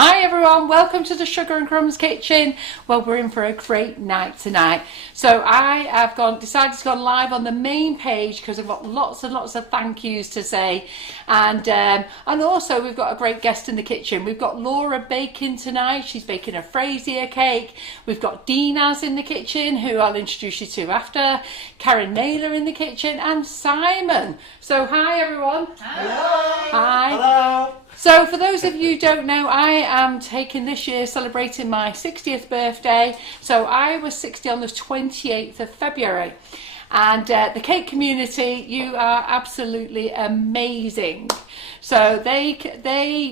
Hi everyone, welcome to the Sugar and Crumbs kitchen. Well, we're in for a great night tonight. So I have decided to go live on the main page because I've got lots and lots of thank yous to say. And also we've got a great guest in the kitchen. We've got Laura baking tonight. She's baking a Frasier cake. We've got Dina's in the kitchen, who I'll introduce you to after. Karen Naylor in the kitchen and Simon. So hi everyone. Hello. Hi. Hello. So for those of you who don't know, I am taking this year celebrating my 60th birthday. So I was 60 on the 28th of February. And the cake community, you are absolutely amazing. So they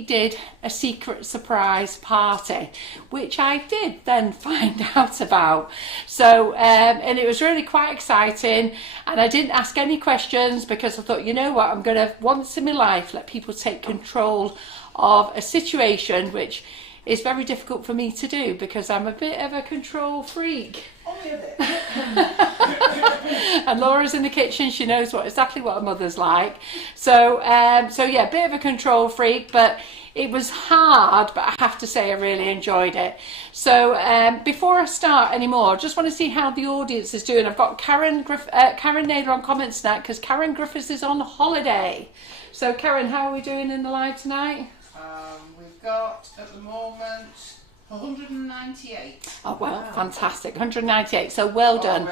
did a secret surprise party, which I did then find out about. So, and it was really quite exciting. And I didn't ask any questions because I thought, you know what, I'm going to once in my life let people take control of a situation, which is very difficult for me to do because I'm a bit of a control freak. Only a bit. And Laura's in the kitchen. She knows exactly what her mother's like. So yeah, a bit of a control freak, but it was hard, but I have to say I really enjoyed it. So before I start anymore, I just want to see how the audience is doing. I've got Karen Naylor on comments tonight because Karen Griffiths is on holiday. So Karen, how are we doing in the live tonight? We've got at the moment 198. Oh well, wow. Fantastic, 198. So well done.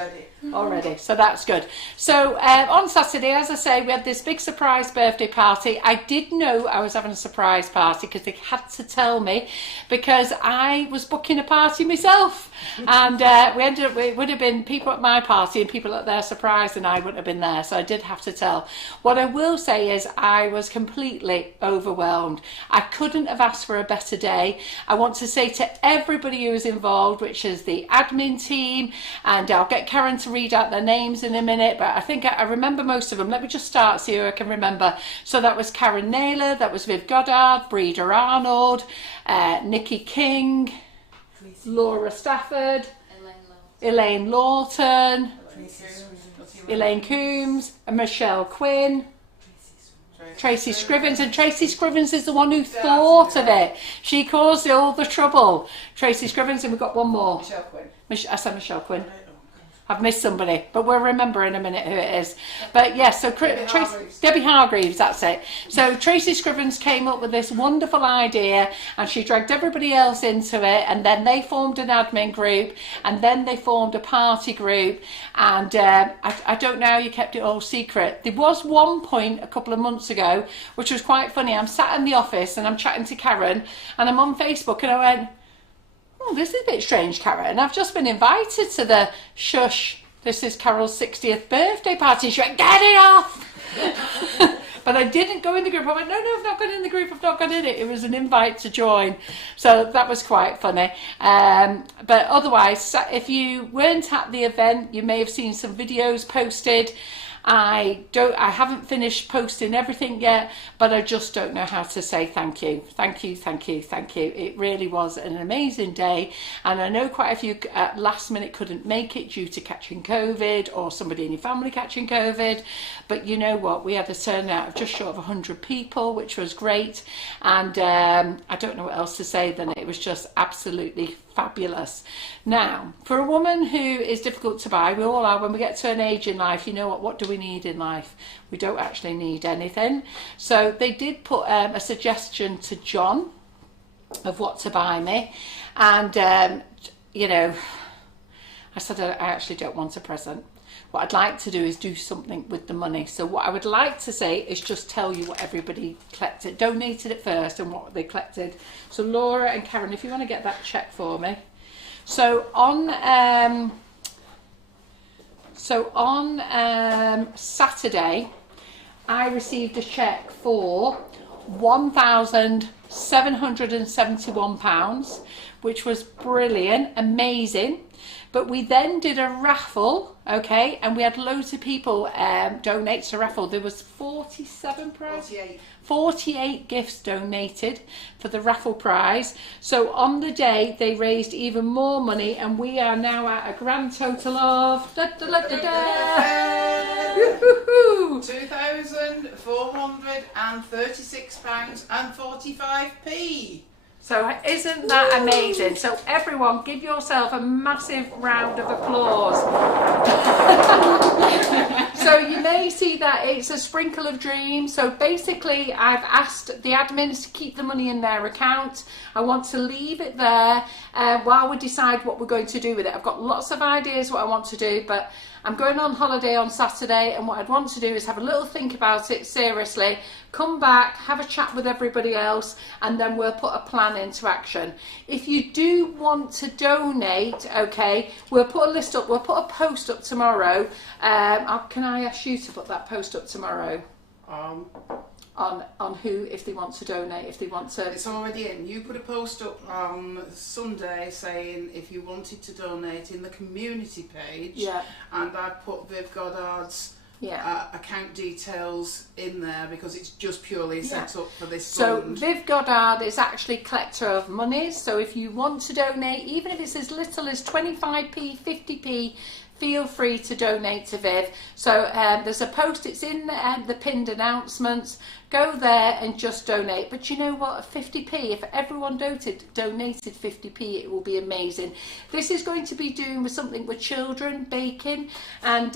Already. So that's good. So on Saturday, as I say, we had this big surprise birthday party. I did know I was having a surprise party because they had to tell me, because I was booking a party myself. And we ended up, it would have been people at my party and people at their surprise, and I wouldn't have been there. So I did have to tell. What I will say is I was completely overwhelmed. I couldn't have asked for a better day. I want to say to everybody who was involved, which is the admin team, and I'll get Karen to read out their names in a minute, but I think I remember most of them. Let me just start so I can remember. So that was Karen Naylor, that was Viv Goddard, Breda Arnold, Nikki King, Laura Stafford, Elaine Lawton, Elaine Coombs, and Michelle Quinn, Tracy Scrivens, and Tracy Scrivens is the one who thought of it. She caused all the trouble. Tracy Scrivens, and we've got one more. Michelle Quinn. I said Michelle Quinn. I've missed somebody, but we'll remember in a minute who it is. But yes, so Debbie Hargreaves, that's it. So Tracy Scrivens came up with this wonderful idea, and she dragged everybody else into it, and then they formed an admin group, and then they formed a party group, and I don't know how you kept it all secret. There was one point a couple of months ago, which was quite funny. I'm sat in the office and I'm chatting to Karen, and I'm on Facebook, and I went, oh, this is a bit strange, Karen. I've just been invited to the shush, this is Carol's 60th birthday party. She went, get it off! But I didn't go in the group. I went, no, I've not got in the group. I've not got in it. It was an invite to join. So that was quite funny. But otherwise, if you weren't at the event, you may have seen some videos posted. I haven't finished posting everything yet, but I just don't know how to say thank you. Thank you. It really was an amazing day, and I know quite a few at last minute couldn't make it due to catching COVID or somebody in your family catching COVID, but you know what, we had a turnout of just short of 100 people, which was great, and I don't know what else to say than it was just absolutely fabulous. Now, for a woman who is difficult to buy, we all are, when we get to an age in life, you know what do we need in life? We don't actually need anything. So they did put a suggestion to John of what to buy me, and you know, I said I actually don't want a present. What I'd like to do is do something with the money. So what I would like to say is just tell you what everybody collected, donated it first, and what they collected. So Laura and Karen, if you want to get that check for me. So on Saturday, I received a cheque for £1,771, which was brilliant, amazing. But we then did a raffle, okay, and we had loads of people donate to a raffle. There was 48 gifts donated for the raffle prize. So on the day, they raised even more money, and we are now at a grand total of £2,436.45. So isn't that amazing? So everyone, give yourself a massive round of applause. So you may see that it's a sprinkle of dreams. So basically I've asked the admins to keep the money in their account. I want to leave it there while we decide what we're going to do with it. I've got lots of ideas what I want to do, but I'm going on holiday on Saturday, and what I'd want to do is have a little think about it seriously, come back, have a chat with everybody else, and then we'll put a plan into action. If you do want to donate, okay, we'll put a list up, we'll put a post up tomorrow. Can I ask you to put that post up tomorrow? On who, if they want to donate, if they want to... It's already in. You put a post up on Sunday saying if you wanted to donate in the community page. Yeah. And I put Viv Goddard's account details in there because it's just purely set up for this fund. So Viv Goddard is actually collector of monies. So if you want to donate, even if it's as little as 25p, 50p, feel free to donate to Viv. So there's a post, it's in the pinned announcements. Go there and just donate. But you know what, 50p, if everyone donated 50p, it will be amazing. This is going to be doing with something with children, baking. And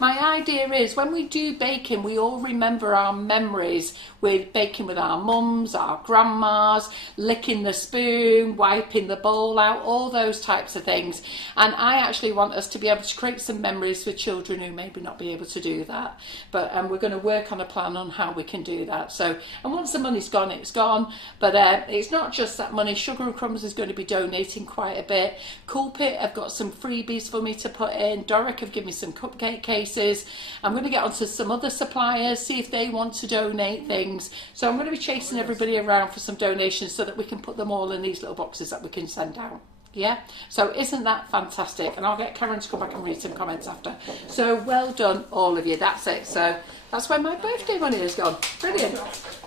my idea is when we do baking, we all remember our memories with baking with our mums, our grandmas, licking the spoon, wiping the bowl out, all those types of things. And I actually want us to be able to create some memories for children who maybe not be able to do that. But we're going to work on a plan on how we can do that. So, and once the money's gone, it's gone. But it's not just that money. Sugar and Crumbs is going to be donating quite a bit. Coolpit have got some freebies for me to put in. Doric have given me some cupcake cases. I'm going to get onto some other suppliers, see if they want to donate things. So I'm going to be chasing everybody around for some donations so that we can put them all in these little boxes that we can send out. Yeah, so isn't that fantastic? And I'll get Karen to come back and read some comments after. So well done, all of you. That's it. So that's where my birthday money has gone. Brilliant.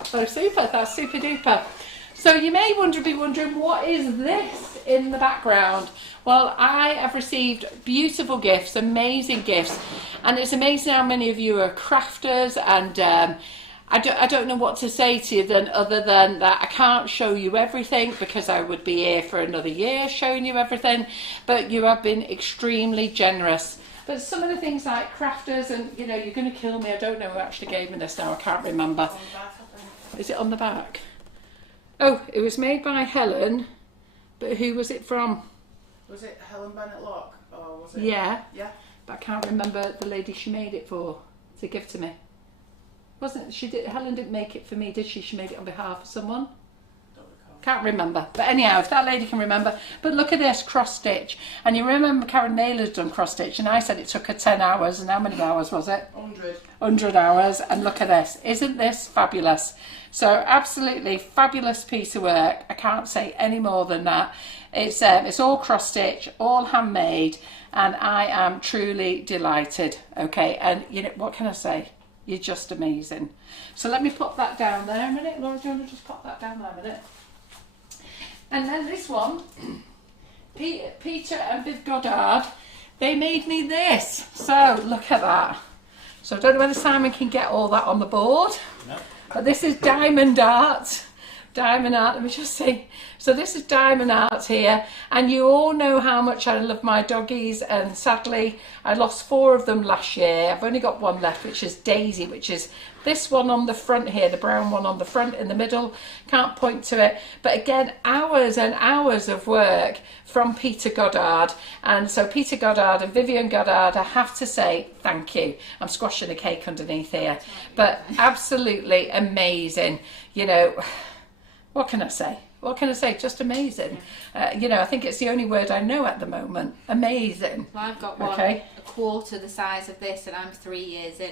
So super. That's super duper. So you may be wondering, what is this in the background? Well, I have received beautiful gifts, amazing gifts, and it's amazing how many of you are crafters, and I don't know what to say to you other than that I can't show you everything because I would be here for another year showing you everything, but you have been extremely generous. But some of the things like crafters, and you know, you're going to kill me, I don't know who actually gave me this now, I can't remember. Is it on the back? Oh, it was made by Helen, but who was it from? Was it Helen Bennett Locke? Or was it? Yeah. Yeah. But I can't remember the lady she made it for, to give to me. Wasn't she? Helen didn't make it for me, did she? She made it on behalf of someone. Can't remember. But anyhow, if that lady can remember. But look at this, cross stitch. And you remember Karen Naylor's done cross stitch, and I said it took her 10 hours. And how many hours was it? 100. 100 hours. And look at this. Isn't this fabulous? So absolutely fabulous piece of work. I can't say any more than that. It's all cross stitch, all handmade, and I am truly delighted. Okay, and you know, what can I say? You're just amazing. So let me pop that down there a minute. Laura, do you want to just pop that down there a minute? And then this one, Peter and Viv Goddard, they made me this. So look at that. So I don't know whether Simon can get all that on the board. No. But this is diamond art. Diamond art, let me just see. So this is diamond art here, and you all know how much I love my doggies, and sadly I lost 4 of them last year. I've only got one left, which is Daisy, which is this one on the front here, the brown one on the front in the middle. Can't point to it, but again, hours and hours of work from Peter Goddard. And so Peter Goddard and Vivian Goddard, I have to say thank you. I'm squashing a cake underneath here, but absolutely amazing. You know, what can I say? What can I say? Just amazing. You know, I think it's the only word I know at the moment. Amazing. Well, I've got one a quarter the size of this, and I'm 3 years in.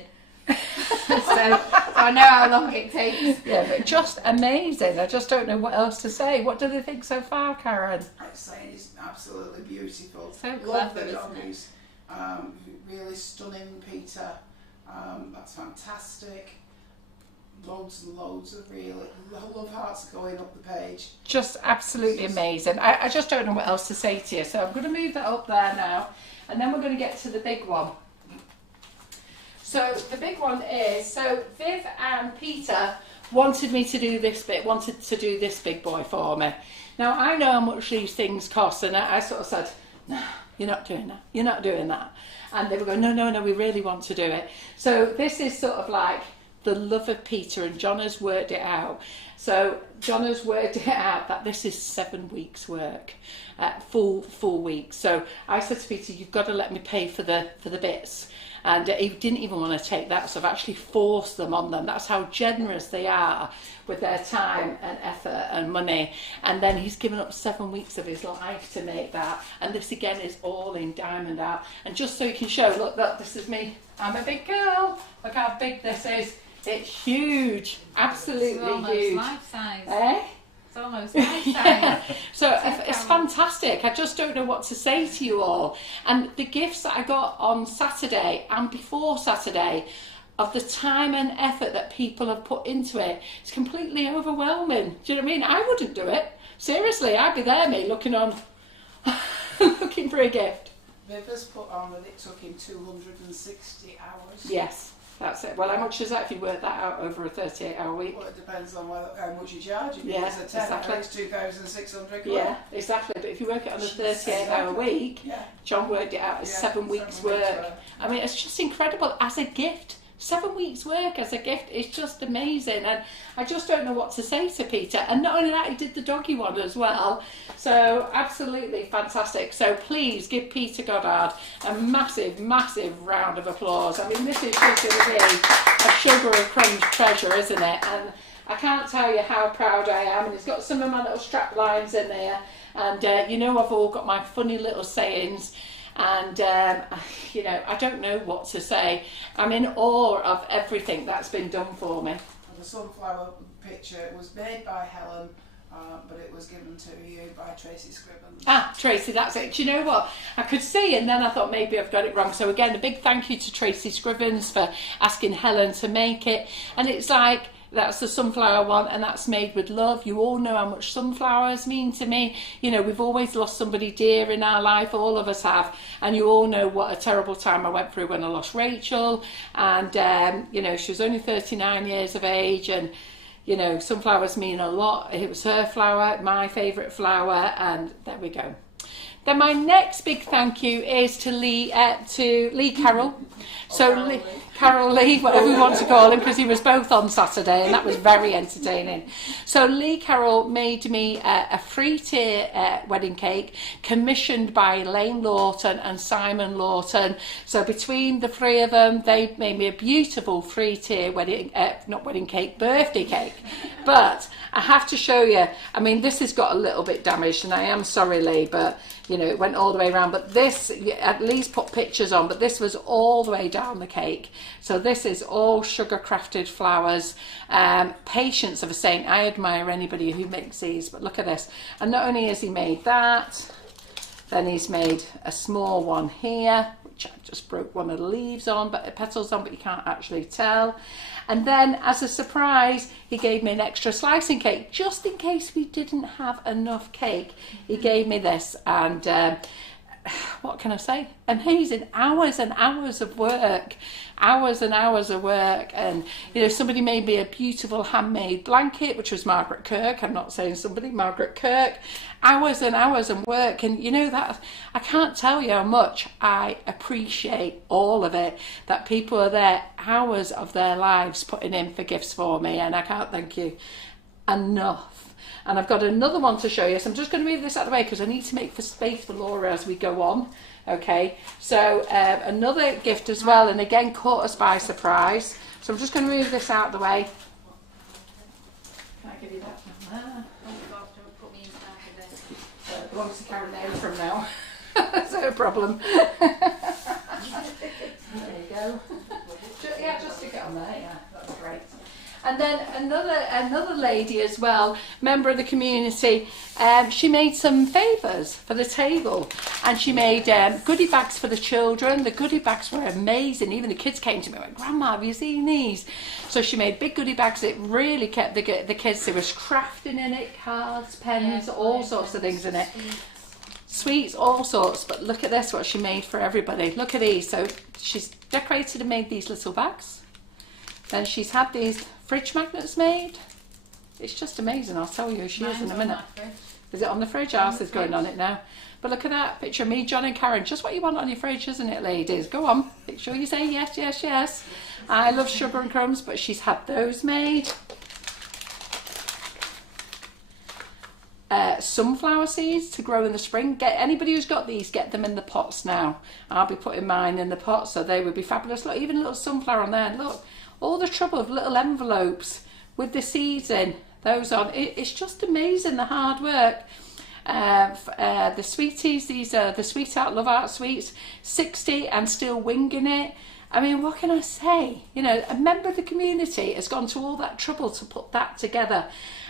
so I know how long it takes. Yeah, but just amazing. I just don't know what else to say. What do they think so far, Karen? I'd say it's absolutely beautiful. So love clever, the isn't it? doggies. Really stunning, Peter. That's fantastic. Loads and loads of really love hearts going up the page. Just absolutely amazing. I just don't know what else to say to you. So I'm going to move that up there now, and then we're going to get to the big one. So the big one is, so Viv and Peter wanted me to do this bit, wanted to do this big boy for me. Now, I know how much these things cost, and I sort of said, no, you're not doing that, you're not doing that. And they were going, no, we really want to do it. So this is sort of like the love of Peter, and John has worked it out. So John has worked it out that this is 7 weeks work, full weeks. So I said to Peter, you've got to let me pay for the bits. And he didn't even want to take that, so I've actually forced them on them. That's how generous they are with their time and effort and money. And then he's given up 7 weeks of his life to make that. And this again is all in diamond art. And just so you can show, look, this is me. I'm a big girl. Look how big this is. It's huge, absolutely it's almost huge. Life size. Eh? It's almost life size. Yeah. So it's fantastic. I just don't know what to say to you all. And the gifts that I got on Saturday and before Saturday, of the time and effort that people have put into it, it's completely overwhelming. Do you know what I mean? I wouldn't do it. Seriously, I'd be there, me, looking on, looking for a gift. Viv has put on that it took him 260 hours. Yes. That's it. Well, how much is that if you work that out over a 38-hour week? Well, it depends on how much you're charging. Yeah, If it's a 10 exactly. hour, it's 2,600 quid. Yeah, exactly. But if you work it on a 38-hour week, Yeah. John worked it out as 7 weeks work. I mean, it's just incredible as a gift. 7 weeks work as a gift is just amazing, and I just don't know what to say to Peter. And not only that, he did the doggy one as well, so absolutely fantastic. So please give Peter Goddard a massive round of applause. I mean, this is just going to be a Sugar and Crumbs treasure, isn't it? And I can't tell you how proud I am. And it's got some of my little strap lines in there, and you know, I've all got my funny little sayings. And you know, I don't know what to say. I'm in awe of everything that's been done for me. The sunflower picture was made by Helen, but it was given to you by Tracy Scribbins. Ah, Tracy, that's it. Do you know what? I could see, and then I thought maybe I've got it wrong. So again, a big thank you to Tracy Scribbins for asking Helen to make it. And it's like, that's the sunflower one, and that's made with love. You all know how much sunflowers mean to me. You know, we've always lost somebody dear in our life, all of us have, and you all know what a terrible time I went through when I lost Rachel. And you know, she was only 39 years of age, and you know, sunflowers mean a lot. It was her flower, my favourite flower, and there we go. Then my next big thank you is to Lee Carroll. So Carol Lee, whatever we want to call him, because he was both on Saturday, and that was very entertaining. So Lee Carroll made me a free-tier wedding cake commissioned by Elaine Lawton and Simon Lawton. So between the three of them, they made me a beautiful free-tier birthday cake. But I have to show you, I mean, this has got a little bit damaged, and I am sorry, Lee, but you know, it went all the way around. But this, at least put pictures on, but this was all the way down the cake. So this is all sugar crafted flowers. Patience of a saint. I admire anybody who makes these, but look at this. And not only has he made that, then he's made a small one here, which I just broke one of the leaves on, but the petals on, but you can't actually tell. And then as a surprise, he gave me an extra slicing cake, just in case we didn't have enough cake. He gave me this, and what can I say? Amazing. Hours and hours of work. Hours and hours of work. And, you know, somebody made me a beautiful handmade blanket, which was Margaret Kirk. I'm not saying somebody, Margaret Kirk. Hours and hours of work. And, you know, that I can't tell you how much I appreciate all of it. That people are there, hours of their lives putting in for gifts for me. And I can't thank you enough. And I've got another one to show you. So I'm just going to move this out of the way because I need to make for space for Laura as we go on. Okay, so another gift as well, and again caught us by surprise. So I'm just going to move this out of the way. Can I give you that from there? Oh God, don't put me inside of this. So it belongs to Karen from now. That's no problem. There you go. Yeah, just stick it on there. Yeah, that's great. And then another lady as well, member of the community, she made some favours for the table, and she made goodie bags for the children. The goodie bags were amazing. Even the kids came to me and went, "Grandma, have you seen these?" So she made big goodie bags. It really kept the kids. There was crafting in it, cards, pens, all sorts of things in it. Sweets, all sorts. But look at this, what she made for everybody. Look at these. So she's decorated and made these little bags Then she's had these fridge magnets made. It's just amazing. I'll tell you who she is in a minute. Is it on the fridge? Ours is going on it now. But look at that picture of me, John and Karen. Just what you want on your fridge, isn't it, ladies? Go on. Make sure you say yes, yes, yes. I love Sugar and Crumbs, but she's had those made. Sunflower seeds to grow in the spring. Get anybody who's got these, get them in the pots now. I'll be putting mine in the pot, so they would be fabulous. Look, even a little sunflower on there. Look, all the trouble of little envelopes with the seeds in. Those on. It's just amazing, the hard work. The sweeties, these are the Sweet Art Love Art sweets, 60 and still winging it. I mean, what can I say? You know, a member of the community has gone to all that trouble to put that together.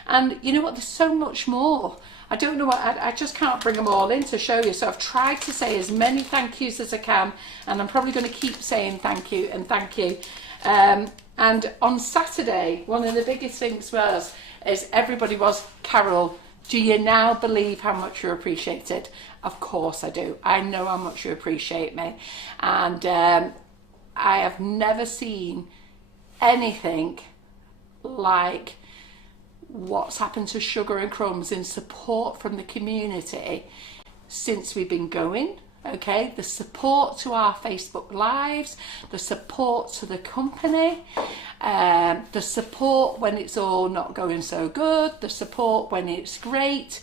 And you know what, there's so much more. I don't know what, I just can't bring them all in to show you. So I've tried to say as many thank yous as I can, and I'm probably going to keep saying thank you and thank you. And on Saturday, one of the biggest things was, is everybody was, Carol, do you now believe how much you're appreciated? Of course I do. I know how much you appreciate me. And I have never seen anything like what's happened to Sugar and Crumbs in support from the community since we've been going. Okay, the support to our Facebook lives, the support to the company, the support when it's all not going so good, the support when it's great,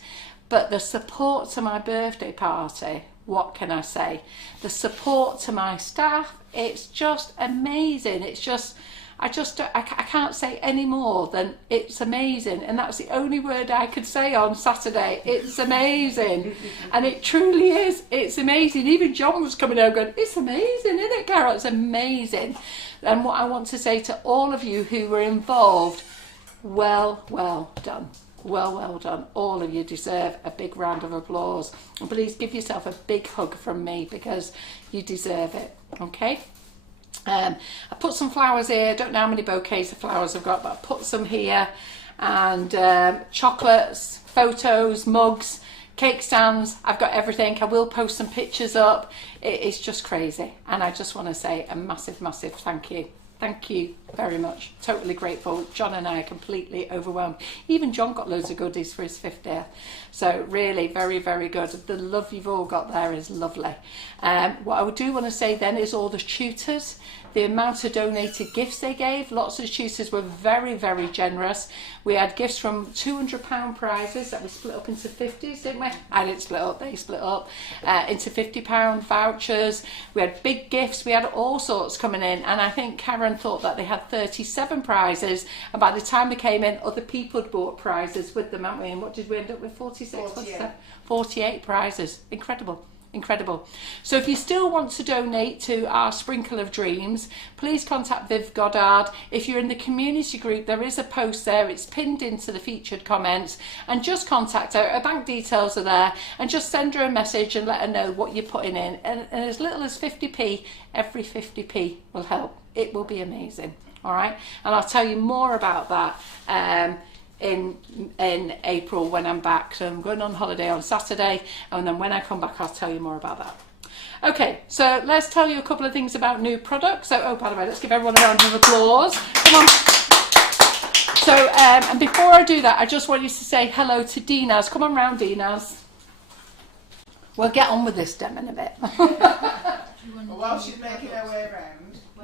but the support to my birthday party, what can I say? The support to my staff, it's just amazing. It's just, I can't say any more than it's amazing, and that's the only word I could say on Saturday. It's amazing, and it truly is. It's amazing. Even John was coming over going, "It's amazing, isn't it, Carol? It's amazing." And what I want to say to all of you who were involved, well done. Well done. All of you deserve a big round of applause, and please give yourself a big hug from me because you deserve it. Okay. I put some flowers here. I don't know how many bouquets of flowers I've got, but I put some here. And chocolates, photos, mugs, cake stands. I've got everything. I will post some pictures up. It's just crazy. And I just want to say a massive, massive thank you. Thank you very much. Totally grateful. John and I are completely overwhelmed. Even John got loads of goodies for his 50th. So really very, very good. The love you've all got there is lovely. What I do want to say then is all the tutors, the amount of donated gifts they gave. Lots of the tutors were very, very generous. We had gifts from £200 prizes that we split up into 50s, didn't we? I didn't split up, they split up into £50 vouchers. We had big gifts. We had all sorts coming in, and I think Karen thought that they had 37 prizes, and by the time they came in, other people had bought prizes with them, haven't we? And what did we end up with? 46, 48 prizes. Incredible. So if you still want to donate to our Sprinkle of Dreams, please contact Viv Goddard. If you're in the community group, there is a post there. It's pinned into the featured comments, and just contact her. Her bank details are there, and just send her a message and let her know what you're putting in. And as little as 50p, every 50p will help. It will be amazing. All right, and I'll tell you more about that in April when I'm back. So I'm going on holiday on Saturday, and then when I come back I'll tell you more about that. Okay, so let's tell you a couple of things about new products. So, by the way, let's give everyone a round of applause. Come on. So, and before I do that, I just want you to say hello to Dina's. Come on round, Dina's. We'll get on with this, Dem, in a bit. While she's making her way around.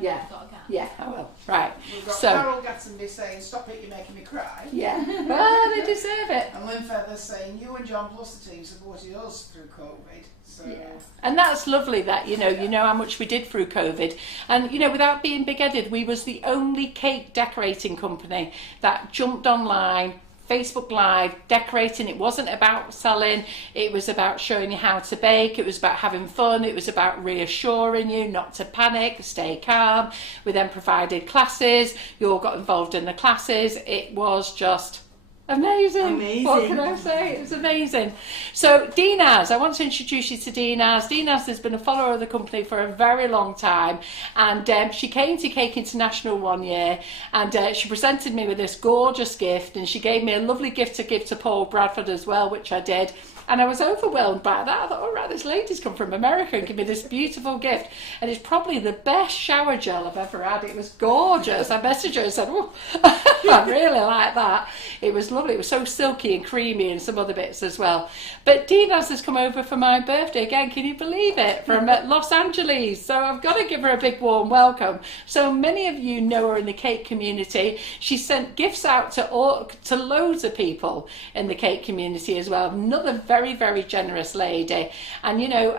Yeah, I will. Right. We've got So, Carol Gattenby saying, "Stop it, you're making me cry." yeah. Well, they deserve it. And Lynn Feather saying, "You and John plus the team supported us through COVID." So yeah. And that's lovely that, you know how much we did through COVID. And, without being big-headed, we was the only cake decorating company that jumped online, Facebook Live, decorating. It wasn't about selling, it was about showing you how to bake, it was about having fun, it was about reassuring you not to panic, stay calm. We then provided classes, you all got involved in the classes. It was just amazing. What can I say? It was amazing. So Dina's, I want to introduce you to Dina's. Dina's has been a follower of the company for a very long time, and she came to Cake International one year, and she presented me with this gorgeous gift, and she gave me a lovely gift to give to Paul Bradford as well, which I did. And I was overwhelmed by that. I thought, all right, this lady's come from America and give me this beautiful gift. And it's probably the best shower gel I've ever had. It was gorgeous. I messaged her and said, oh, I really like that. It was lovely. It was so silky and creamy and some other bits as well. But Dina's has come over for my birthday again. Can you believe it? From Los Angeles. So I've got to give her a big warm welcome. So many of you know her in the cake community. She sent gifts out to loads of people in the cake community as well. Another very, very generous lady. And you know,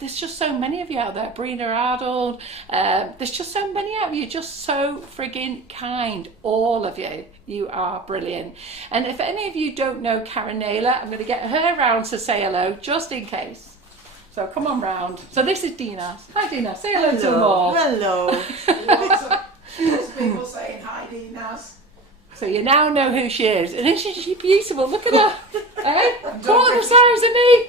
there's just so many of you out there. Brina Arnold, there's just so many of you, just so frigging kind, all of you. You are brilliant. And if any of you don't know Karen Naylor, I'm going to get her round to say hello, just in case. So come on round. So this is Dina. Hi Dina, say hello to them all. Hello. Lots of people saying hi, Dinas. So you now know who she is. And isn't she beautiful? Look at her. Eh? Quarter the size of me.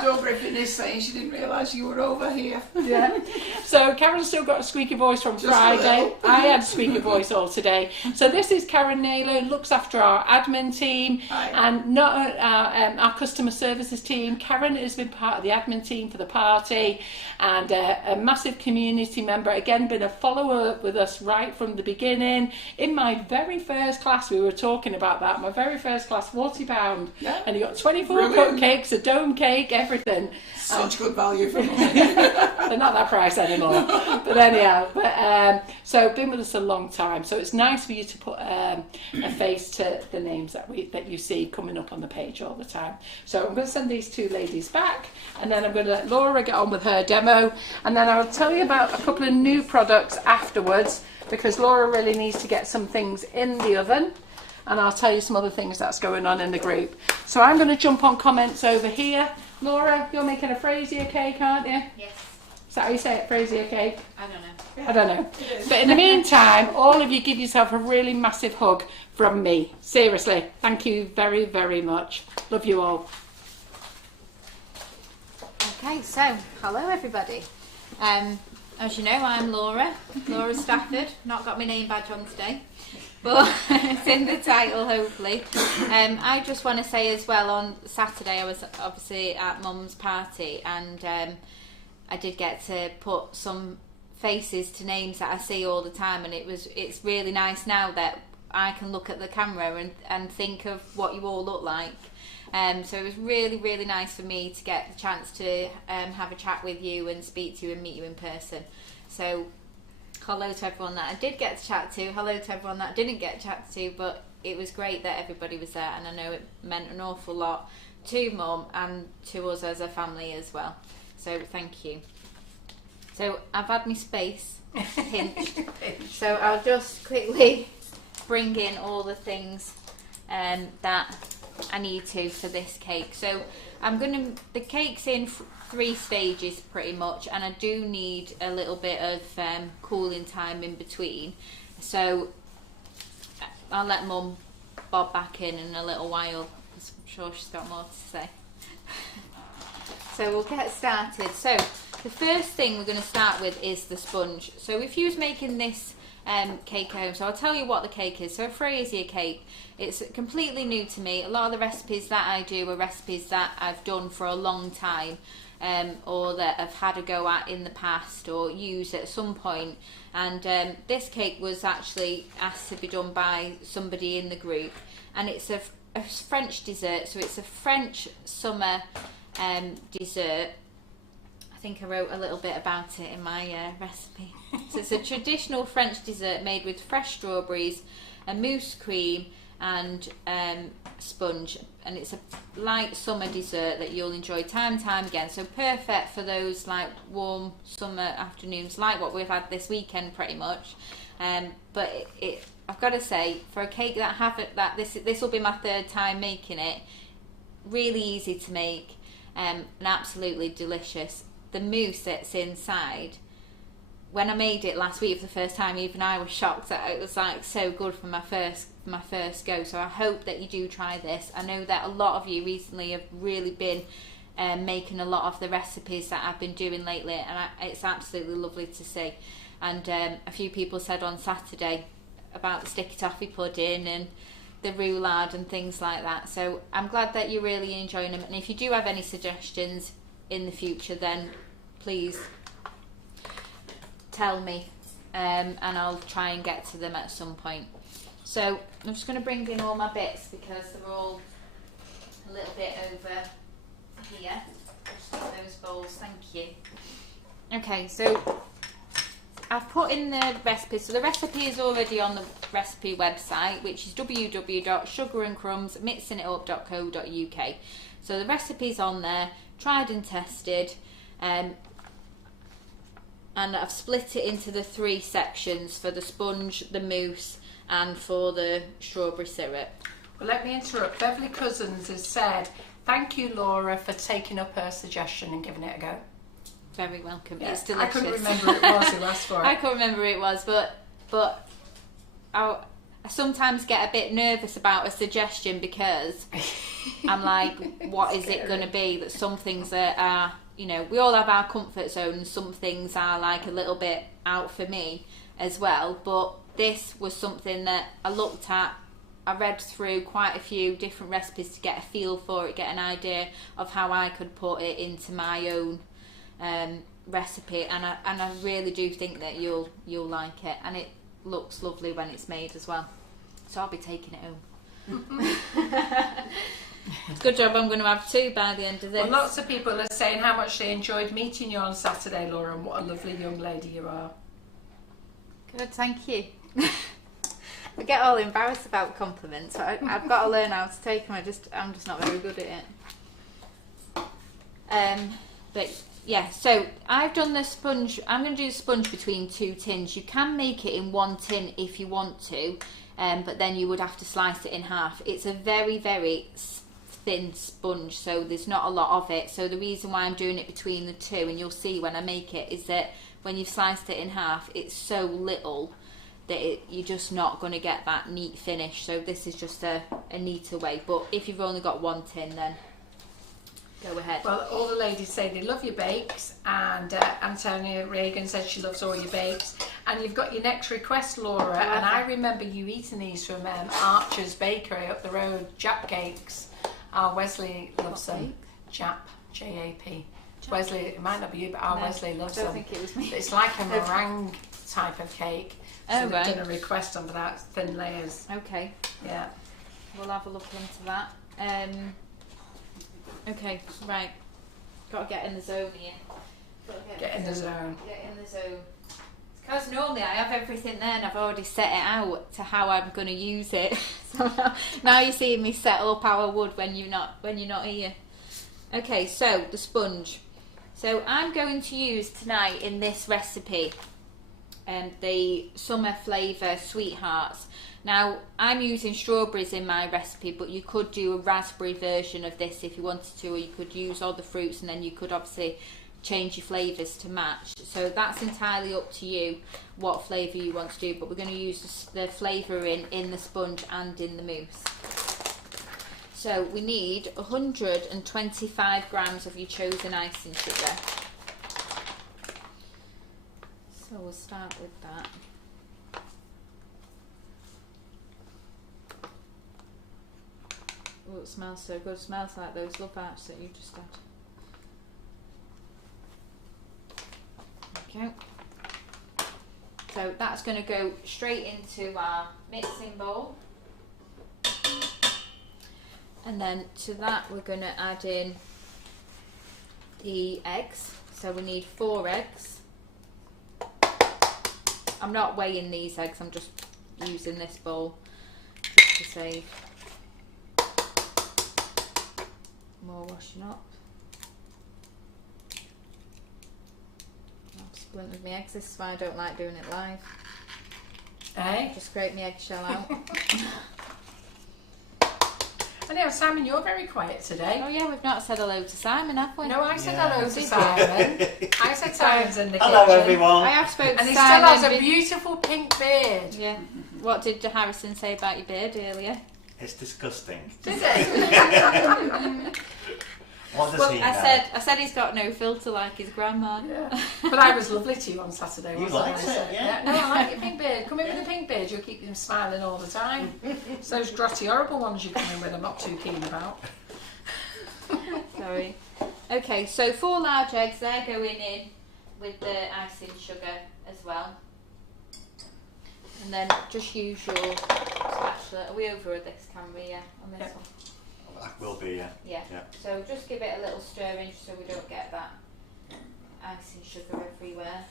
Dawn Griffin is saying she didn't realise you were over here. Yeah. So Karen's still got a squeaky voice from Just Friday. I had a squeaky voice all today. So this is Karen Naylor, looks after our admin team. Hi. And not our customer services team. Karen has been part of the admin team for the party and a massive community member. Again, been a follower with us right from the beginning. In my very first class, we were talking about that. My very first class, £40. Yeah. And you got 24 Brilliant. cupcakes, a dome cake, everything. Such good value for money. They're not that price anymore. But anyhow, so been with us a long time. So it's nice for you to put a face to the names that you see coming up on the page all the time. So I'm going to send these two ladies back, and then I'm going to let Laura get on with her demo, and then I'll tell you about a couple of new products afterwards, because Laura really needs to get some things in the oven. And I'll tell you some other things that's going on in the group. So I'm going to jump on comments over here. Laura, you're making a Frasier cake, aren't you? Yes. Is that how you say it, Frasier cake? I don't know. I don't know. But in the meantime, all of you give yourself a really massive hug from me. Seriously, thank you very, very much. Love you all. Okay, so hello everybody. As you know, I'm Laura Stafford. Not got my name badge on today, but it's in the title hopefully. I just want to say as well, on Saturday I was obviously at Mum's party, and I did get to put some faces to names that I see all the time, and it's really nice now that I can look at the camera and think of what you all look like. So it was really, really nice for me to get the chance to have a chat with you and speak to you and meet you in person. So hello to everyone that I did get to chat to, hello to everyone that I didn't get to chat to, but it was great that everybody was there, and I know it meant an awful lot to Mum and to us as a family as well. So thank you. So I've had my space pinched, so I'll just quickly bring in all the things that I need to for this cake. So the cake's in 3 stages pretty much, and I do need a little bit of cooling time in between. So I'll let Mum bob back in a little while, because I'm sure she's got more to say. So we'll get started. So the first thing we're going to start with is the sponge. So if you was making this cake home, so I'll tell you what the cake is. So a Frasier cake, it's completely new to me. A lot of the recipes that I do are recipes that I've done for a long time, or that I've had a go at in the past or used at some point. And this cake was actually asked to be done by somebody in the group, and it's a French dessert. So it's a French summer dessert. I think I wrote a little bit about it in my recipe. So it's a traditional French dessert made with fresh strawberries, a mousse cream and sponge, and it's a light summer dessert that you'll enjoy time and time again. So perfect for those like warm summer afternoons like what we've had this weekend pretty much. But I've got to say, for a cake that this will be my 3rd time making it, really easy to make and absolutely delicious. The mousse that's inside, when I made it last week for the first time, even I was shocked that it was like so good for my first go. So I hope that you do try this. I know that a lot of you recently have really been making a lot of the recipes that I've been doing lately, and it's absolutely lovely to see. And a few people said on Saturday about the sticky toffee pudding, and the roulade and things like that. So I'm glad that you're really enjoying them. And if you do have any suggestions in the future, then please tell me, and I'll try and get to them at some point. So I'm just going to bring in all my bits because they're all a little bit over here. Just get those bowls, thank you. Okay, so I've put in the recipe. So the recipe is already on the recipe website, which is www.sugarandcrumbsmixingitup.co.uk. So the recipe's on there, tried and tested, and I've split it into the 3 sections for the sponge, the mousse, and for the strawberry syrup. Well, let me interrupt. Beverly Cousins has said, thank you, Laura, for taking up her suggestion and giving it a go. Very welcome. Yeah, It's delicious. I couldn't remember who it was who asked for it. I couldn't remember who it was, but I sometimes get a bit nervous about a suggestion because I'm like, what is it going to be? That some things are, you know, we all have our comfort zone, and some things are like a little bit out for me as well. But this was something that I looked at. I read through quite a few different recipes to get a feel for it, get an idea of how I could put it into my own recipe, and I really do think that you'll like it, and it looks lovely when it's made as well. So I'll be taking it home. Good job. I'm going to have 2 by the end of this. Well, lots of people are saying how much they enjoyed meeting you on Saturday, Laura, and what a lovely young lady you are. Good, thank you. I get all embarrassed about compliments. I've got to learn how to take them. I'm just not very good at it. But yeah, so I've done the sponge. I'm going to do the sponge between 2 tins. You can make it in 1 tin if you want to, but then you would have to slice it in half. It's a very, very thin sponge, so there's not a lot of it. So the reason why I'm doing it between the 2, and you'll see when I make it, is that when you've sliced it in half, it's so little that you're just not going to get that neat finish. So this is just a neater way. But if you've only got 1 tin, then go ahead. Well, all the ladies say they love your bakes, and Antonia Reagan said she loves all your bakes. And you've got your next request, Laura, and I remember you eating these from Archer's Bakery up the road, Jap Cakes. Wesley loves them. Jap, J-A-P. Wesley, it might not be you, but Wesley loves them. I don't think it was me. It's like a meringue type of cake. So they've right. done a request on that, thin layers. Okay. Yeah. We'll have a look into that. Okay, right. Got to get in the zone here. Get in the zone. Get in the zone. Because normally I have everything there and I've already set it out to how I'm going to use it. So now you're seeing me set up how I would when you're not here. Okay, so the sponge. So I'm going to use tonight in this recipe the summer flavour sweethearts. Now I'm using strawberries in my recipe, but you could do a raspberry version of this if you wanted to, or you could use all the fruits and then you could obviously change your flavours to match. So that's entirely up to you what flavour you want to do, but we're going to use the flavouring in the sponge and in the mousse. So we need 125 grams of your chosen icing sugar. So we'll start with that. Oh, it smells so good. It smells like those love hearts that you just had. Okay. So that's going to go straight into our mixing bowl. And then to that we're going to add in the eggs. So we need 4 eggs. I'm not weighing these eggs, I'm just using this bowl just to save more washing up. I've splintered my eggs, this is why I don't like doing it live. Just scrape my eggshell out. I know, Simon, you're very quiet today. Oh yeah, we've not said hello to Simon, have we? No, I said hello to Simon. I said Simon's in the Hello kitchen. everyone. I have spoken to And he Simon. still has a beautiful pink beard. Yeah. What did Harrison say about your beard earlier? It's disgusting. Did he? What does Well, he know? I said he's got no filter like his grandma. Yeah. But I was lovely to you on Saturday, You wasn't liked I? it, yeah. No, I like your pink beard. Come in with a pink beard, you'll keep them smiling all the time. Those grotty horrible ones you come in with I'm not too keen about. Sorry. Okay, so 4 large eggs, they're going in with the icing sugar as well. And then just use your spatula. Are we over this, can we? Yeah, on this one. That will be, yeah. Yeah. Yeah. So just give it a little stir in so we don't get that icing sugar everywhere.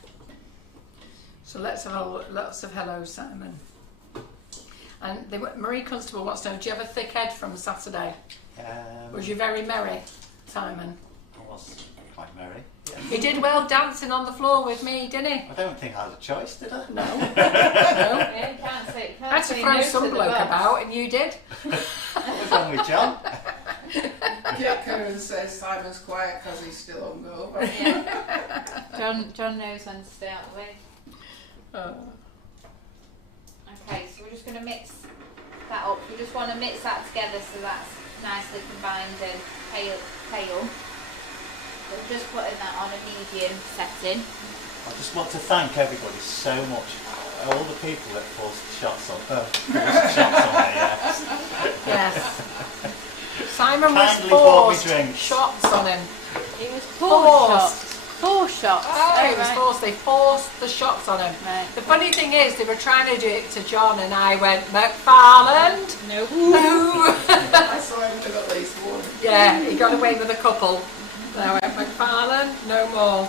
So let's have lots of hello, Simon. And Marie Constable wants to know, do you have a thick head from Saturday? Was you very merry, Simon? I was quite merry. Yeah. He did well dancing on the floor with me, didn't he? I don't think I had a choice, did I? No. No. Yeah, you can't say, I had to throw some bloke about, and you did. What's wrong with John? Yeah, Karen says Simon's quiet because he's still hungover. Yeah. John knows when to stay out of the way. Okay, so we're just going to mix that up. We just want to mix that together so that's nicely combined and pale. We're just putting that on a medium setting. I just want to thank everybody so much. All the people that forced shots on me, Yes. Simon Kindly was bought me forced drinks. shots on him. It was Forced. 4 shots. Oh, it was right. forced. They forced the shots on him. Right. The funny thing is, they were trying to do it to John, and I went, McFarland. No. No. I saw him with at least one. Yeah, he got away with a couple. So I went, McFarland, no more.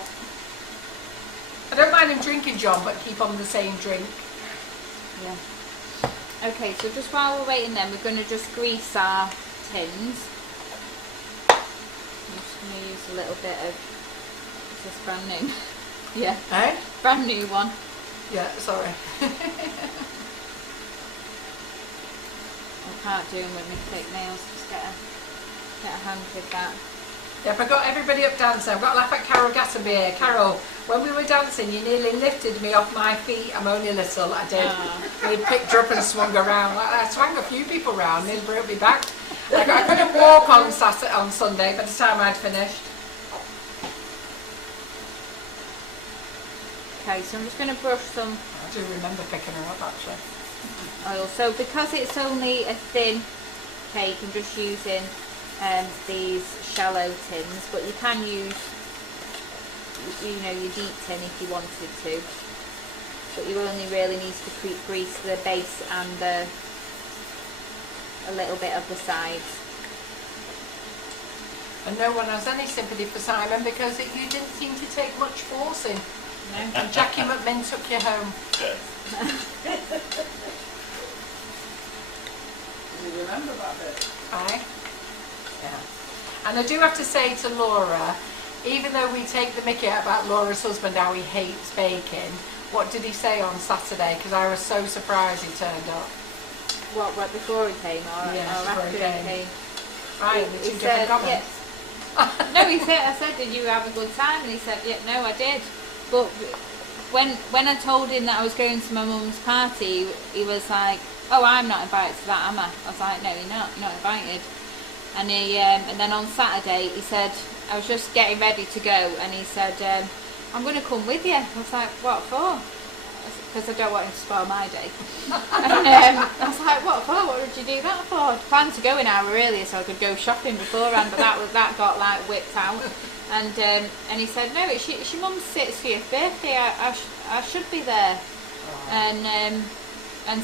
I don't mind him drinking, John, but keep on the same drink. Yeah. Okay, so just while we're waiting then, we're going to just grease our tins. I'm just going to use a little bit of, is this brand new? Yeah, Eh? brand new one. Yeah, sorry. I can't do them with my thick nails, just get a hand with that. Yep, I got everybody up dancing. I've got to laugh at Carol Gatterby here. Carol, when we were dancing, you nearly lifted me off my feet. I'm only little, I did. We picked her up and swung her around. I swung a few people around, nearly broke me back. I couldn't walk on Sunday by the time I'd finished. Okay, so I'm just going to brush some I do remember picking her up actually. oil. So because it's only a thin cake, I'm just using these shallow tins, but you can use, you know, your deep tin if you wanted to. But you only really need to grease the base and a little bit of the sides. And no one has any sympathy for Simon because you didn't seem to take much forcing. No? And Jackie McMinn took you home. Do you remember that bit? Aye. Yeah. And I do have to say to Laura, even though we take the mickey out about Laura's husband, how he hates baking, what did he say on Saturday? Because I was so surprised he turned up. What, right before he came or, Yes, or before after he he came. came? Right, the two different comments. Yes. No, he said, I said, did you have a good time? And he said, yeah, no, I did. But when I told him that I was going to my mum's party, he was like, oh, I'm not invited to that, am I? I was like, no, you're not invited. And and then on Saturday, he said, I was just getting ready to go, and he said, I'm going to come with you. I was like, what for? Because I don't want him to spoil my day. And I was like, what for? What would you do that for? I planned to go an hour earlier so I could go shopping beforehand, but that got like whipped out. And he said, no, it's your mum's 60th birthday. I should be there. And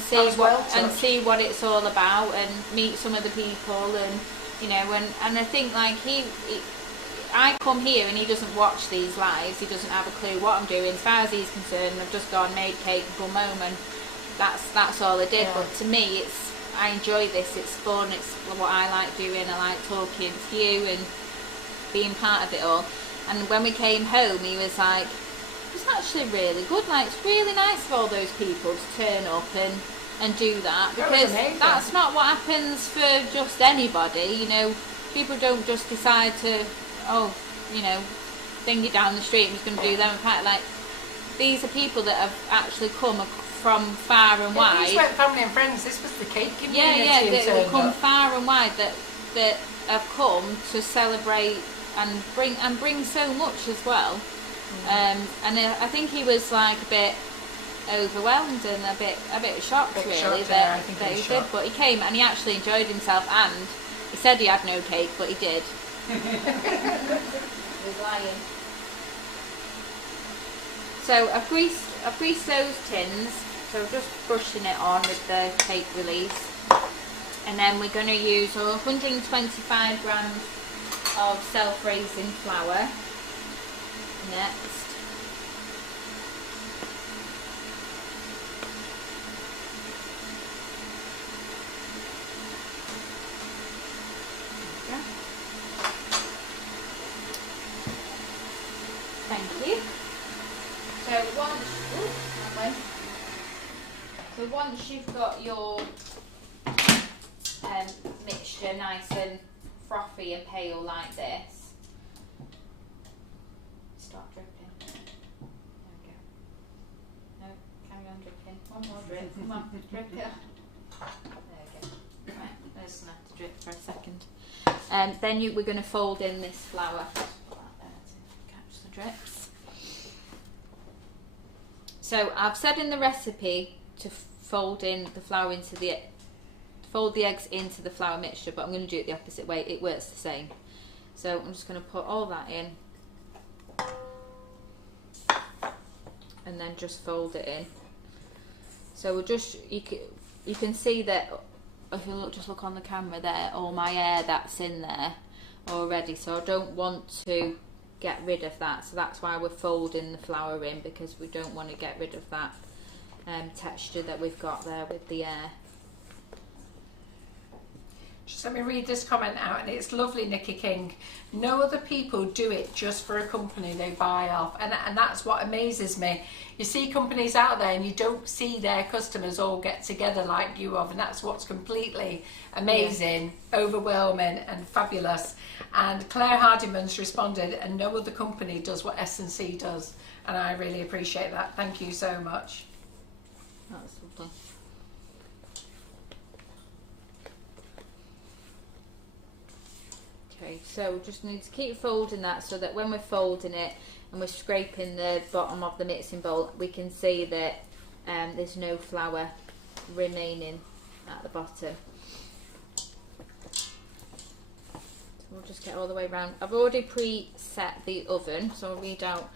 see what it's all about and meet some of the people and and I think like I come here and he doesn't watch these lives, he doesn't have a clue what I'm doing. As far as he's concerned, I've just gone, made cake and come home, and that's all I did. Yeah. But to me, I enjoy this, it's fun, it's what I like doing. I like talking to you and being part of it all. And when we came home, he was like, it's actually really good, like it's really nice of all those people to turn up and do that, because that's not what happens for just anybody. People don't just decide to thing it down the street and just going to do them. In fact, like, these are people that have actually come from far and wide. These weren't family and friends, this was the cake community. That have come far and wide that have come to celebrate and bring so much as well. And I think he was like a bit overwhelmed and a bit shocked, really, shocked, that he he was did. shocked. But he came and he actually enjoyed himself, and he said he had no cake, but he did. He was lying. So I've greased those tins, so just brushing it on with the cake release, and then we're going to use 125 grams of self-raising flour next. Thank you. So once you've got your mixture nice and frothy and pale like this, stop dripping. There we go. No, carry on dripping. One more drip. Come on, drip it. There we go. Right, there's gonna have to drip for a second. Then we're going to fold in this flour. Put that there to catch the drips. So I've said in the recipe to fold in the flour into fold the eggs into the flour mixture, but I'm going to do it the opposite way. It works the same. So I'm just going to put all that in, and then just fold it in. So we'll just you can see that if you just look on the camera there, all my air that's in there already. So I don't want to get rid of that. So that's why we're folding the flour in, because we don't want to get rid of that texture that we've got there with the air. Just let me read this comment out, and it's lovely, Nikki King. No other people do it just for a company they buy off, and that's what amazes me. You see companies out there and you don't see their customers all get together like you have, and that's what's completely amazing, overwhelming and fabulous. And Claire Hardiman's responded, and no other company does what S&C does, and I really appreciate that. Thank you so much. That's lovely. Okay, so we just need to keep folding that so that when we're folding it and we're scraping the bottom of the mixing bowl, we can see that there's no flour remaining at the bottom. So we'll just get all the way around. I've already preset the oven, so I'll read out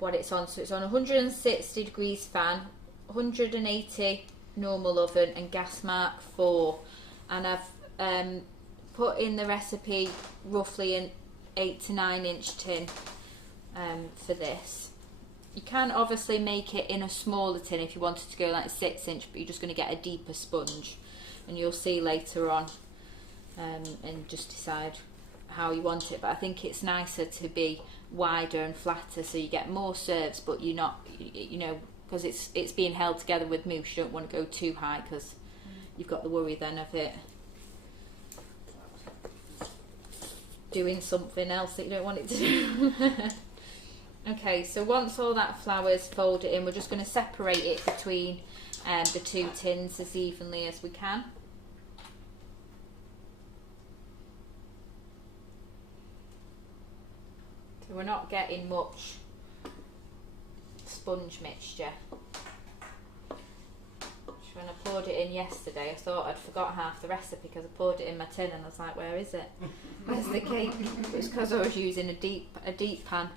what it's on. So it's on 160 degrees fan, 180 normal oven, and gas mark 4. And I've put in the recipe roughly an 8 to 9 inch tin for this. You can obviously make it in a smaller tin if you wanted to go like 6 inch, but you're just going to get a deeper sponge, and you'll see later on and just decide how you want it. But I think it's nicer to be wider and flatter, so you get more serves, but you're not, you know, because it's being held together with mousse. You don't want to go too high, because you've got the worry then of it doing something else that you don't want it to do. Okay, so once all that flour's folded in, we're just going to separate it between the two tins as evenly as we can. So we're not getting much sponge mixture. When I poured it in yesterday, I thought I'd forgot half the recipe because I poured it in my tin and I was like, where is it? Where's the cake? It was because I was using a deep pan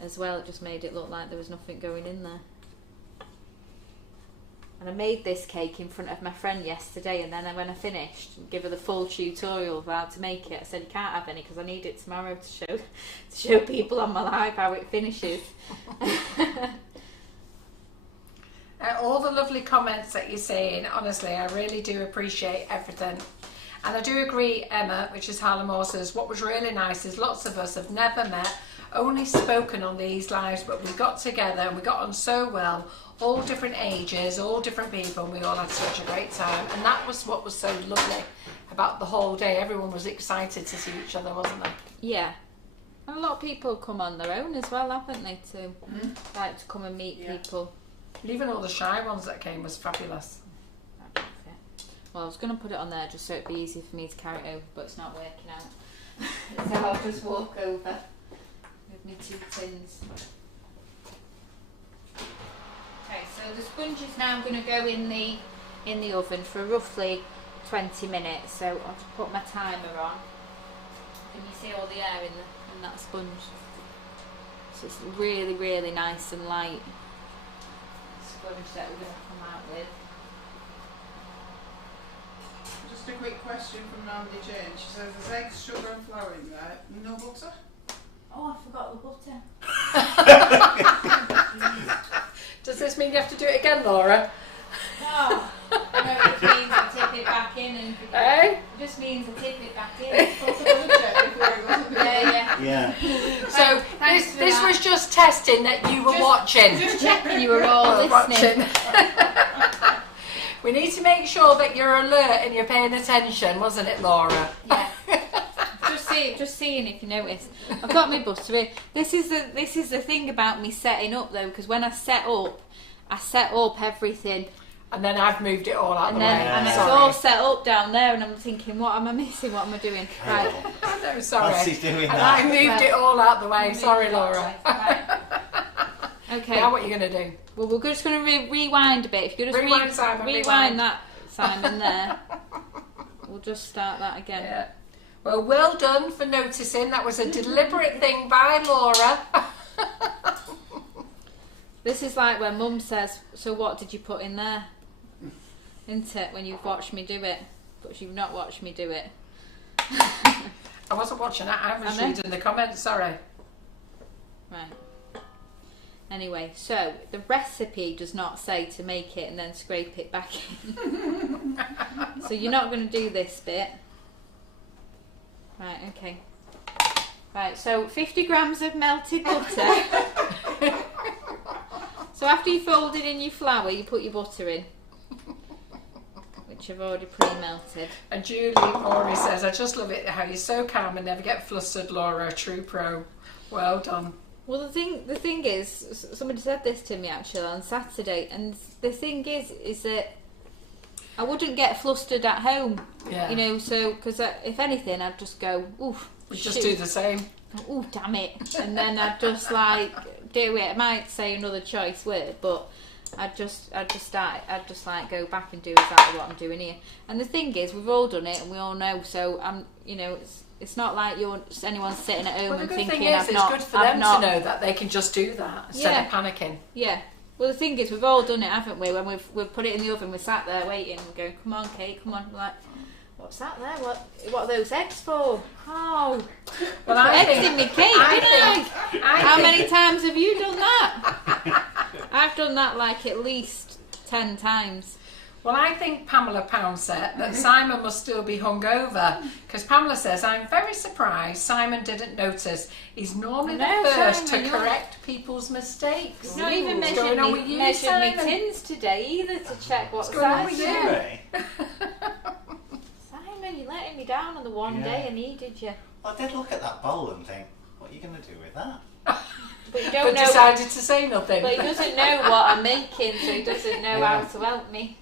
as well. It just made it look like there was nothing going in there. And I made this cake in front of my friend yesterday, and then when I finished, give her the full tutorial of how to make it. I said, you can't have any because I need it tomorrow to show people on my live how it finishes. All the lovely comments that you're saying, honestly, I really do appreciate everything. And I do agree, Emma, which is Harlem Horses, what was really nice is lots of us have never met, only spoken on these lives, but we got together and we got on so well, all different ages, all different people, and we all had such a great time. And that was what was so lovely about the whole day. Everyone was excited to see each other, wasn't they? Yeah. And a lot of people come on their own as well, haven't they, to like to come and meet people. Even all the shy ones that came was fabulous. Well, I was going to put it on there just so it'd be easy for me to carry it over, but it's not working out. So I'll just walk over with my 2 tins. Okay, so the sponge is now going to go in the oven for roughly 20 minutes. So I'll just put my timer on. Can you see all the air in that sponge? So it's really, really nice and light sponge that we're going to come out with. Just a quick question from Randy Jane. She says there's eggs, sugar and flour in there. No butter? Oh, I forgot the butter. Does this mean you have to do it again, Laura? No, it just means I tip it back in and Eh? it just means I tip it back in. Yeah. Yeah. So Thanks for this that. was just testing that you were watching. Just checking you were all listening. We need to make sure that you're alert and you're paying attention, wasn't it, Laura? Yeah. Just seeing if you notice. I've got my butter in. This is the thing about me setting up though, because when I set up everything. And then I've moved it all out And the then way. and it's Sorry. all set up down there, and I'm thinking, what am I missing? What am I doing? Right. Oh, no, sorry. What's he doing And now? I moved it all out the way. Sorry, Laura. Right. Okay. Now what are you going to do? Well, we're just going to rewind a bit. If you just Rewind, Simon, rewind rewind. that, Simon, there. We'll just start that again. Yeah. Well done for noticing. That was a deliberate thing by Laura. This is like when Mum says, "So what did you put in there?" Isn't it? When you've watched me do it, but you've not watched me do it. I wasn't watching that. I was I know. reading the comments. Sorry. Right. Anyway, so the recipe does not say to make it and then scrape it back in. So you're not going to do this bit. Right, okay. Right, so 50 grams of melted butter. So after you folded in your flour, you put your butter in, which I've already pre-melted. And Julie Maury says, I just love it how you're so calm and never get flustered, Laura, a true pro. Well done. Well, the thing is, somebody said this to me actually on Saturday, and the thing is that I wouldn't get flustered at home, Yeah. you know. So, because if anything, I'd just go, oof, We just do the same. oh damn it, and then I'd just like do it. I might say another choice word, but I'd just like go back and do exactly what I'm doing here. And the thing is, we've all done it, and we all know. So I'm, you know, it's not like anyone's sitting at home Well, the and good thinking, thing is, I've it's not, good for I've them not, to know that they can just do that instead of panicking. Yeah. Well, the thing is, we've all done it, haven't we? When we've put it in the oven, we're sat there waiting. We're going, come on, Kate, come on. We're like, what's that there? What are those eggs for? Oh, Well, I eggs think, in my cake, didn't I? How many times have you done that? I've done that like at least 10 times. Well, I think Pamela Poundset that Simon must still be hungover, because Pamela says, I'm very surprised Simon didn't notice. He's normally I know, the first Simon, to you're- correct people's mistakes. He's not even What's going on with you, measured me Simon? tins today either to check what What's going on size with they you? are. Really? Simon, you're letting me down on the one Yeah. day I needed you. I did look at that bowl and think, what are you going to do with that? But you But don't know. decided to say nothing. But he doesn't know what I'm making, so he doesn't know how to help me.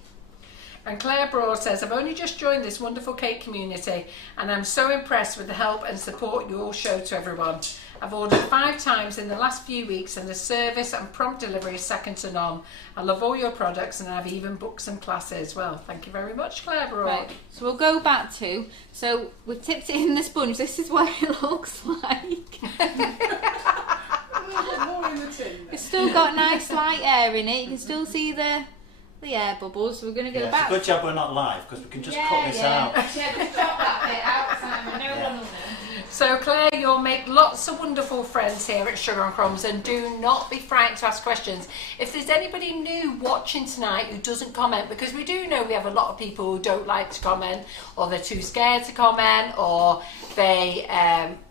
And Claire Broad says, I've only just joined this wonderful cake community and I'm so impressed with the help and support you all show to everyone. I've ordered 5 times in the last few weeks and the service and prompt delivery is second to none. I love all your products and I've even booked some classes. Well, thank you very much, Claire Broad. Right, so we'll go back to, so we've tipped it in the sponge. This is what it looks like. A little bit more in the tin. It's still got nice light air in it. You can still see the air bubbles. We're going to go Yeah, back. it's a good job we're not live, because we can just cut this out. Yeah, just chop that bit out, Simon. No Yeah. problem. So Claire, you'll make lots of wonderful friends here at Sugar and Crumbs and do not be frightened to ask questions. If there's anybody new watching tonight who doesn't comment, because we do know we have a lot of people who don't like to comment, or they're too scared to comment, or they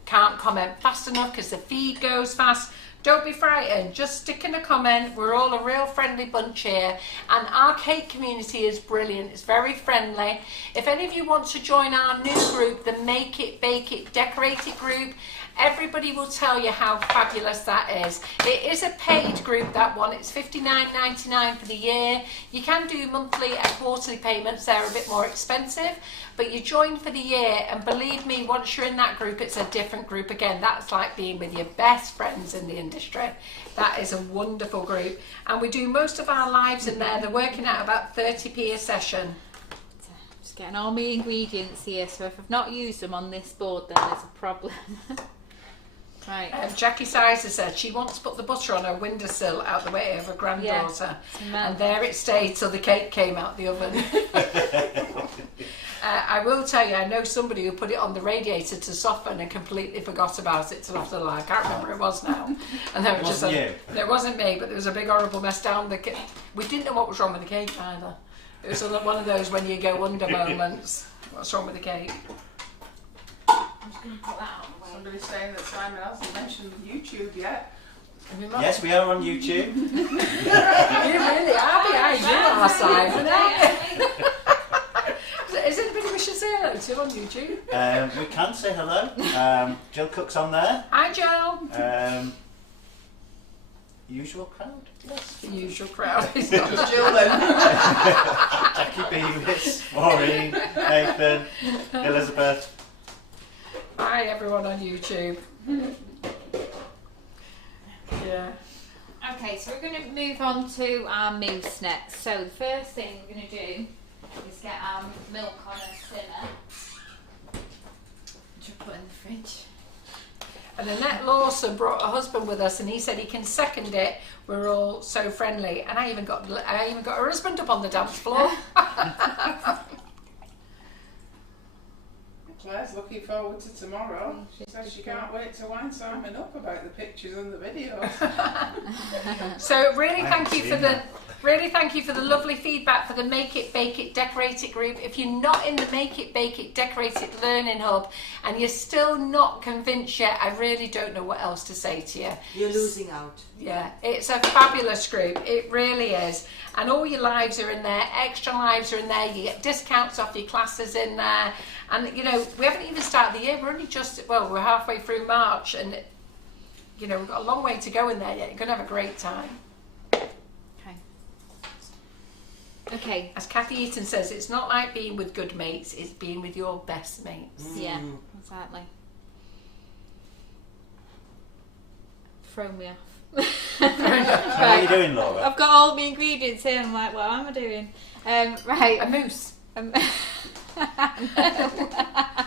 can't comment fast enough because the feed goes fast. Don't be frightened, just stick in a comment. We're all a real friendly bunch here and our cake community is brilliant. It's very friendly. If any of you want to join our new group, the Make It, Bake It, Decorate It group, Everybody will tell you how fabulous that is. It is a paid group, that one. It's $59.99 for the year. You can do monthly and quarterly payments. They're a bit more expensive, but you join for the year, and believe me, once you're in that group, it's a different group again. That's like being with your best friends in the industry. That is a wonderful group, and we do most of our lives in there. They're working out about 30p a session. Just getting all my ingredients here, so if I've not used them on this board, then there's a problem. Right. Jackie Sizer said she wants to put the butter on her windowsill out the way of her granddaughter, and there it stayed till the cake came out the oven. I will tell you, I know somebody who put it on the radiator to soften and completely forgot about it till after the I can't remember who it was now. And there was just it wasn't me, but there was a big horrible mess down the cake. We didn't know what was wrong with the cake either. It was one of those when you go under moments. What's wrong with the cake? I'm just going to put that on the way. Somebody's saying that Simon hasn't mentioned YouTube yet. Yes, we are on YouTube. You really are behind you are, Simon, aren't you? Is anybody we should say hello to on YouTube? We can say hello. Jill Cook's on there. Hi, Jill. Usual crowd. Yes. The usual crowd. It's Not just Jill then. Jackie Beavis, Maureen, Nathan, Elizabeth. Hi, everyone on YouTube. Yeah. Okay, so we're going to move on to our mousse next. So the first thing we're going to do is get our milk on a simmer, which we'll put in the fridge. And Annette Lawson brought her husband with us, and he said he can second it. We're all so friendly, and I even got her husband up on the dance floor. Claire's looking forward to tomorrow. She says she can't wait to wind Simon up about the pictures and the videos. So really thank you for the lovely feedback for the Make It, Bake It, Decorate It group. If you're not in the Make It, Bake It, Decorate It Learning Hub and you're still not convinced yet, I really don't know what else to say to you. You're losing out. Yeah, it's a fabulous group. It really is. And all your lives are in there, extra lives are in there, you get discounts off your classes in there. And, you know, we haven't even started the year. We're only we're halfway through March, and, you know, we've got a long way to go in there yet. You're going to have a great time. Okay. As Kathy Eaton says, it's not like being with good mates, it's being with your best mates. Yeah, exactly. Throw me off. How are you doing, Laura? I've got all my ingredients here. I'm like, what am I doing? Right. A mousse.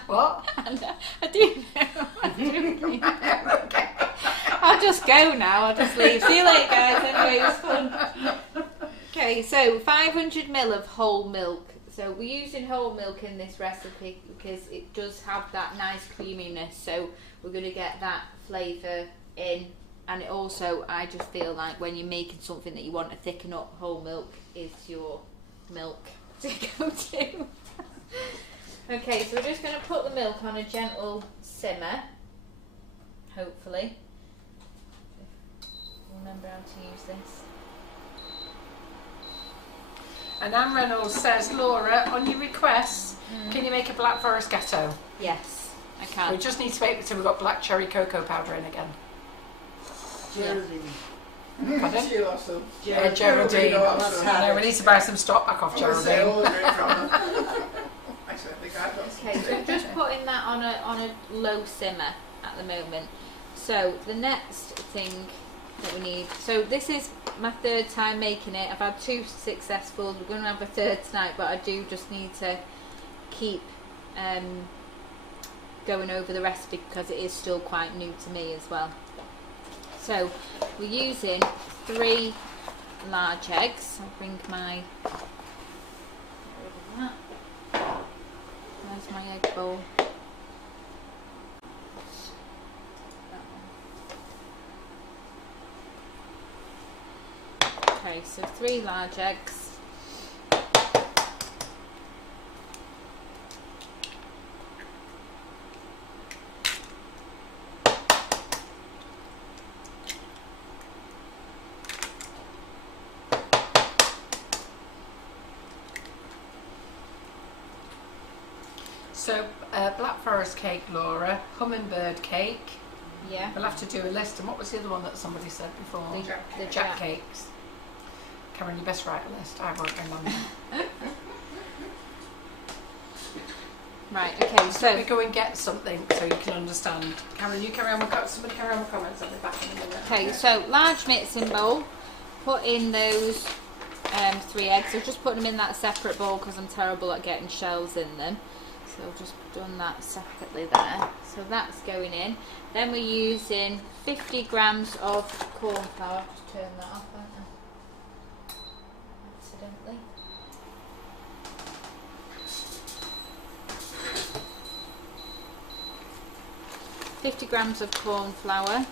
What? I do know what I'm doing. Okay. I'll just go now. I'll just leave. See you later, guys. Anyway, it was fun. Okay, so 500ml of whole milk. So we're using whole milk in this recipe because it does have that nice creaminess. So we're going to get that flavour in. And it also, I just feel like when you're making something that you want to thicken up, whole milk is your milk to go to. Okay, so we're just going to put the milk on a gentle simmer, hopefully. Remember how to use this. And Anne Reynolds says, Laura, on your requests, can you make a Black Forest Gâteau? Yes, I can. We just need to make it so we've got black cherry cocoa powder in again. Geraldine. Pardon? She also. Geraldine. No, we need to buy some stock back off Geraldine. Okay, so I'm just putting that on a low simmer at the moment. So the next thing that we need, so this is my third time making it. I've had 2 successfuls. We're going to have a third tonight, but I do just need to keep going over the recipe because it is still quite new to me as well. So we're using 3 large eggs. I'll bring my, where's my egg bowl? Okay, so 3 large eggs. So, Black Forest cake, Laura, hummingbird cake, Yeah. We'll have to do a list. And what was the other one that somebody said before? The Jack cakes. Karen, you best write a list. I won't remember. Right, okay, so we go and get something so you can understand. Karen, you carry on with somebody carry on with comments. I'll be back in a minute. okay, so large mixing bowl. Put in those 3 eggs. I've just put them in that separate bowl because I'm terrible at getting shells in them. So I've just done that separately there. So that's going in. Then we're using 50 grams of corn flour. Just turn that off, haven't I? Accidentally. $50 grams of corn flour.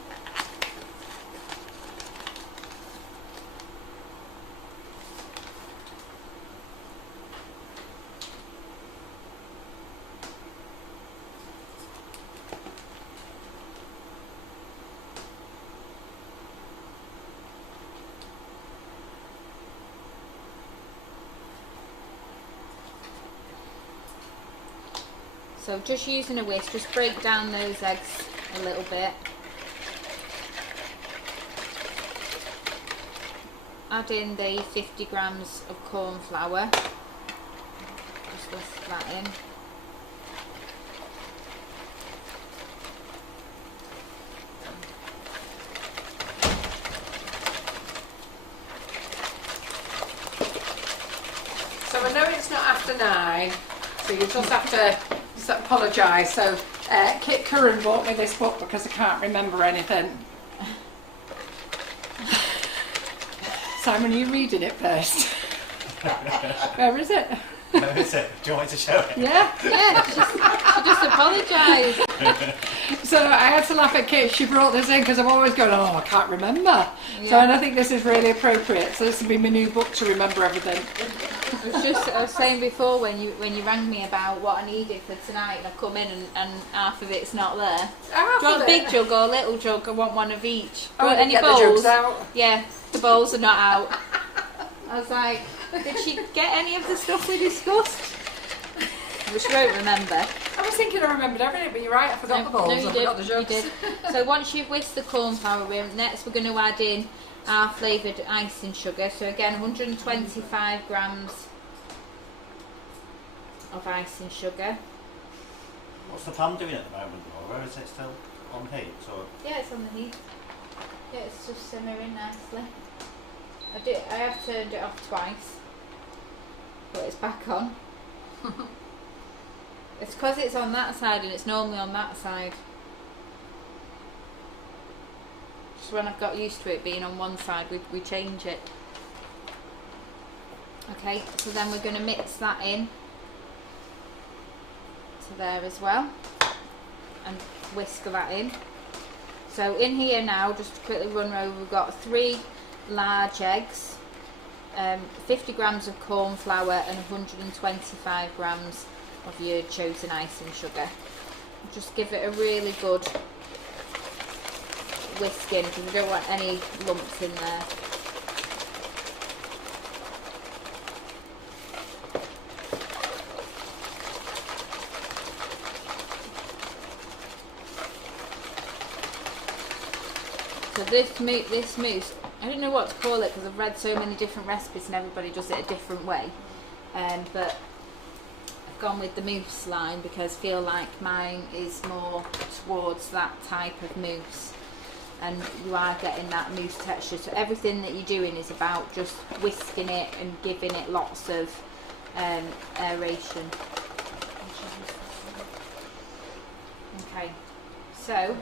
So just using a whisk, just break down those eggs a little bit. Add in the 50 grams of corn flour. Just whisk that in. So I know it's not after 9, so you just have to apologise. So Kit Curran bought me this book because I can't remember anything. Simon, are you reading it first? Where is it? Where is it? Do you want me to show it? Yeah. Yeah, she just apologised. So I had to laugh at Kit. She brought this in because I'm always going, oh, I can't remember. Yeah. So and I think this is really appropriate. So this will be my new book to remember everything. I was saying before when you rang me about what I needed for tonight, and I come in and half of it's not there. Do you want a big jug or a little jug? I want one of each. Oh, any get bowls? the jugs out. Yeah, the bowls are not out. I was like, did she get any of the stuff we discussed? Well, she won't remember. I was thinking I remembered everything, but you're right, I forgot the bowls, I forgot the jugs. You did. So once you've whisked the corn flour in, next we're going to add in our flavoured icing sugar. So again, 125 grams of icing sugar. What's the pan doing at the moment, Laura? Is it still on heat? Or? Yeah, it's on the heat. Yeah, it's just simmering nicely. I have turned it off twice, but it's back on. It's because it's on that side and it's normally on that side. Just when I've got used to it being on one side, we change it. Okay, so then we're going to mix that in to there as well and whisk that in. So in here now, just to quickly run over, we've got 3 large eggs, 50 grams of corn flour and 125 grams of your chosen icing sugar. Just give it a really good whisking because we don't want any lumps in there. So this mousse, I don't know what to call it because I've read so many different recipes and everybody does it a different way, but I've gone with the mousse line because I feel like mine is more towards that type of mousse and you are getting that mousse texture. So everything that you're doing is about just whisking it and giving it lots of aeration. Okay, so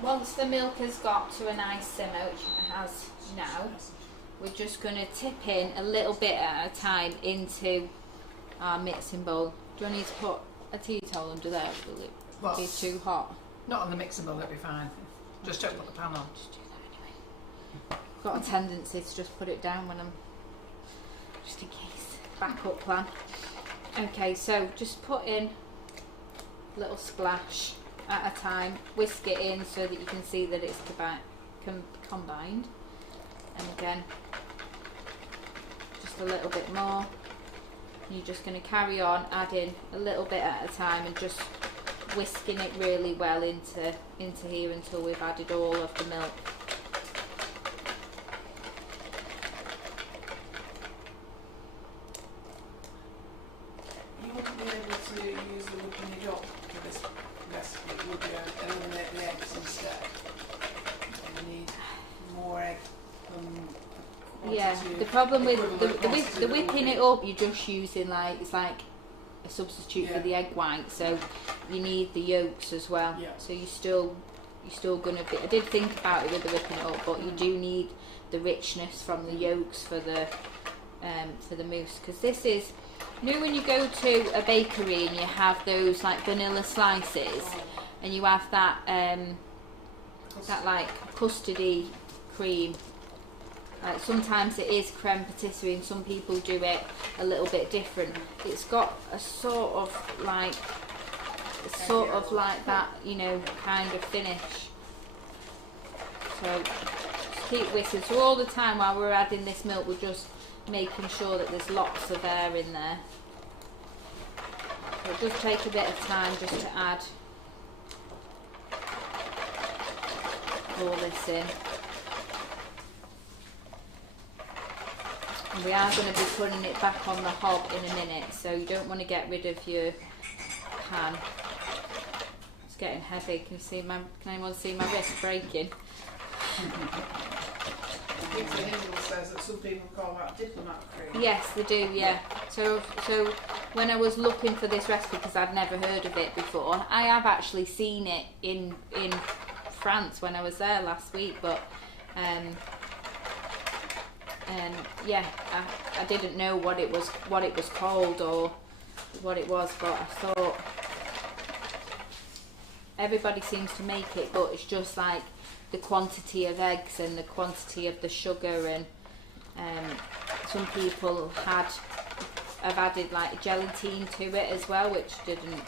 once the milk has got to a nice simmer, which it has now, we're just going to tip in a little bit at a time into our mixing bowl. Do I need to put a tea towel under there? Will it be too hot? Not on the mixing bowl, it'll be fine. Just don't put the pan on. Just do that anyway. Got a tendency to just put it down when I'm, just in case, backup plan. Okay, so just put in a little splash at a time, whisk it in so that you can see that it's combined, and again just a little bit more. You're just going to carry on adding a little bit at a time and just whisking it really well into here until we've added all of the milk. You wouldn't be able to use the whipping it up for this recipe, would you? Eliminate the eggs instead. You need more egg than Yeah, the problem with the whipping it up, you're just using it's like a substitute for the egg white, so you need the yolks as well. Yeah. So you're still gonna be. I did think about it with the whipping it up, but you do need the richness from the yolks for the mousse, because this is. You know when you go to a bakery and you have those like vanilla slices, and you have that like custardy cream. Sometimes it is creme patisserie and some people do it a little bit different. It's got a sort of like that, you know, kind of finish. So just keep whisking. So all the time while we're adding this milk, we're just making sure that there's lots of air in there. So it does take a bit of time just to add all this in. And we are going to be putting it back on the hob in a minute, so you don't want to get rid of your pan. It's getting heavy. Can anyone see my wrist breaking? Peter Hingle says that some people call that diplomat cream. Yes, they do. Yeah. So when I was looking for this recipe, because I'd never heard of it before, I have actually seen it in France when I was there last week, but. Yeah, I didn't know what it was called or what it was, but I thought everybody seems to make it, but it's just like the quantity of eggs and the quantity of the sugar, and some people have added like gelatine to it as well, which didn't.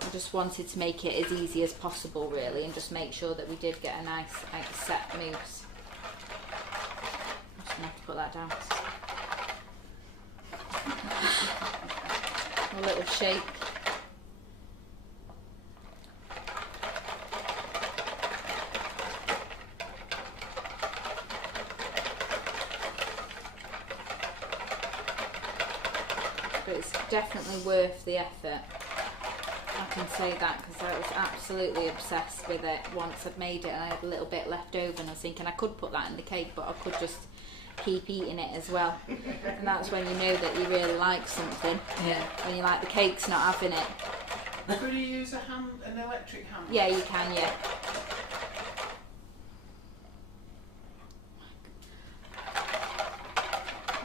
I just wanted to make it as easy as possible really, and just make sure that we did get a nice set mousse. I'm going to have to put that down. A little shake. But it's definitely worth the effort. I can say that because I was absolutely obsessed with it once I'd made it, and I had a little bit left over, and I was thinking I could put that in the cake, but I could just keep eating it as well. And that's when you know that you really like something. Yeah. When you like the cake's not having it. Could you use an electric hammer? Yeah, you can, yeah.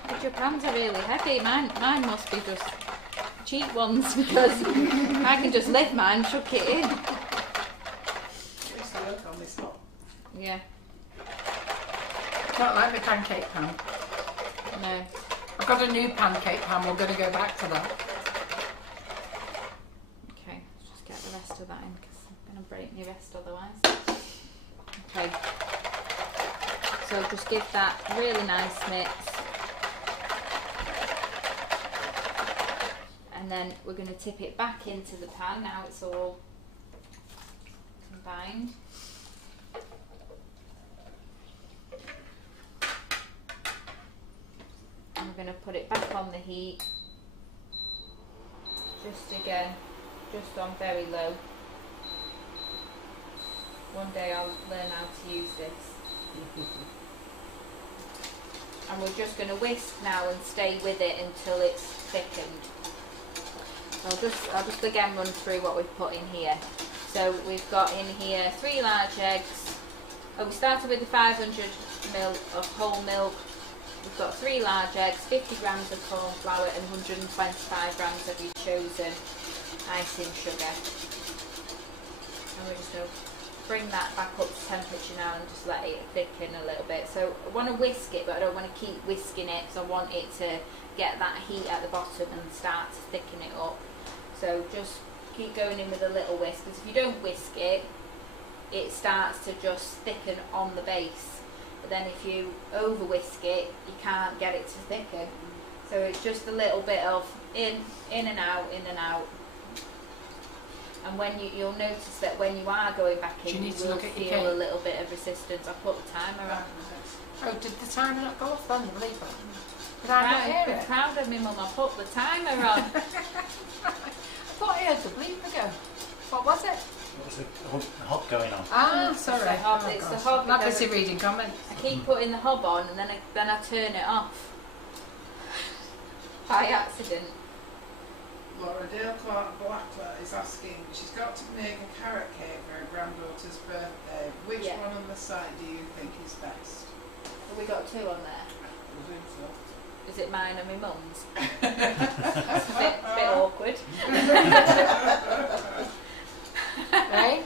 But your pans are really heavy. Mine must be just cheap ones, because I can just lift mine, chuck it in. I used to work on this lot. Yeah. Not like the pancake pan. No. I've got a new pancake pan. We're going to go back to that. Okay, let's just get the rest of that in, because I'm going to break my wrist otherwise. Okay. So just give that really nice mix. And then we're going to tip it back into the pan. Now it's all combined. And we're going to put it back on the heat. Just on very low. One day I'll learn how to use this. And we're just going to whisk now and stay with it until it's thickened. I'll just again run through what we've put in here. So we've got in here 3 large eggs. We started with the 500 ml of whole milk. We've got 3 large eggs, 50 grams of corn flour and 125 grams of your chosen icing sugar. And we're just going to bring that back up to temperature now and just let it thicken a little bit. So I want to whisk it, but I don't want to keep whisking it, so I want it to get that heat at the bottom and start to thicken it up. So just keep going in with a little whisk, because if you don't whisk it, it starts to just thicken on the base. But then if you over whisk it, you can't get it to thicken. So it's just a little bit of in and out, in and out. And when you'll notice that when you are going back Do you in, you need to will look at your feel a cake? little bit of resistance. I put the timer on. Oh, did the timer not go off then? The lever? Did I not Right, hear be it? proud of me, Mum. I put the timer on. I thought I heard the bleeper go. What was it? It was a hob going on. Ah, sorry. the hob, Oh, it's the gosh. hob Not because busy reading comments. I keep putting the hob on and then I turn it off by accident. Laura Dale Clark Blackler is asking, she's got to make a carrot cake for her granddaughter's birthday. Which Yeah. one on the site do you think is best? Have we got 2 on there? I think so. Is it mine and my mum's? That's a bit awkward. Right?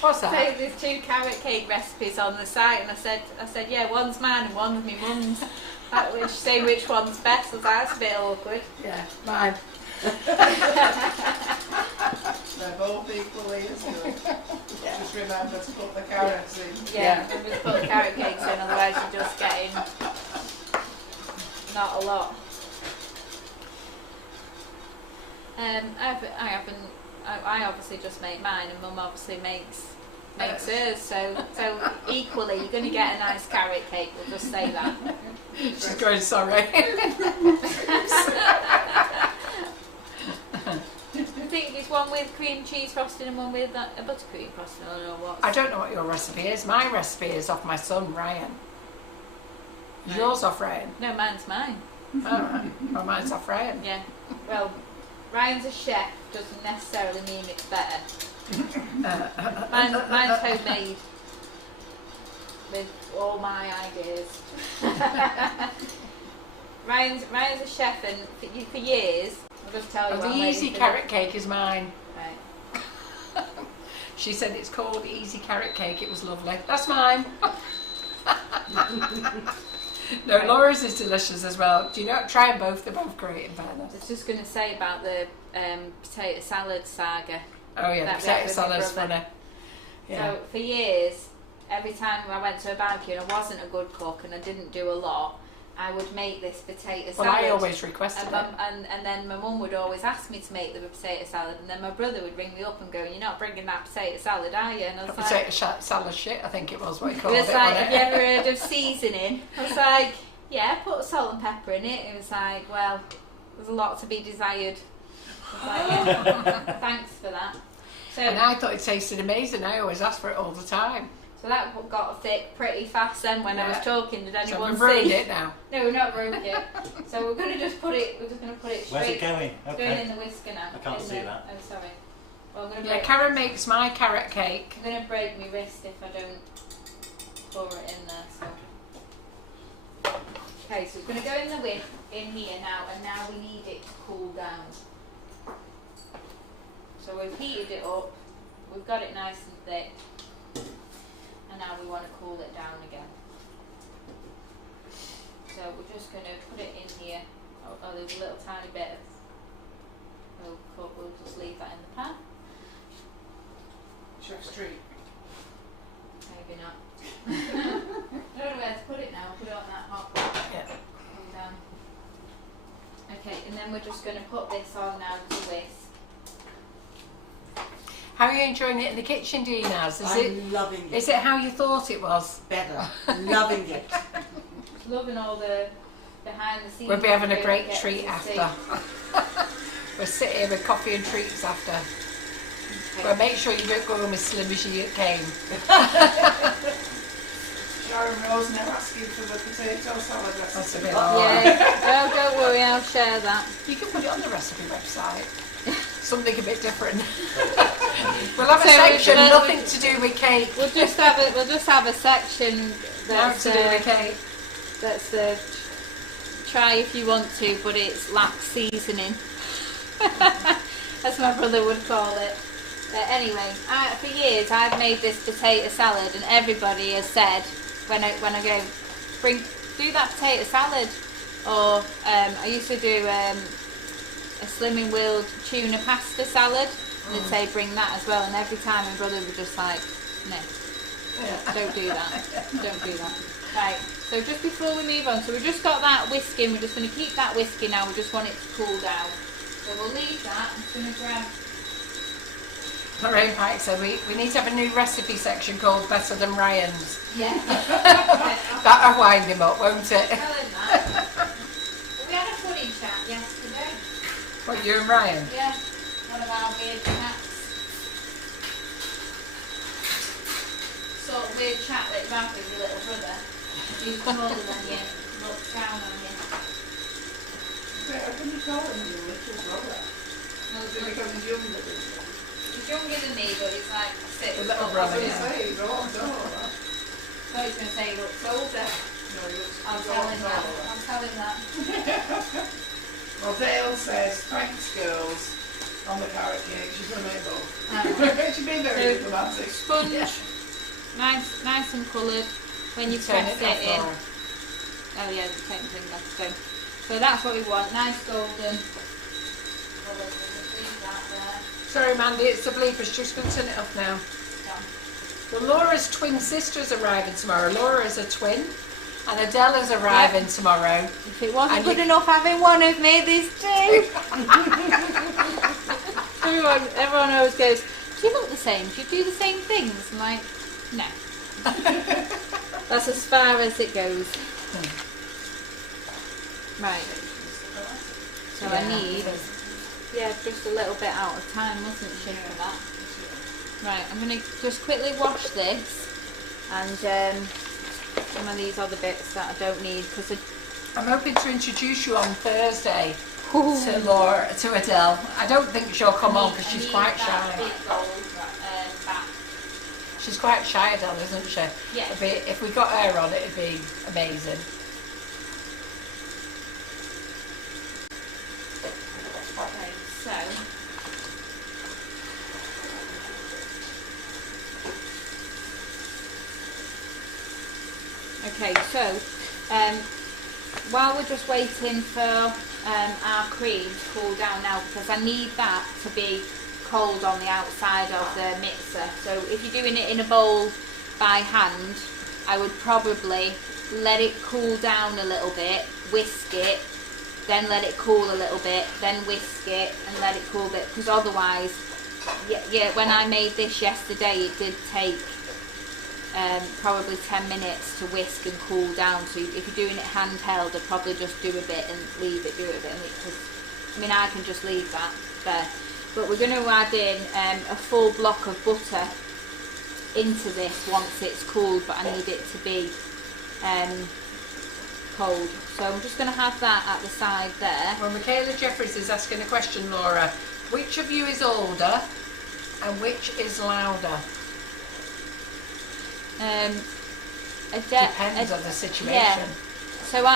What's So that? there's 2 carrot cake recipes on the site, and I said, yeah, one's mine and one's my mum's. Say which one's best. I was like, that's a bit awkward. Yeah, mine. They're both equally as good. Just remember to put the carrots in. Yeah, I'm just put the carrot cakes in, otherwise you're just getting not a lot. I obviously just make mine, and Mum obviously makes hers. So equally, you're going to get a nice carrot cake. We'll just say that. She's going, sorry. I think it's one with cream cheese frosting and one with a buttercream frosting. I don't know what. I don't know what your recipe is. My recipe is off my son, Ryan. Is Right. yours off Ryan? No, mine's mine. Alright. Well, mine's off Ryan. Yeah. Well, Ryan's a chef doesn't necessarily mean it's better. Mine's homemade with all my ideas. Ryan's a chef, and for years, I'll just tell you. Oh, the I'm easy waiting for carrot cake is mine. Right. She said it's called easy carrot cake. It was lovely. That's mine. No, Laura's is delicious as well. Do you know? Try them both. They're both great in I fairness. was just going to say about the potato salad saga. Oh yeah, That the potato with my salad's brother. funny. Yeah. So for years, every time I went to a barbecue and I wasn't a good cook and I didn't do a lot, I would make this potato Well, salad. I always requested it. And then my mum would always ask me to make the potato salad, and then my brother would ring me up and go, "You're not bringing that potato salad, are you?" And I A was potato like, salad shit, I think it was what you it called was it. like, wasn't "Have you ever heard of seasoning?" I was like, "Yeah, put salt and pepper in it." It was like, "Well, there's a lot to be desired." I was like, "Yeah, thanks for that." So, And I thought it tasted amazing. I always ask for it all the time. so that got thick pretty fast then when I was Yeah. talking. Did So anyone we've ruined see? it now. No, we're not broke it. So we're going to just put it. We're just going to put it Where's straight. it going? It's going in Okay. the whisker now. I can't In see the- that. Oh, sorry. Well, I'm going to Yeah, break. Karen makes my carrot cake. I'm going to break my wrist if I don't pour it in there. So. Okay, so it's going to go in the whisk in here now, and now we need it to cool down. So we've heated it up. We've got it nice and thick, and now we want to cool it down again. So we're just going to put it in here. Oh, there's a little tiny bit of we'll just leave that in the pan. Chef's treat. Maybe not. I don't know where to put it now. Put it on that hot plate. Yeah. And, okay, and then we're just going to put this on now to whisk. How are you enjoying it in the kitchen, do you, Naz? I'm loving it. Is it how you thought it was? Better. Loving it. Loving all the behind the scenes. We'll be having a we great get treat to after. see. We'll sit here with coffee and treats after. Okay. But make sure you don't go home as slim as you came. Sharon Rose now asking for the potato salad That's a recipe. bit hard. Yeah. Oh, don't worry, I'll share that. You can put it on the recipe website. Something a bit different. We'll have a So section, we'll- nothing to do with cake. We'll just have a section Now that's to do with cake. that's try if you want to, but it's lax seasoning, as my brother would call it. Anyway, for years I've made this potato salad, and everybody has said when I go do that potato salad, or I used to do a Slimming World tuna pasta salad, and they'd say bring that as well, and every time my brother would just like, no, don't do that, don't do that. Right, so just before we move on, so we've just got that whisking, we're just going to keep that whisking now, we just want it to cool down. So we'll leave that. I'm just going to grab Lorraine Pike said we need to have a new recipe section called Better Than Ryan's. Yeah. That'll wind him up, won't it? Tell him that. We had a funny chat yesterday. What, you and Ryan? Yeah. One of our weird chats. Sort of weird chat that you have with your little brother. He's taller than you, looks down on you. How can you call him your little brother? No, Is it because he's younger than you? he's younger than me, but he's like 6 The little foot. brother, I was yeah. going to say, he's all taller. I thought he was going to say he looks older. No, he looks I'll he's tell all him that. taller. I'll tell him that. Well, Dale says, thanks girls, on the carrot cake. She's going to make both. She's been very diplomatic. Sponge, nice and coloured. When you Turn press it off, it in. Laura. Oh yeah, the same thing off. So that's what we want. Nice golden. Sorry, Mandy, it's the bleepers. Just going to turn it off now. Well, Laura's twin sister's arriving tomorrow. Laura is a twin, and Adela's arriving tomorrow. If it wasn't And good you- enough having one of me, there's two. everyone always goes, do you look the same? Do you do the same things? I'm like, no. That's as far as it goes. Right. So I need, just a little bit out of time, wasn't she, for that? Right, I'm going to just quickly wash this and some of these other bits that I don't need because I'm hoping to introduce you on Thursday to Laura, to Adele. I don't think she'll come on because she's quite shy. She's quite shy, Adele, isn't she? Yeah. If we got her on, it'd be amazing. Okay, so while we're just waiting for our cream to cool down now, because I need that to be cold on the outside of the mixer. So if you're doing it in a bowl by hand, I would probably let it cool down a little bit, whisk it, then let it cool a little bit, then whisk it and let it cool a bit, because otherwise, yeah, when I made this yesterday, it did take probably 10 minutes to whisk and cool down. So if you're doing it handheld, I'd probably just do a bit and leave it, because I mean, I can just leave that there. But we're going to add in a full block of butter into this once it's cooled, but I need it to be cold. So I'm just going to have that at the side there. Well, Michaela Jeffries is asking a question, Laura. Which of you is older and which is louder? Depends on the situation. Yeah. So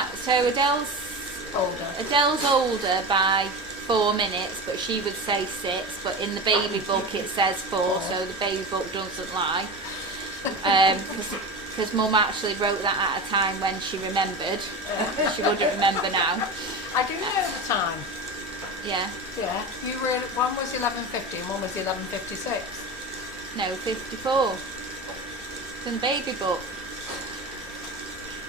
Adele's older by 4 minutes, but she would say 6. But in the baby book it says 4, so the baby book doesn't lie. Because Mum actually wrote that at a time when she remembered. She wouldn't remember now. I do know the time. Yeah. Yeah. One was 11:50 and one was 11:56. No, 54. It's in the baby book.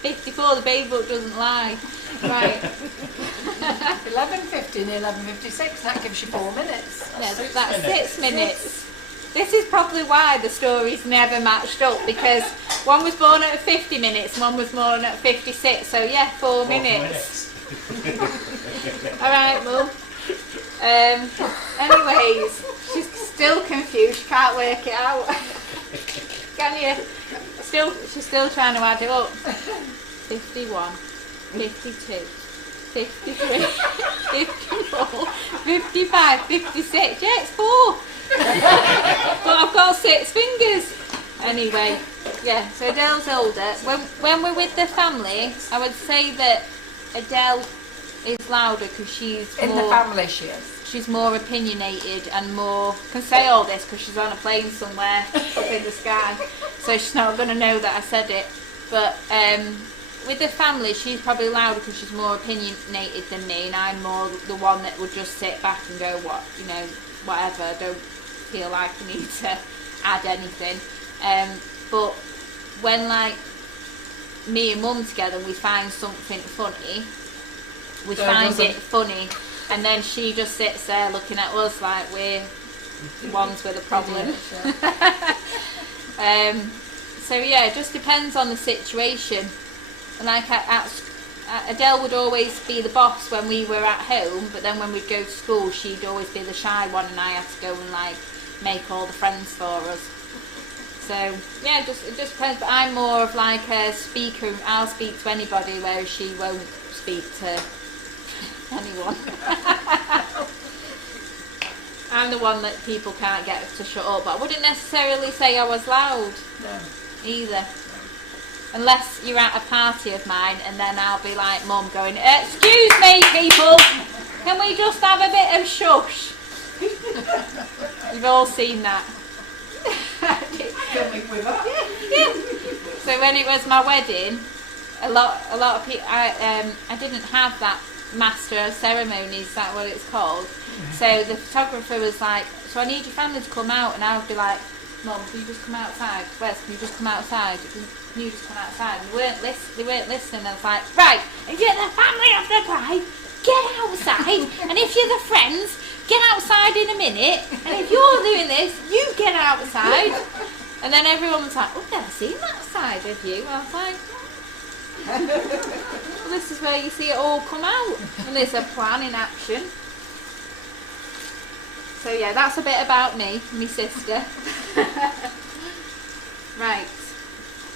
54, the baby book doesn't lie. Right. 11:50 and 11:56. That gives you 4 minutes. Yeah, that's 6 minutes. This is probably why the stories never matched up, because one was born at 50 minutes and one was born at 56. So yeah, 4 minutes. Alright, Mum. Anyways, she's still confused. She can't work it out. Can you? She's still trying to add it up. 51, 52, 53, 54, 55, 56. Yeah, it's 4. But I've got 6 fingers. Anyway, yeah, so Adele's older. When we're with the family, I would say that Adele is louder because she's In more, the family, she is. she's more opinionated and more, can say all this because she's on a plane somewhere up in the sky, so she's not going to know that I said it. But with the family, she's probably louder because she's more opinionated than me, and I'm more the one that would just sit back and go, whatever, I don't feel like I need to add anything. But when like me and Mum together, we find something funny, we find it funny, and then she just sits there looking at us like we're ones with a problem. So yeah, it just depends on the situation. And like Adele would always be the boss when we were at home, but then when we'd go to school, she'd always be the shy one, and I had to go and like make all the friends for us. So yeah, it just depends. But I'm more of like a speaker. I'll speak to anybody, whereas she won't speak to anyone. I'm the one that people can't get to shut up, but I wouldn't necessarily say I was loud either. Unless you're at a party of mine, and then I'll be like Mum going, excuse me people, can we just have a bit of shush? You've all seen that. Yeah. So when it was my wedding, a lot of people, I didn't have that master of ceremonies, is that what it's called? So the photographer was like, so I need your family to come out, and I would be like, Mum, can you just come outside? Wes, can you just come outside? Can you just come outside? And they weren't listening. I was like, right, if you're the family of the bride, get outside, and if you're the friends, get outside in a minute, and if you're doing this, you get outside. And then everyone was like, oh, I've never seen that side of you. I was like, well, this is where you see it all come out, and there's a plan in action. So yeah, that's a bit about me, my sister. Right,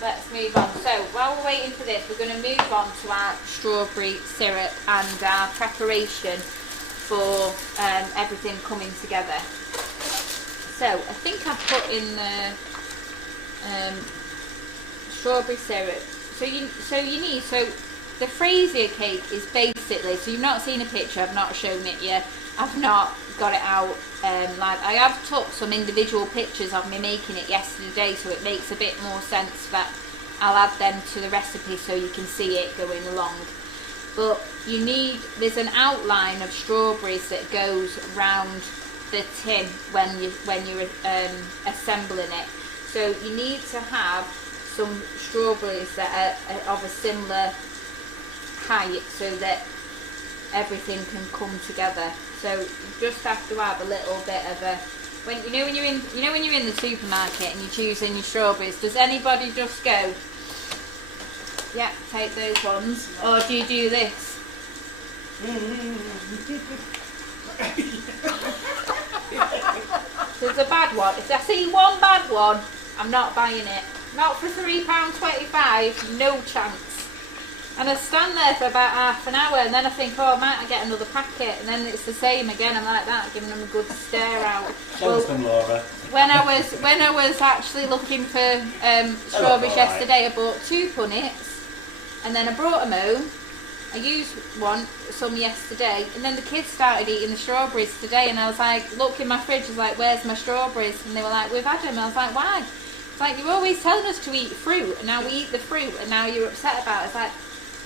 let's move on. So while we're waiting for this, we're going to move on to our strawberry syrup and our preparation for everything coming together. So I think I've put in the strawberry syrup. So the Frasier Cake is basically, so you've not seen a picture, I've not shown it yet, I've not got it out, like I have took some individual pictures of me making it yesterday, so it makes a bit more sense that I'll add them to the recipe so you can see it going along. But there's an outline of strawberries that goes round the tin when you're assembling it. So you need to have some strawberries that are of a similar height so that everything can come together. So you just have to have a little bit of a when you're in the supermarket and you're choosing your strawberries, does anybody just go, yeah, take those ones, or do you do this? There's a bad one. If I see one bad one, I'm not buying it. Not for £3.25, no chance. And I stand there for about half an hour, and then I think, oh, might I get another packet? And then it's the same again. I'm like that, giving them a good stare out. Show us them, Laura. When I was actually looking for strawberries yesterday, I bought 2 punnets, and then I brought them home. I used some yesterday, and then the kids started eating the strawberries today, and I was like, look in my fridge, I was like, where's my strawberries? And they were like, we've had them. I was like, why? It's like, you're always telling us to eat fruit, and now we eat the fruit, and now you're upset about it. It's like,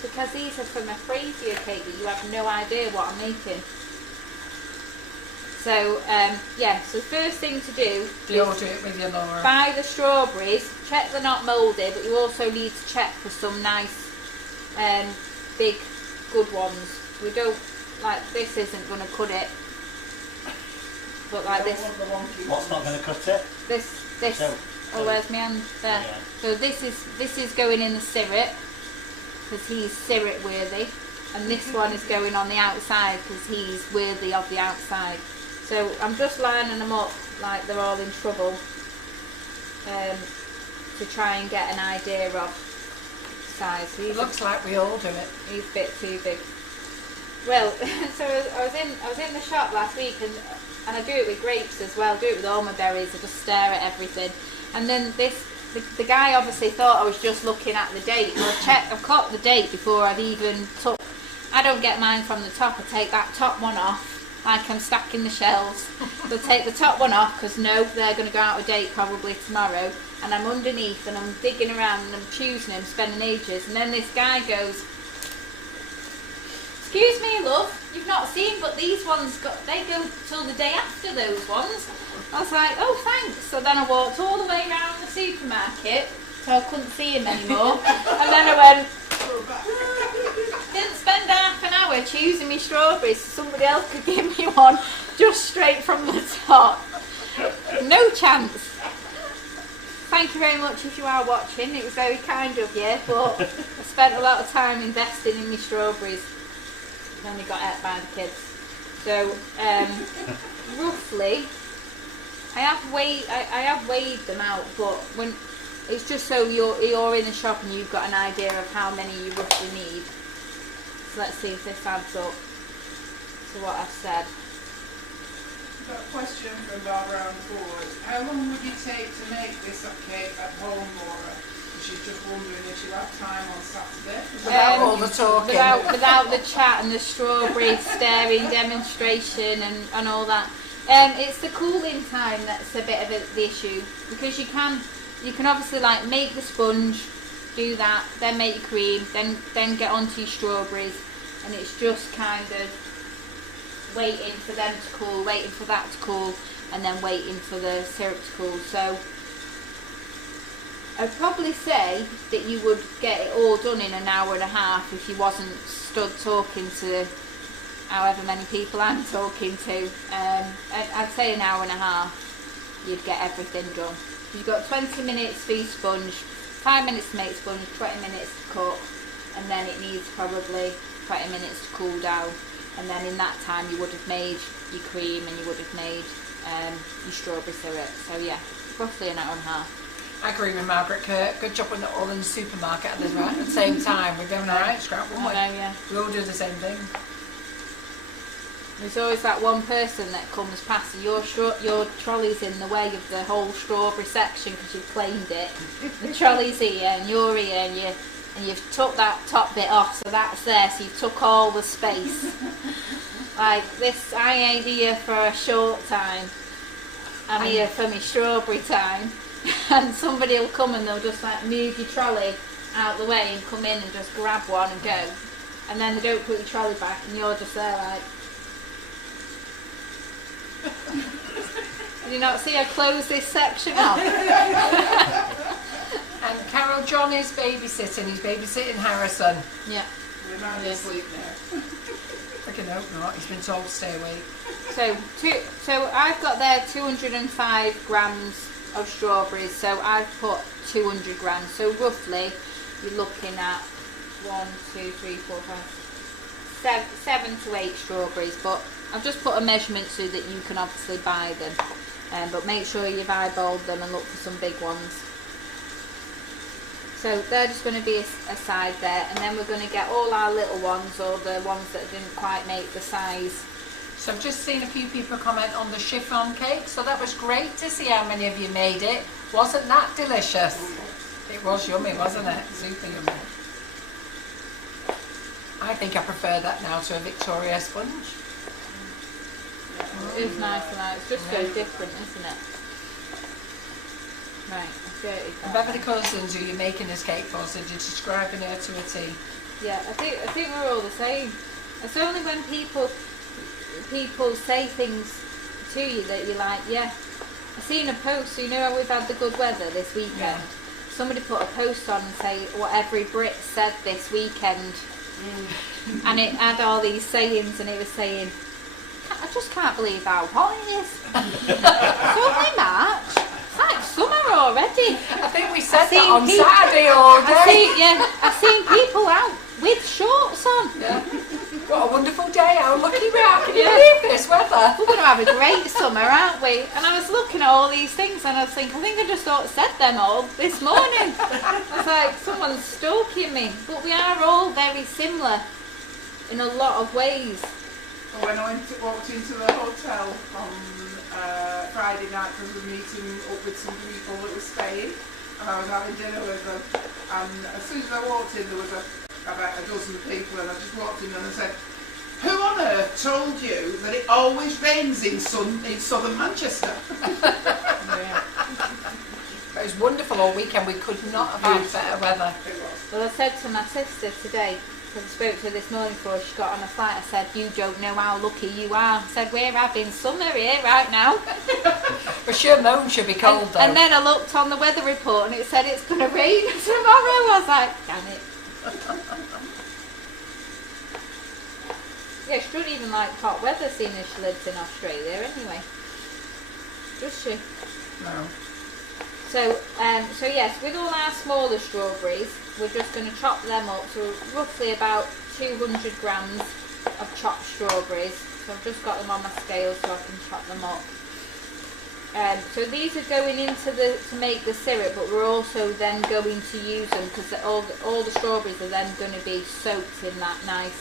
because these are from a Frasier Cake that you have no idea what I'm making. So, yeah, so the first thing to do Do you do it with your Laura? buy the strawberries, check they're not moulded, but you also need to check for some nice, big, good ones. We don't, like, this isn't going to cut it, but like this. What's not going to cut it? This. So, Oh, where's my hand? There. Yeah. So this is going in the syrup, because he's syrup worthy, and this one is going on the outside because he's worthy of the outside. So I'm just lining them up like they're all in trouble, to try and get an idea of size. It looks like we all do it. He's a bit too big. Well, so I was in the shop last week, and I do it with grapes as well. I do it with all my berries. I just stare at everything, and then the guy obviously thought I was just looking at the date. And I've clocked the date before I've even took. I don't get mine from the top. I take that top one off, like I'm stacking the shelves. So I take the top one off because they're going to go out of date probably tomorrow. And I'm underneath and I'm digging around and I'm choosing them, spending ages. And then this guy goes, excuse me, love, you've not seen, but these ones they go till the day after those ones. I was like, oh, thanks. So then I walked all the way around the supermarket, so I couldn't see him anymore. And then I went, didn't spend half an hour choosing me strawberries so somebody else could give me one just straight from the top. No chance. Thank you very much if you are watching. It was very kind of you, but I spent a lot of time investing in my strawberries. I've only got ate by the kids. So, roughly, I have weighed them out, but when it's just so you're in a shop and you've got an idea of how many you roughly need. So let's see if this adds up to what I've said. Got a question from Barbara on the board. How long would you take to make this cake at home, Laura? She's just wondering if you have time on Saturday. Without all the talking. Without the chat and the strawberry staring demonstration and all that. It's the cooling time that's a bit of the issue, because you can obviously like make the sponge, do that, then make your cream, then get onto your strawberries, and it's just kind of waiting for them to cool, waiting for that to cool, and then waiting for the syrup to cool. So I'd probably say that you would get it all done in an hour and a half if you wasn't stood talking to however many people I'm talking to. I'd say an hour and a half you'd get everything done. You've got 20 minutes for your sponge, 5 minutes to make sponge, 20 minutes to cook, and then it needs probably 20 minutes to cool down. And then in that time you would have made your cream and you would have made your strawberry syrup. So yeah, roughly an hour and a half. I agree with Margaret Kirk. Good job when they're all in the supermarket at the same time. We're doing our right scrap, wouldn't we? I know, yeah. We all do the same thing. There's always that one person that comes past and your trolley's in the way of the whole strawberry section because you've claimed it. The trolley's here and you're here and you've took that top bit off, so that's there, so you've took all the space. Like this, I ain't here for a short time. I'm here for my strawberry time. And somebody will come and they'll just like move your trolley out the way and come in and just grab one and go. And then they don't put your trolley back and you're just there like... Did you not see I closed this section off? And Carol John is babysitting. He's babysitting Harrison. Yeah. We might be asleep now. I can hope not. He's been told to stay awake. So I've got there 205 grams of strawberries. So I've put 200 grams. So roughly you're looking at 7 to 8 strawberries. But I've just put a measurement so that you can obviously buy them. But make sure you've eyeballed them and look for some big ones. So they're just going to be aside there, and then we're going to get all our little ones, or the ones that didn't quite make the size. So I've just seen a few people comment on the chiffon cake, so that was great to see how many of you made it. Wasn't that delicious? It was yummy, wasn't it? Super yummy. I think I prefer that now to a Victoria sponge. It is nice and that. It's just so different, isn't it? Right, I've dirtied that. Beverly Cousins, who you're making this cake for, so you're describing her to a T. Yeah, I think we're all the same. It's only when people say things to you that you're like, yeah. I seen a post, so you know how we've had the good weather this weekend. Yeah. Somebody put a post on and say what every Brit said this weekend. And it had all these sayings, and it was saying, I just can't believe how hot it is. It's only March. It's like summer already. I think we said that on Saturday all day. I've seen people out with shorts on. Yeah. What a wonderful day. How lucky we are. Can you believe this weather? We're going to have a great summer, aren't we? And I was looking at all these things and I was thinking, I think I just said them all this morning. It's like someone's stalking me. But we are all very similar in a lot of ways. When I walked into the hotel on Friday night, because we were meeting up with some people that were staying, and I was having dinner with them, and as soon as I walked in there was about a dozen people, and I just walked in and I said, who on earth told you that it always rains in southern Manchester? Yeah. It was wonderful all weekend. We could not have had better weather. It was. Well, I said to my sister today, because I spoke to her this morning before she got on a flight, I said, you don't know how lucky you are. I said, we're having summer here right now. But sure, moan should be cold though. And then I looked on the weather report and it said it's going to rain tomorrow. I was like, damn it. Yeah, she doesn't even like hot weather, seeing as she lives in Australia anyway. Does she? No. So, so yes, with all our smaller strawberries, we're just going to chop them up. So roughly about 200 grams of chopped strawberries. So I've just got them on my scale so I can chop them up. So these are going into to make the syrup, but we're also then going to use them because all the strawberries are then going to be soaked in that nice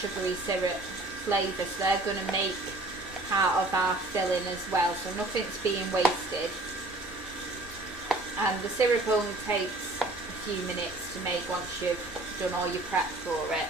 sugary syrup flavour. So they're going to make part of our filling as well. So nothing's being wasted. And the syrup only takes a few minutes to make once you've done all your prep for it.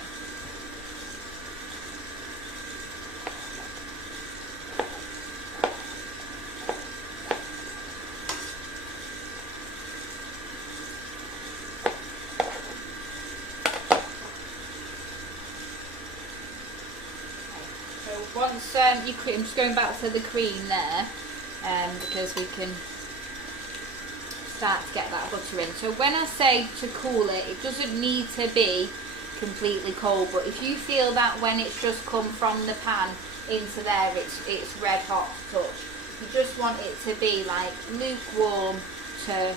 So once you cream, I'm just going back to the cream there, because we can start to get that butter in. So when I say to cool it, it doesn't need to be completely cold, but if you feel that when it's just come from the pan into there, it's red hot to touch, you just want it to be like lukewarm to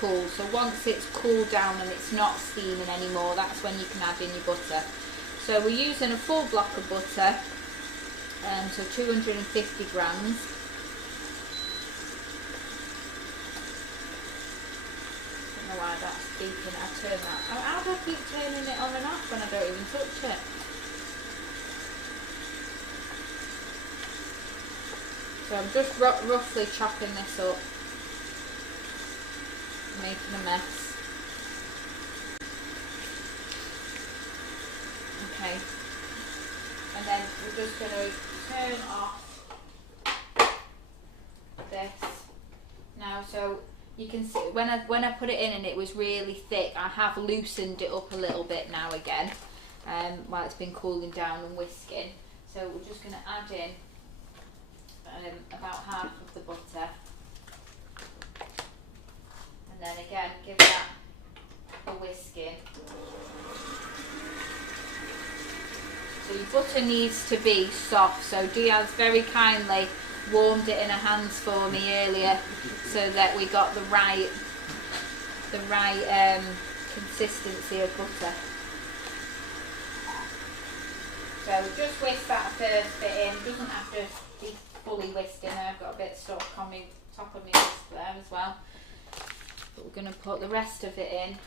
cool. So once it's cooled down and it's not steaming anymore, that's when you can add in your butter. So we're using a full block of butter, so 250 grams. I don't know why that's beeping. I turn that. How do I keep turning it on and off when I don't even touch it? So I'm just roughly chopping this up, making a mess. Okay, and then we're just going to turn off this now. So you can see when I put it in and it was really thick, I have loosened it up a little bit now again, while it's been cooling down and whisking. So we're just going to add in about half of the butter, and then again give that a whisking. So your butter needs to be soft. So Diaz very kindly warmed it in her hands for me earlier, so that we got the right consistency of butter. So just whisk that first bit in. It doesn't have to be fully whisked in there. I've got a bit stuck on my top of my whisk there as well. But we're going to put the rest of it in.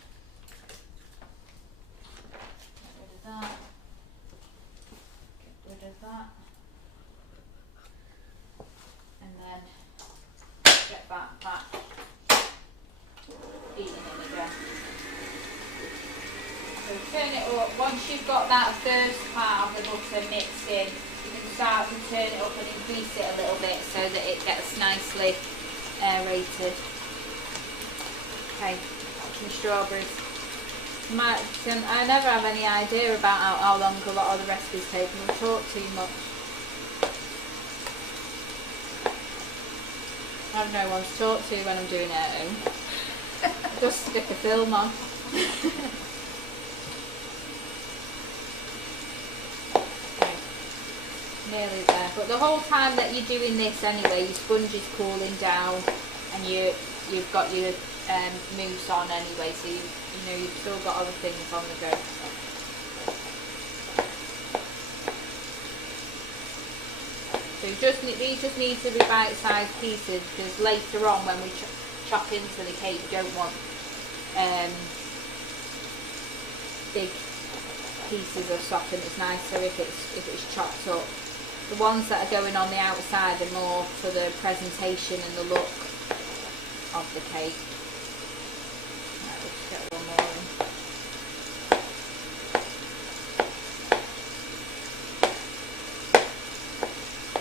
Get rid of that. Get rid of that. And then get that back beaten in again. So turn it up. Once you've got that first part of the butter mixed in, you can start to turn it up and increase it a little bit so that it gets nicely aerated. Okay, that's my strawberries. I never have any idea about how long a lot of the recipes take, and I talk too much. I have no one to talk to when I'm doing it at home. Just stick a film on. Okay, nearly there. But the whole time that you're doing this anyway, your sponge is cooling down, and you've got your mousse on anyway, so you know you've still got other things on the go. So these just need to be bite-sized pieces, because later on when we chop into the cake, you don't want big pieces of stuff, and it's nicer if it's chopped up. The ones that are going on the outside are more for the presentation and the look of the cake. Right, we'll just get one more in.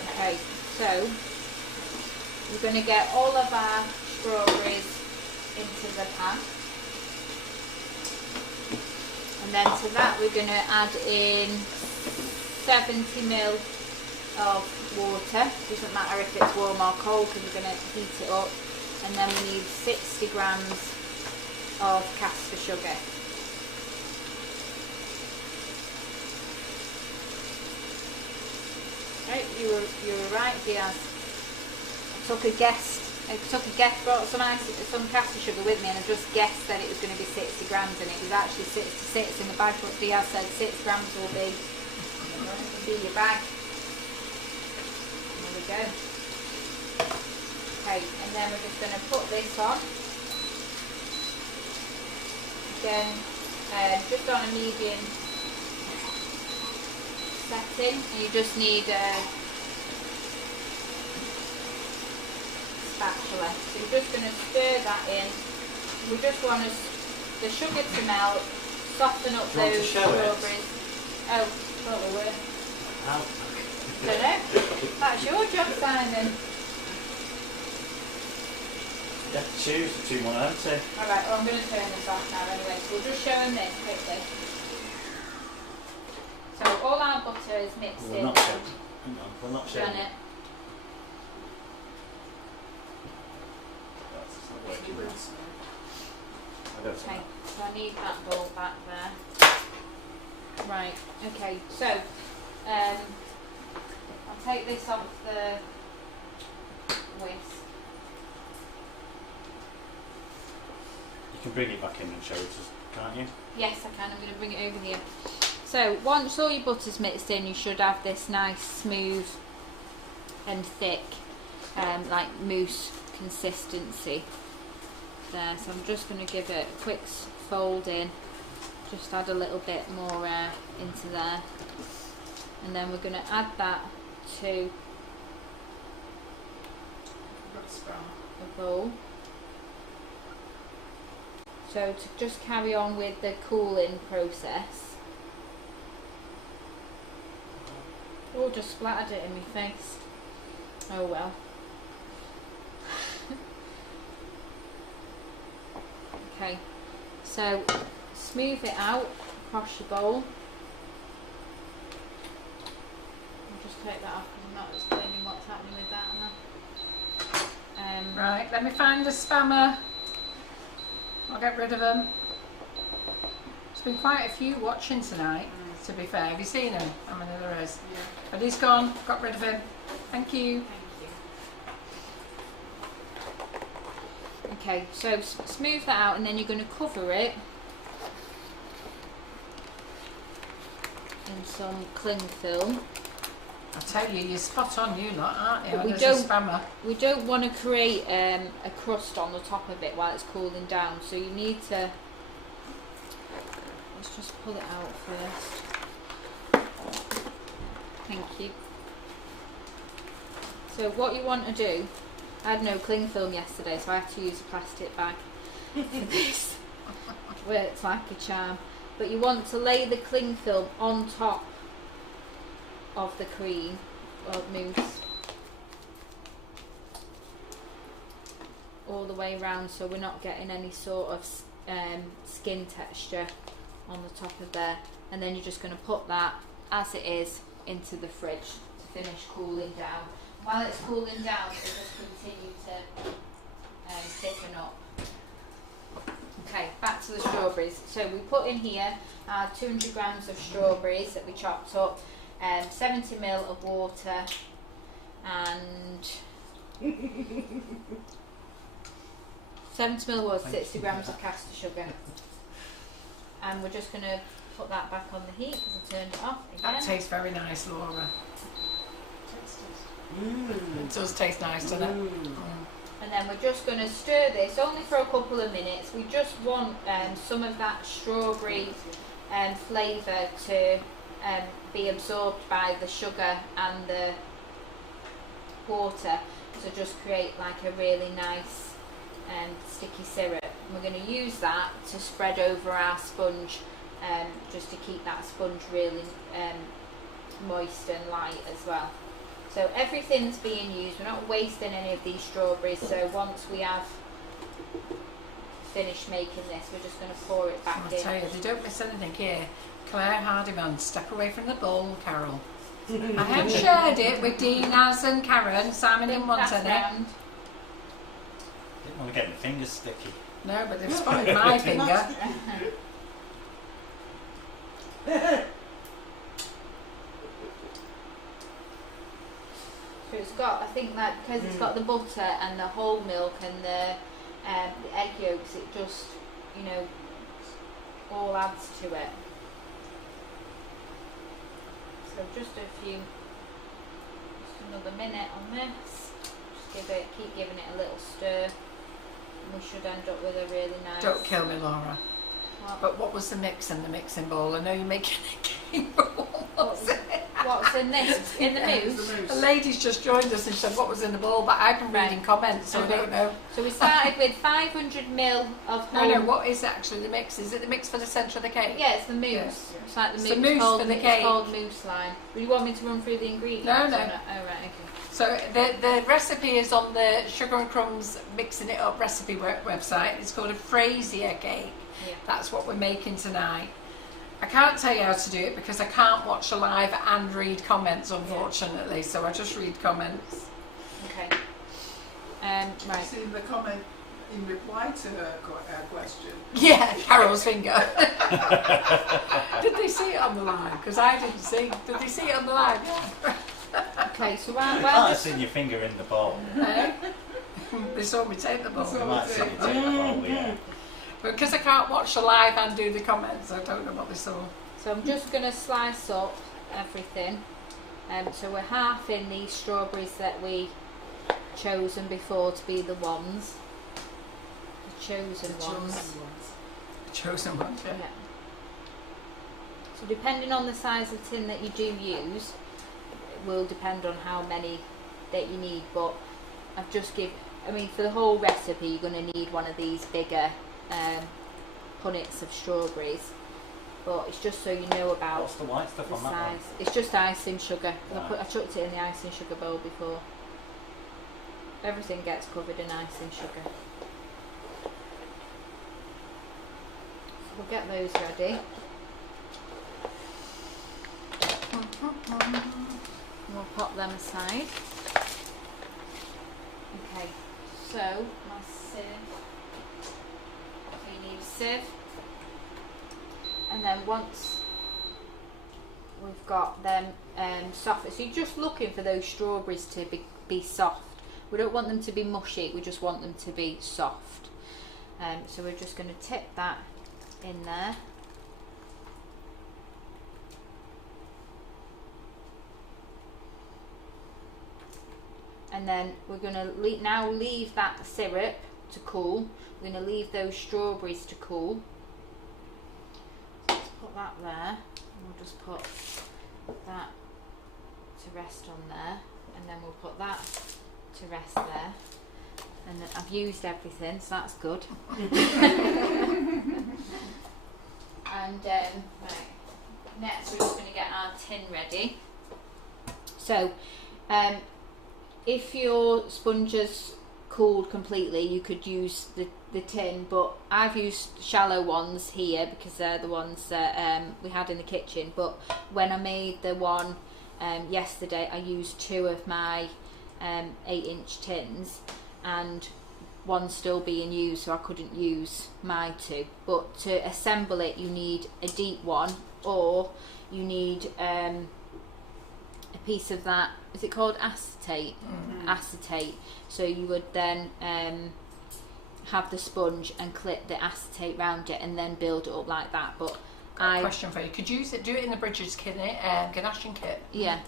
Okay, so we're going to get all of our strawberries into the pan, and then to that we're going to add in 70 ml of water. Doesn't matter if it's warm or cold, because we're going to heat it up. And then we need 60 grams of caster sugar. Right, you were right, Diaz. I took a guess, brought some caster sugar with me, and I just guessed that it was going to be 60 grams, and it was actually 66 in the bag, but Diaz said 6 grams will be your bag. There we go. Okay, and then we're just going to put this on. Again, just on a medium setting, and you just need a spatula. So you're just going to stir that in. We just want the sugar to melt, soften up Do you want to those show it? strawberries. Oh, thought we were. How? Don't know. That's your job, Simon. Yeah, choose the 2 1 empty. Alright, well I'm going to turn this off now anyway, so we'll just show them this quickly. So all our butter is mixed We're in. not showing. Hang on, we're not showing. Done it. That's not working now. I don't Okay, know. so I need that bowl back there. Right, okay, so I'll take this off the whisk. You can bring it back in and show it us, can't you? Yes, I can. I'm going to bring it over here. So once all your butter's mixed in, you should have this nice, smooth and thick, like mousse consistency there. So I'm just going to give it a quick fold in. Just add a little bit more into there, and then we're going to add that to the bowl. So to just carry on with the cooling process. Oh, just splattered it in my face. Oh well. Okay, so smooth it out across your bowl. I'll just take that off because I'm not explaining what's happening with that, am I? Right, let me find the spammer. I'll get rid of them. There's been quite a few watching tonight, to be fair. Have you seen him? How many there is? Yeah. But he's gone. Got rid of him. Thank you. Okay, so smooth that out, and then you're going to cover it in some cling film. I tell you, you're spot on, you lot, aren't you? But we There's a don't- spammer. We don't want to create a crust on the top of it while it's cooling down, so you need to, let's just pull it out first. Thank you. So what you want to do, I had no cling film yesterday, so I had to use a plastic bag for this. Works like a charm. But you want to lay the cling film on top of the cream or mousse all the way around, so we're not getting any sort of skin texture on the top of there. And then you're just going to put that as it is into the fridge to finish cooling down. While it's cooling down, it'll just continue to thicken up. Okay, back to the strawberries. So we put in here 200 grams of strawberries that we chopped up, 70 ml of water, and 70 ml of water, 60 grams of caster sugar. And we're just going to put that back on the heat because I turned it off again. That tastes very nice, Laura. Mmm. It does taste nice, doesn't it? Mm. And then we're just going to stir this only for a couple of minutes. We just want some of that strawberry flavour to be absorbed by the sugar and the water, to just create like a really nice sticky syrup. And we're going to use that to spread over our sponge, just to keep that sponge really moist and light as well. So everything's being used, we're not wasting any of these strawberries, so once we have finished making this, we're just going to pour it back I'll in. tell you, they don't miss anything here. Claire Hardiman, step away from the bowl, Carol. I have shared it with Diaz and Karen. Simon didn't want Pass any. round. Didn't want to get my fingers sticky. No, but they've spotted my finger. So it's got, I think that because it's got the butter and the whole milk and the egg yolks, it just, you know, all adds to it. So just another minute on this. Just keep giving it a little stir. And we should end up with a really nice. Don't kill me, Laura. What? But what was the mix in the mixing bowl? I know you're making a cake, but what was it? What's in this? In the mousse? The lady's just joined us and said what was in the bowl, but I've been reading comments, so I don't know. So we started with 500 ml of whole. No, what is actually the mix? Is it the mix for the centre of the cake? Yeah, it's the mousse. Yeah. It's like the It's mousse, the mousse called, for the it's cake. called mousse line. Do you want me to run through the ingredients? No. Oh, right, okay. So the recipe is on the Sugar and Crumbs Mixing It Up recipe website. It's called a Frasier Cake. Yeah. That's what we're making tonight. I can't tell you how to do it because I can't watch a live and read comments, unfortunately. So I just read comments. Okay. Right. See the comment in reply to her question. Yeah, Carol's finger. Did they see it on the live? Because I didn't see. Did they see it on the live? Yeah. Okay, so You might have while seen your finger in the bowl. Eh? They saw me take the bowl. You might have seen you take the bowl, yeah. But because I can't watch the live and do the comments, I don't know what they saw. So I'm just going to slice up everything. So we're half in these strawberries that we chosen before to be the ones. The chosen ones. Chosen one. Yeah. So depending on the size of tin that you do use, it will depend on how many that you need. But I've just for the whole recipe, you're going to need one of these bigger punnets of strawberries. But it's just so you know about What's the white stuff the on that size. one? It's just icing sugar. Right. I chucked it in the icing sugar bowl before. Everything gets covered in icing sugar. So we'll get those ready. We'll pop them aside. Okay, so my sieve. So you need a sieve. And then once we've got them soft, so you're just looking for those strawberries to be soft. We don't want them to be mushy, we just want them to be soft. So we're just going to tip that in there. And then we're going to now leave that syrup to cool. We're going to leave those strawberries to cool. So let's put that there. And we'll just put that to rest on there. And then we'll put that to rest there. And then I've used everything, so that's good. And right, next we're just going to get our tin ready. So, if your sponge has cooled completely, you could use the tin, but I've used shallow ones here because they're the ones that we had in the kitchen. But when I made the one yesterday, I used 2 of my 8-inch tins, and one's still being used, so I couldn't use my 2. But to assemble it, you need a deep one, or you need a piece of that, is it called acetate? Acetate. So you would then have the sponge and clip the acetate round it and then build it up like that. But Question for you: could you do it in the Bridges ganaching kit? Yeah.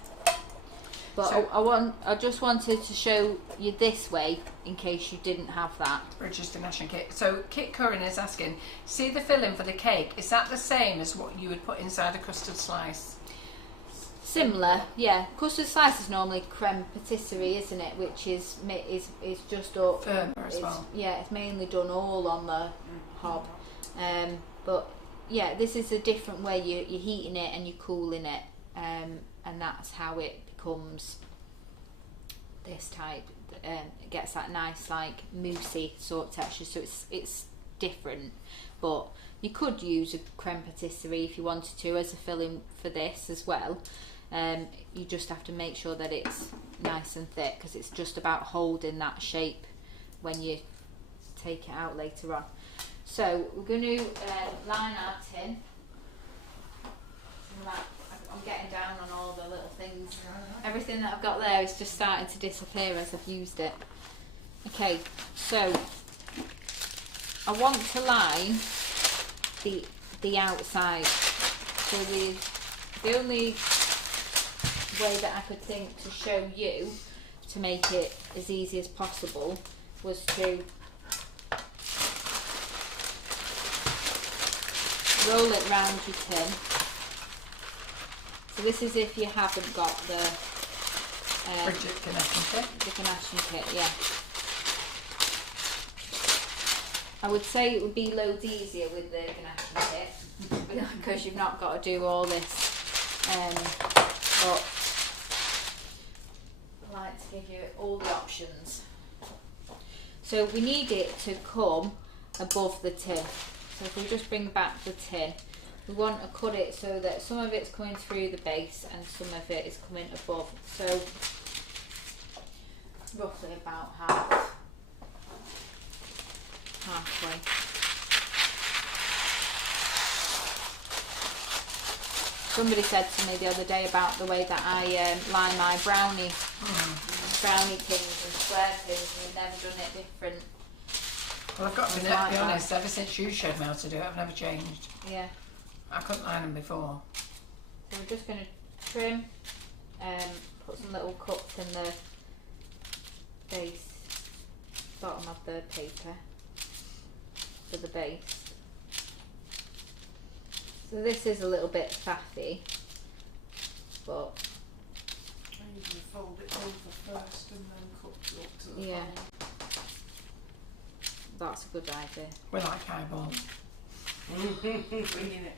But So- I just wanted to show you this way in case you didn't have that. Bridges ganaching kit. So Kit Curran is asking: see the filling for the cake? Is that the same as what you would put inside a custard slice? Similar, yeah. Custard slice is normally creme patisserie, isn't it? Which is just up. Firmer as well. Yeah, it's mainly done all on the hob. But yeah, this is a different way. You're heating it and you're cooling it, and that's how it becomes this type. It gets that nice like moussey sort of texture. So it's different, but you could use a creme patisserie if you wanted to as a filling for this as well. You just have to make sure that it's nice and thick because it's just about holding that shape when you take it out later on. So we're going to line our tin. I'm getting down on all the little things. Everything that I've got there is just starting to disappear as I've used it. Okay, so I want to line the outside. So the only way that I could think to show you to make it as easy as possible was to roll it round your tin. So this is if you haven't got the Connection kit. the connection kit, yeah. I would say it would be loads easier with the connection kit because you've not got to do all this. But I like to give you all the options. So we need it to come above the tin. So if we just bring back the tin, we want to cut it so that some of it's coming through the base and some of it is coming above. So roughly about halfway. Somebody said to me the other day about the way that I line my brownie tins and square tins, and I've never done it different. Well, I've got to be honest, ever since you showed me how to do it, I've never changed. Yeah. I couldn't line them before. So we're just going to trim, put some little cuts in the base, bottom of the paper for the base. So this is a little bit faffy, but I usually fold it over first and then cut it up to the yeah, fold. that's a good idea. We like eyeballs. Bringing it.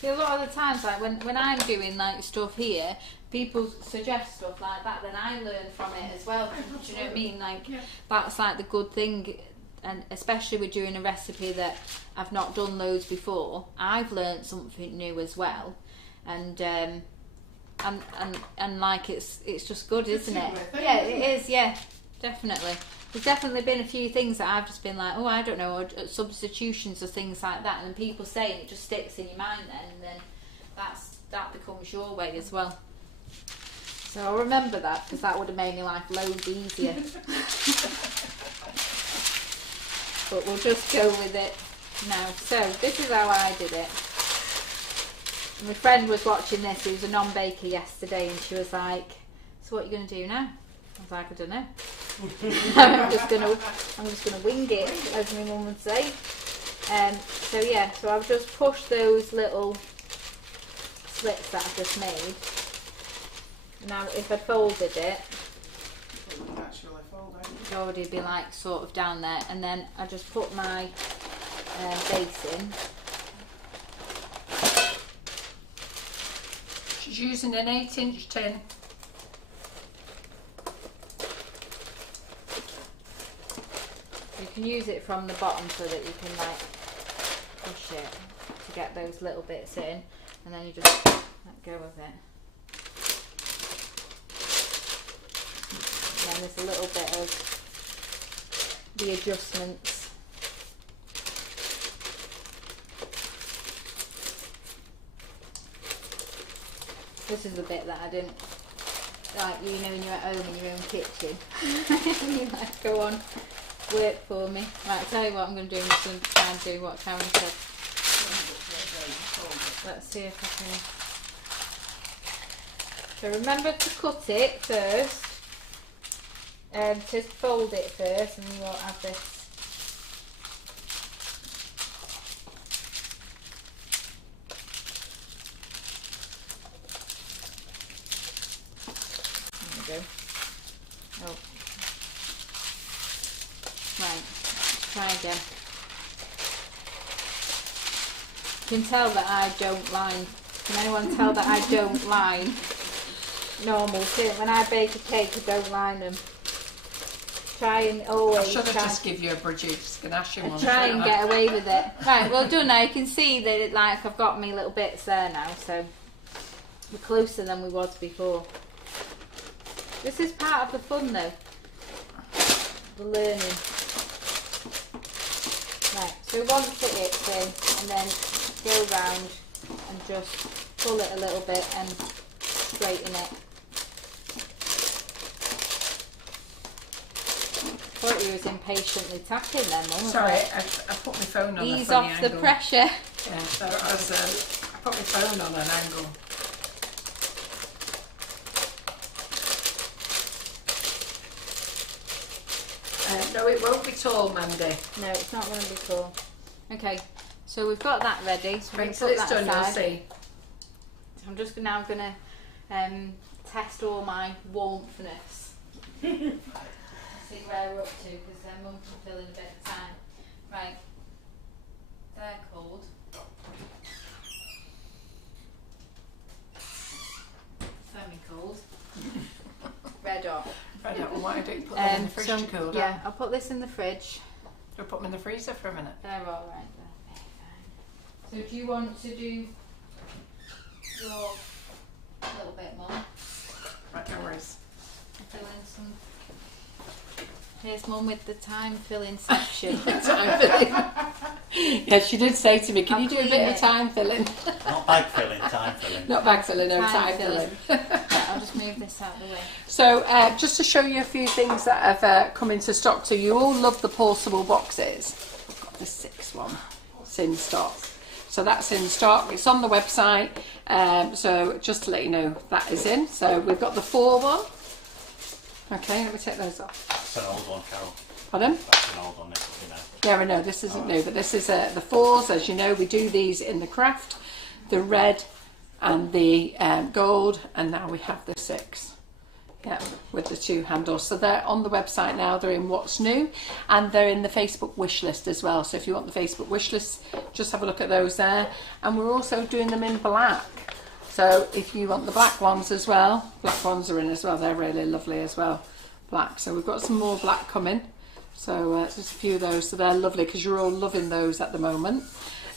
See, a lot of the times, like when I'm doing like stuff here, people suggest stuff like that, then I learn from it as well. Do you know what I mean? Like that's like the good thing, and especially with doing a recipe that I've not done loads before, I've learned something new as well, and like it's just good, isn't it? Yeah, it is. Yeah, definitely. There's definitely been a few things that I've just been like, oh, I don't know, or substitutions or things like that, and people say it just sticks in your mind then, and then that becomes your way as well. So I'll remember that, because that would have made my life loads easier. But we'll just go with it now. So this is how I did it. My friend was watching this, he was a non-baker yesterday, and she was like, so what are you going to do now? I was like, I don't know. I'm just gonna wing it, as my mum would say. So yeah, so I've just pushed those little slits that I've just made. Now if I folded it, Naturally fold out. it'd already be like sort of down there, and then I just put my base in. She's using an 8-inch tin. You can use it from the bottom so that you can like push it to get those little bits in, and then you just let go of it. And then there's a little bit of the adjustments. This is the bit that I didn't like, you know, when you're at home in your own kitchen. You like, go on, work for me. Right, I'll tell you what I'm going to do. I'm just going to try and do what Karen said. Let's see if I can. So remember to cut it first. To fold it first, and you won't have this. There we go. Oh. Right, try again. You can tell that I don't line. Can anyone tell that I don't line normal? When I bake a cake, I don't line them. Try and always. I should have just give you a British ganache one. Try and get away with it. Right, well done now. You can see that it, like, I've got my little bits there now, so we're closer than we was before. This is part of the fun though, the learning. Right, so once it hits in, and then go round just pull it a little bit and straighten it. I thought you was impatiently tapping then, Mum. Sorry, I put my phone on a Ease funny off angle. the pressure. Yeah, so I put my phone on an angle. No, it won't be tall, Mandy. No, it's not going to be cool. Okay, so we've got that ready. So Wait we'll till put it's that done, you'll aside. see. I'm just now going to test all my warmthness. See where we're up to, because then Mum can fill in a bit of time. Right, they're cold. Semi-cold. Red hot. I don't know why I don't put them in the fridge to cool down. Yeah, I'll put this in the fridge. I'll put them in the freezer for a minute. They're all right. They're fine. So do you want to do your little bit more? Right, no worries. Fill in some. Here's Mum with the time filling section. Time filling. Yeah, she did say to me, can you do a clean bit of it. time filling? Not bag filling, time filling. Not bag filling, no, Time time filling. filling. Right, I'll just move this out of the way. So just to show you a few things that have come into stock. So you all love the portable boxes. I've got the 6th one. It's in stock. So that's in stock. It's on the website. So just to let you know, that is in. So we've got the 4 one. Okay, let me take those off. That's an old one, Carol. Pardon? That's an old one, you know. Yeah, I know, this isn't new, but this is the 4s. As you know, we do these in the craft, the red and the gold, and now we have the 6. Yeah, with the 2 handles. So they're on the website now, they're in What's New, and they're in the Facebook wish list as well. So if you want the Facebook wish list, just have a look at those there. And we're also doing them in black. So if you want the black ones as well, black ones are in as well, they're really lovely as well, black. So we've got some more black coming. So just a few of those, so they're lovely because you're all loving those at the moment.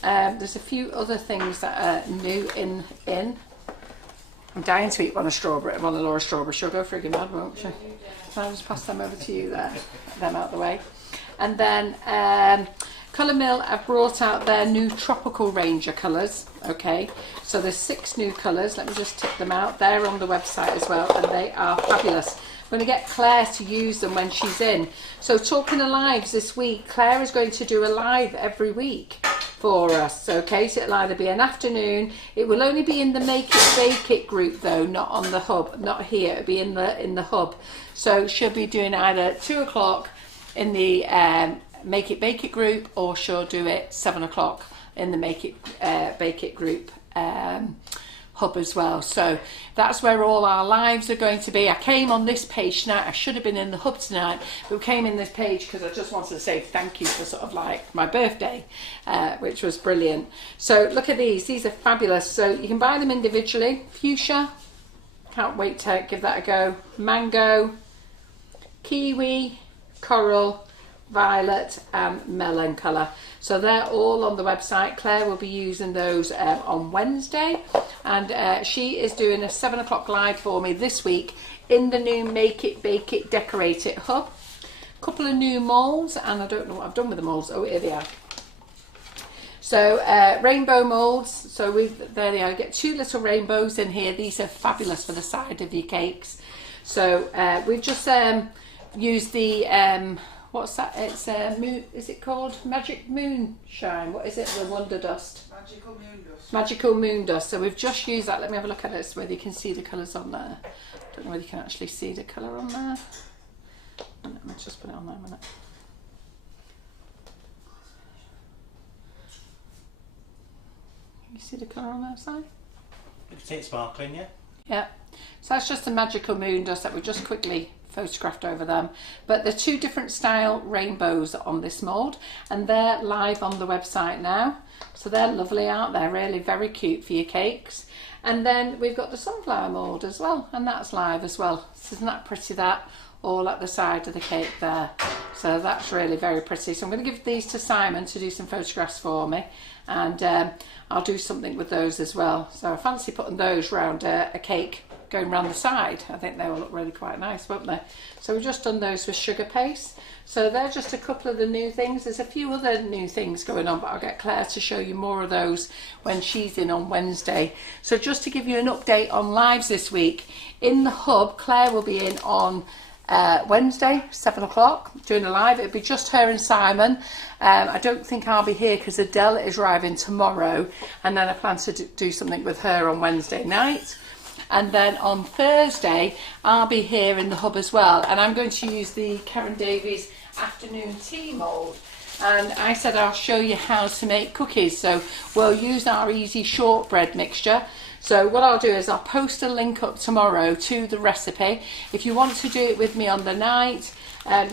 There's a few other things that are new in. I'm dying to eat one of Laura's strawberry. She'll go friggin' mad, won't she? So I'll just pass them over to you there, them out the way. And then Colour Mill have brought out their new tropical range of colours. Okay, so there's 6 new colours. Let me just tip them out. They're on the website as well, and they are fabulous. I'm going to get Claire to use them when she's in. So talking of lives this week, Claire is going to do a live every week for us. Okay, so it'll either be an afternoon. It will only be in the Make It Bake It group though, not on the hub, not here. It'll be in the hub. So she'll be doing either 2 o'clock in the Make It Bake It group, or she'll do it 7 o'clock in the Make It Bake It group hub as well. So that's where all our lives are going to be. I came on this page tonight. I should have been in the hub tonight, but we came in this page because I just wanted to say thank you for sort of like my birthday, which was brilliant. So look at these are fabulous. So you can buy them individually. Fuchsia, can't wait to give that a go. Mango, kiwi, coral, violet and melon colour. So they're all on the website. Claire will be using those on Wednesday, and she is doing a 7 o'clock live for me this week in the new Make It Bake It Decorate It hub. A couple of new moulds, and I don't know what I've done with the moulds. Oh, here they are. So rainbow moulds. So there they are. Get 2 little rainbows in here. These are fabulous for the side of your cakes. So we've just used the what's that? It's moon. Is it called Magic Moonshine? What is it? The Wonder Dust. Magical moon dust. Magical Moon Dust. So we've just used that. Let me have a look at this, whether you can see the colours on there. Don't know whether you can actually see the colour on there. Let me just put it on there a minute. Can you see the colour on that side? You can see it sparkling, yeah? Yeah. So that's just the Magical Moon Dust that we just quickly photographed over them. But the 2 different style rainbows on this mould, and they're live on the website now. So they're lovely, aren't they? Really very cute for your cakes. And then we've got the sunflower mould as well, and that's live as well. So isn't that pretty, that? All at the side of the cake there. So that's really very pretty. So I'm going to give these to Simon to do some photographs for me, and I'll do something with those as well. So I fancy putting those round a cake going around the side. I think they will look really quite nice, won't they? So we've just done those with sugar paste. So they're just a couple of the new things. There's a few other new things going on, but I'll get Claire to show you more of those when she's in on Wednesday. So just to give you an update on lives this week, in the hub, Claire will be in on Wednesday, 7 o'clock, doing a live. It'll be just her and Simon. I don't think I'll be here because Adele is arriving tomorrow, and then I plan to do something with her on Wednesday night. And then on Thursday, I'll be here in the hub as well, and I'm going to use the Karen Davies afternoon tea mould. And I said I'll show you how to make cookies. So we'll use our easy shortbread mixture. So what I'll do is I'll post a link up tomorrow to the recipe. If you want to do it with me on the night,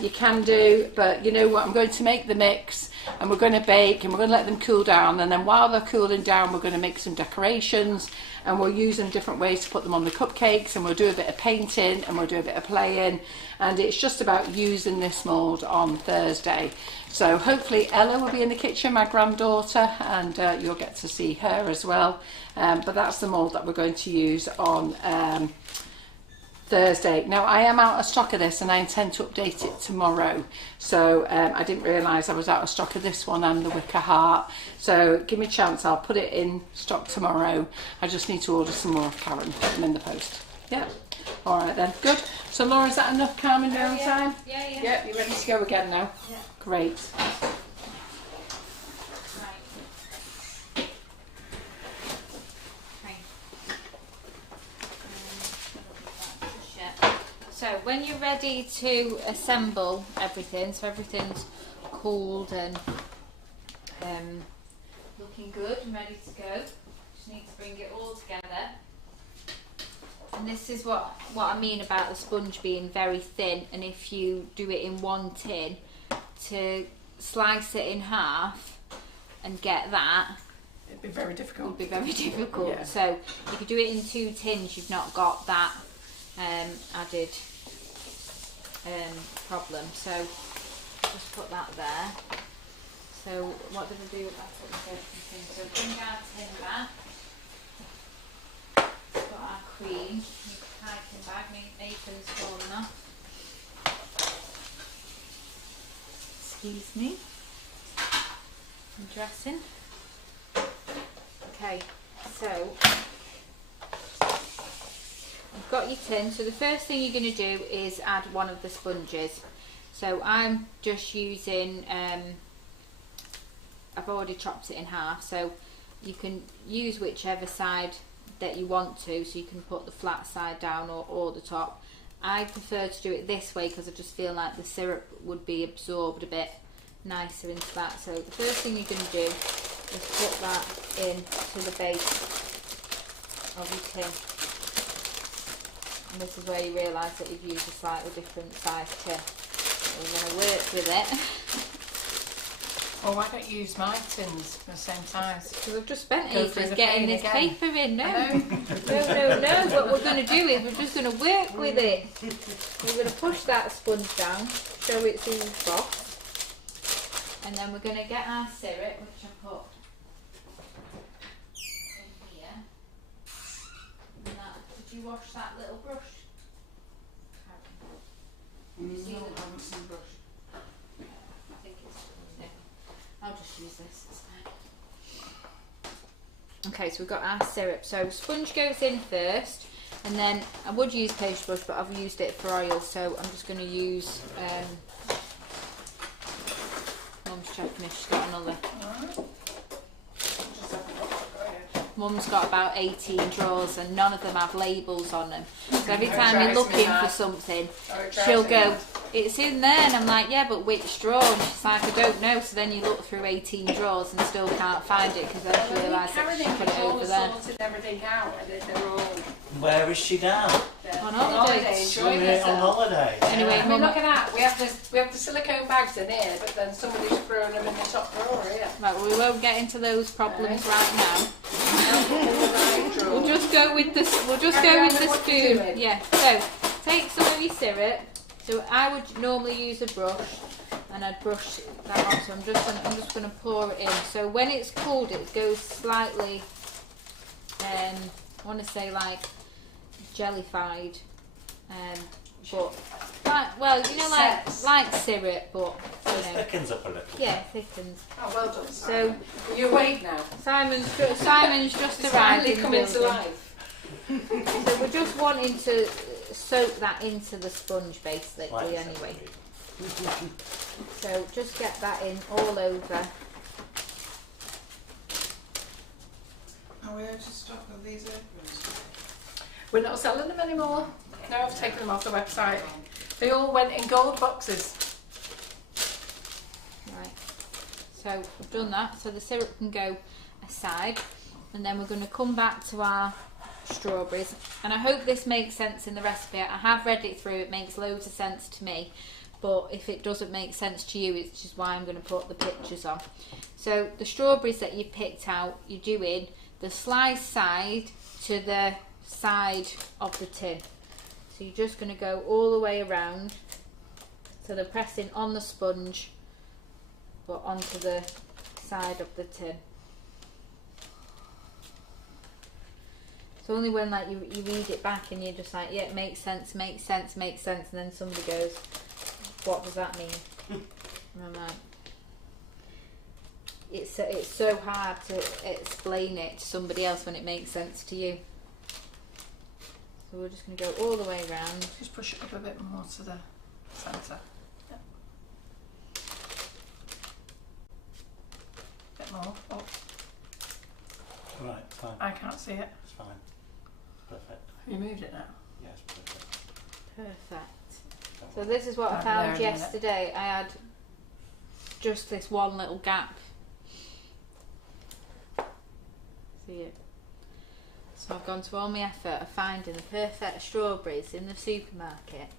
you can do, but you know what, I'm going to make the mix and we're going to bake and we're going to let them cool down, and then while they're cooling down we're going to make some decorations and we'll use them different ways to put them on the cupcakes, and we'll do a bit of painting and we'll do a bit of playing, and it's just about using this mould on Thursday. So hopefully Ella will be in the kitchen, my granddaughter, and you'll get to see her as well. But that's the mould that we're going to use on Thursday. Now I am out of stock of this and I intend to update it tomorrow. So I didn't realise I was out of stock of this one and the wicker heart. So give me a chance, I'll put it in stock tomorrow. I just need to order some more of Karen, put them in the post. Yeah. All right then, good. So Laura, is that enough calming down time? Yeah. Yep, you ready to go again now? Yeah. Great. So when you're ready to assemble everything, so everything's cooled and looking good and ready to go, just need to bring it all together. And this is what I mean about the sponge being very thin, and if you do it in one tin, to slice it in half and get that, It'd be very difficult. would be very difficult. Yeah. So if you do it in 2 tins, you've not got that added problem. So just put that there. So what did I do with that? So bring our tin back. Got our cream. Piping bag. Apron's fallen off. Excuse me. And dressing. Okay. So you've got your tin, so the first thing you're going to do is add one of the sponges. So I'm just using, I've already chopped it in half, so you can use whichever side that you want to, so you can put the flat side down or the top. I prefer to do it this way because I just feel like the syrup would be absorbed a bit nicer into that. So the first thing you're going to do is put that into the base of your tin. And this is where you realise that you've used a slightly different size tin. So we're going to work with it. Oh, why don't you use my tins for the same size? Because I've just spent Go through ages the getting pain this again. paper in. No, I know. no. What we're going to do is we're just going to work with it. We're going to push that sponge down, show it's all soft. And then we're going to get our syrup, which I put in here. And that, did you wash that little brush? No, I haven't seen brush. I think it's no. I'll just use this. It's fine. Okay, so we've got our syrup. So sponge goes in first, and then I would use pastry brush, but I've used it for oil, so I'm just going to use. Mum's checking if she's got another. Mum's got about 18 drawers and none of them have labels on them. So every time you're looking for something, she'll go, it's in there, and I'm like, yeah, but which drawer? And she's like, I don't know. So then you look through 18 drawers and still can't find it because then she realised that she put it over there. Sorted everything out, and they're all Where is she now? On holiday. enjoying We're on herself. holiday. Anyway, I mean, Mum, look at that. We have the silecoane bags in here, but then somebody's thrown them in the top drawer here. right, well, we won't get into those problems right now. We'll We'll just go with the spoon. Yeah. So take some of your syrup. So I would normally use a brush, and I'd brush that off. So I'm just gonna pour it in. So when it's cooled, it goes slightly. I want to say like jellified. But well, you know, like syrup, but So you it know, thickens up a little. yeah, it thickens. Oh, well done. So Are you awake now? Simon's just It's arrived finally in the come into building. life. So we're just wanting to soak that into the sponge basically Like anyway. So just get that in all over. Are we out of stock of these aprons? We're not selling them anymore. No, I've taken them off the website. They all went in gold boxes. Right. So we've done that. So the syrup can go aside, and then we're going to come back to our strawberries. And I hope this makes sense in the recipe. I have read it through. It makes loads of sense to me. But if it doesn't make sense to you, it's just why I'm going to put the pictures on. So the strawberries that you picked out, you're doing the sliced side to the side of the tin. So you're just going to go all the way around. So they're pressing on the sponge, but onto the side of the tin. It's only when like you read it back and you're just like, yeah, it makes sense, makes sense, makes sense, and then somebody goes, what does that mean? And I'm like, it's so hard to explain it to somebody else when it makes sense to you. So we're just going to go all the way around. Just push it up a bit more to the centre. Yep. Bit more. Oh, Right, fine. I can't see it. It's fine. Perfect. Have you moved it now? Yes, perfect. Perfect. Don't So worry. this is what I Right, found there in a minute. yesterday. I had just this one little gap. See it? So I've gone to all my effort of finding the perfect strawberries in the supermarket,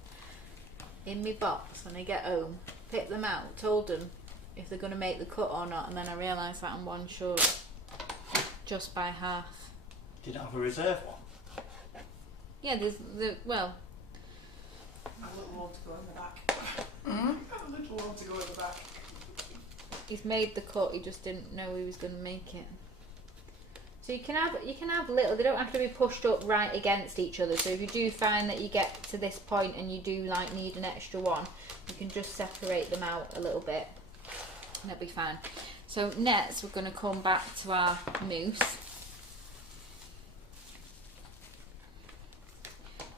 in my box when I get home, pick them out, told them if they're going to make the cut or not, and then I realised that I'm one short, just by half. Did you have a reserve one? Yeah, well, A little one to go in the back. Mm? A little one to go in the back. he's made the cut, he just didn't know he was going to make it. So you can have little, they don't have to be pushed up right against each other. So if you do find that you get to this point and you do like need an extra one, you can just separate them out a little bit and it'll be fine. So next we're going to come back to our mousse.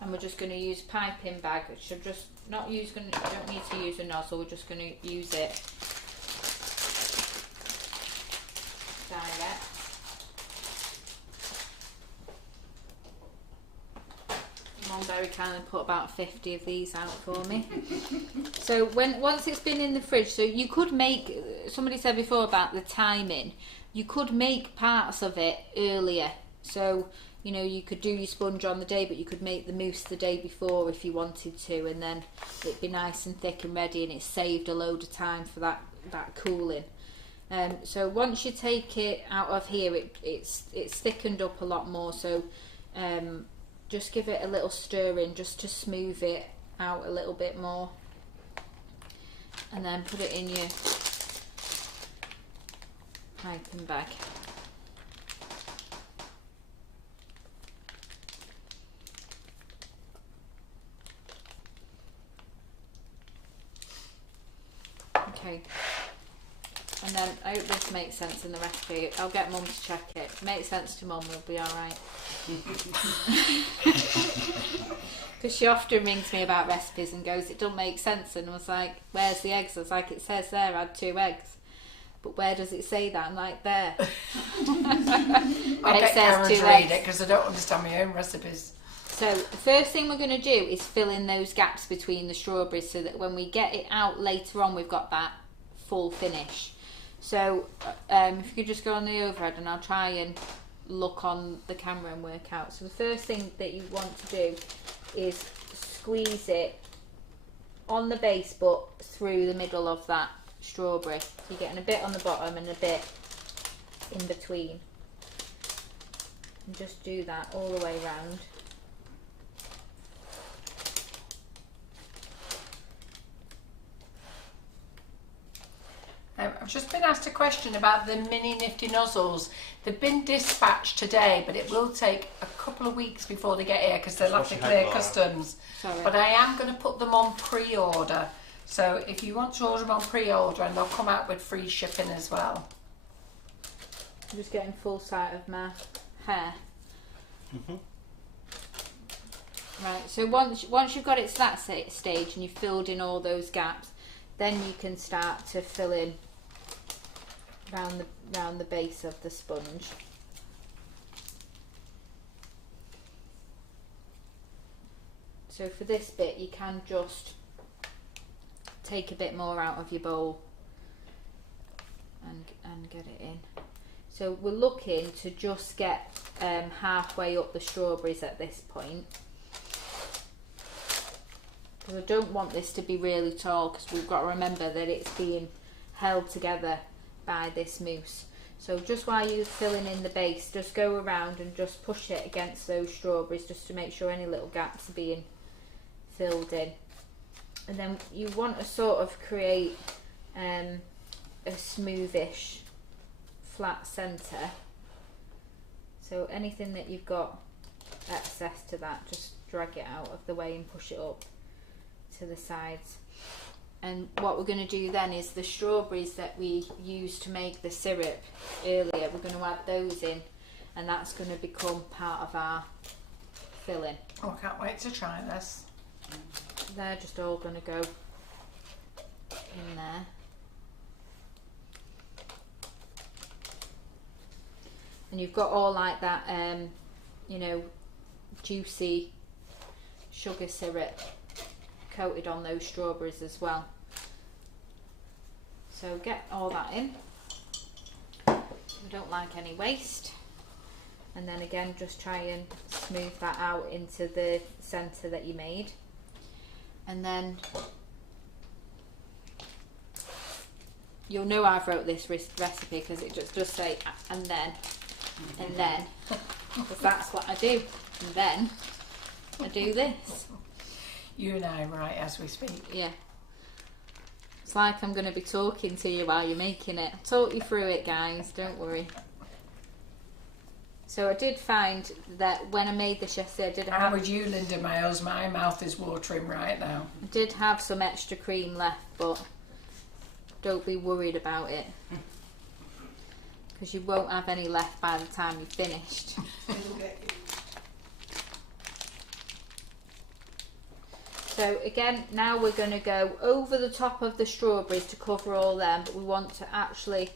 And we're just going to use piping bag, which I'm just not use, don't need to use a nozzle, we're just going to use it direct. Mum very kindly put about 50 of these out for me. So once it's been in the fridge, so you could make, somebody said before about the timing, you could make parts of it earlier. So, you know, you could do your sponge on the day, but you could make the mousse the day before if you wanted to, and then it'd be nice and thick and ready, and it saved a load of time for that cooling. So once you take it out of here, it's thickened up a lot more. So just give it a little stir in just to smooth it out a little bit more, and then put it in your piping bag. Okay, and then I hope this makes sense in the recipe. I'll get Mum to check it. If it makes sense to Mum, we'll be alright. Because she often rings me about recipes and goes, it doesn't make sense, and I was like, where's the eggs? I was like, it says there add 2 eggs, but where does it say that? I'm like, there. I'll get Karen to read it because I don't understand my own recipes. So the first thing we're going to do is fill in those gaps between the strawberries so that when we get it out later on, we've got that full finish. So if you could just go on the overhead and I'll try and look on the camera and work out. So the first thing that you want to do is squeeze it on the base but through the middle of that strawberry. So you're getting a bit on the bottom and a bit in between. And just do that all the way around. I've just been asked a question about the mini nifty nozzles. They've been dispatched today, but it will take a couple of weeks before they get here because they'll have to clear customs. Sorry. But I am going to put them on pre-order. So if you want to order them on pre-order, and they'll come out with free shipping as well. I'm just getting full sight of my hair. Right, so once you've got it to that stage and you've filled in all those gaps, then you can start to fill in round the base of the sponge. So for this bit, you can just take a bit more out of your bowl and get it in. So we're looking to just get halfway up the strawberries at this point. Because I don't want this to be really tall, because we've got to remember that it's being held together by this mousse. So just while you're filling in the base, just go around and just push it against those strawberries just to make sure any little gaps are being filled in. And then you want to sort of create a smoothish flat centre. So anything that you've got excess to that, just drag it out of the way and push it up to the sides. And what we're going to do then is the strawberries that we used to make the syrup earlier, we're going to add those in, and that's going to become part of our filling. Oh, I can't wait to try this. They're just all going to go in there. And you've got all like that, you know, juicy sugar syrup coated on those strawberries as well. So get all that in. We don't like any waste. And then again, just try and smooth that out into the centre that you made. And then you'll know I've wrote this recipe because it just say and then, because that's what I do. And then I do this. You and I write as we speak. Yeah. It's like I'm going to be talking to you while you're making it. I'll talk you through it, guys, don't worry. So I did find that when I made this yesterday, I'm with you, Linda Miles. My mouth is watering right now. I did have some extra cream left, but don't be worried about it, because you won't have any left by the time you've finished. So again, now we're going to go over the top of the strawberries to cover all them, but we want to actually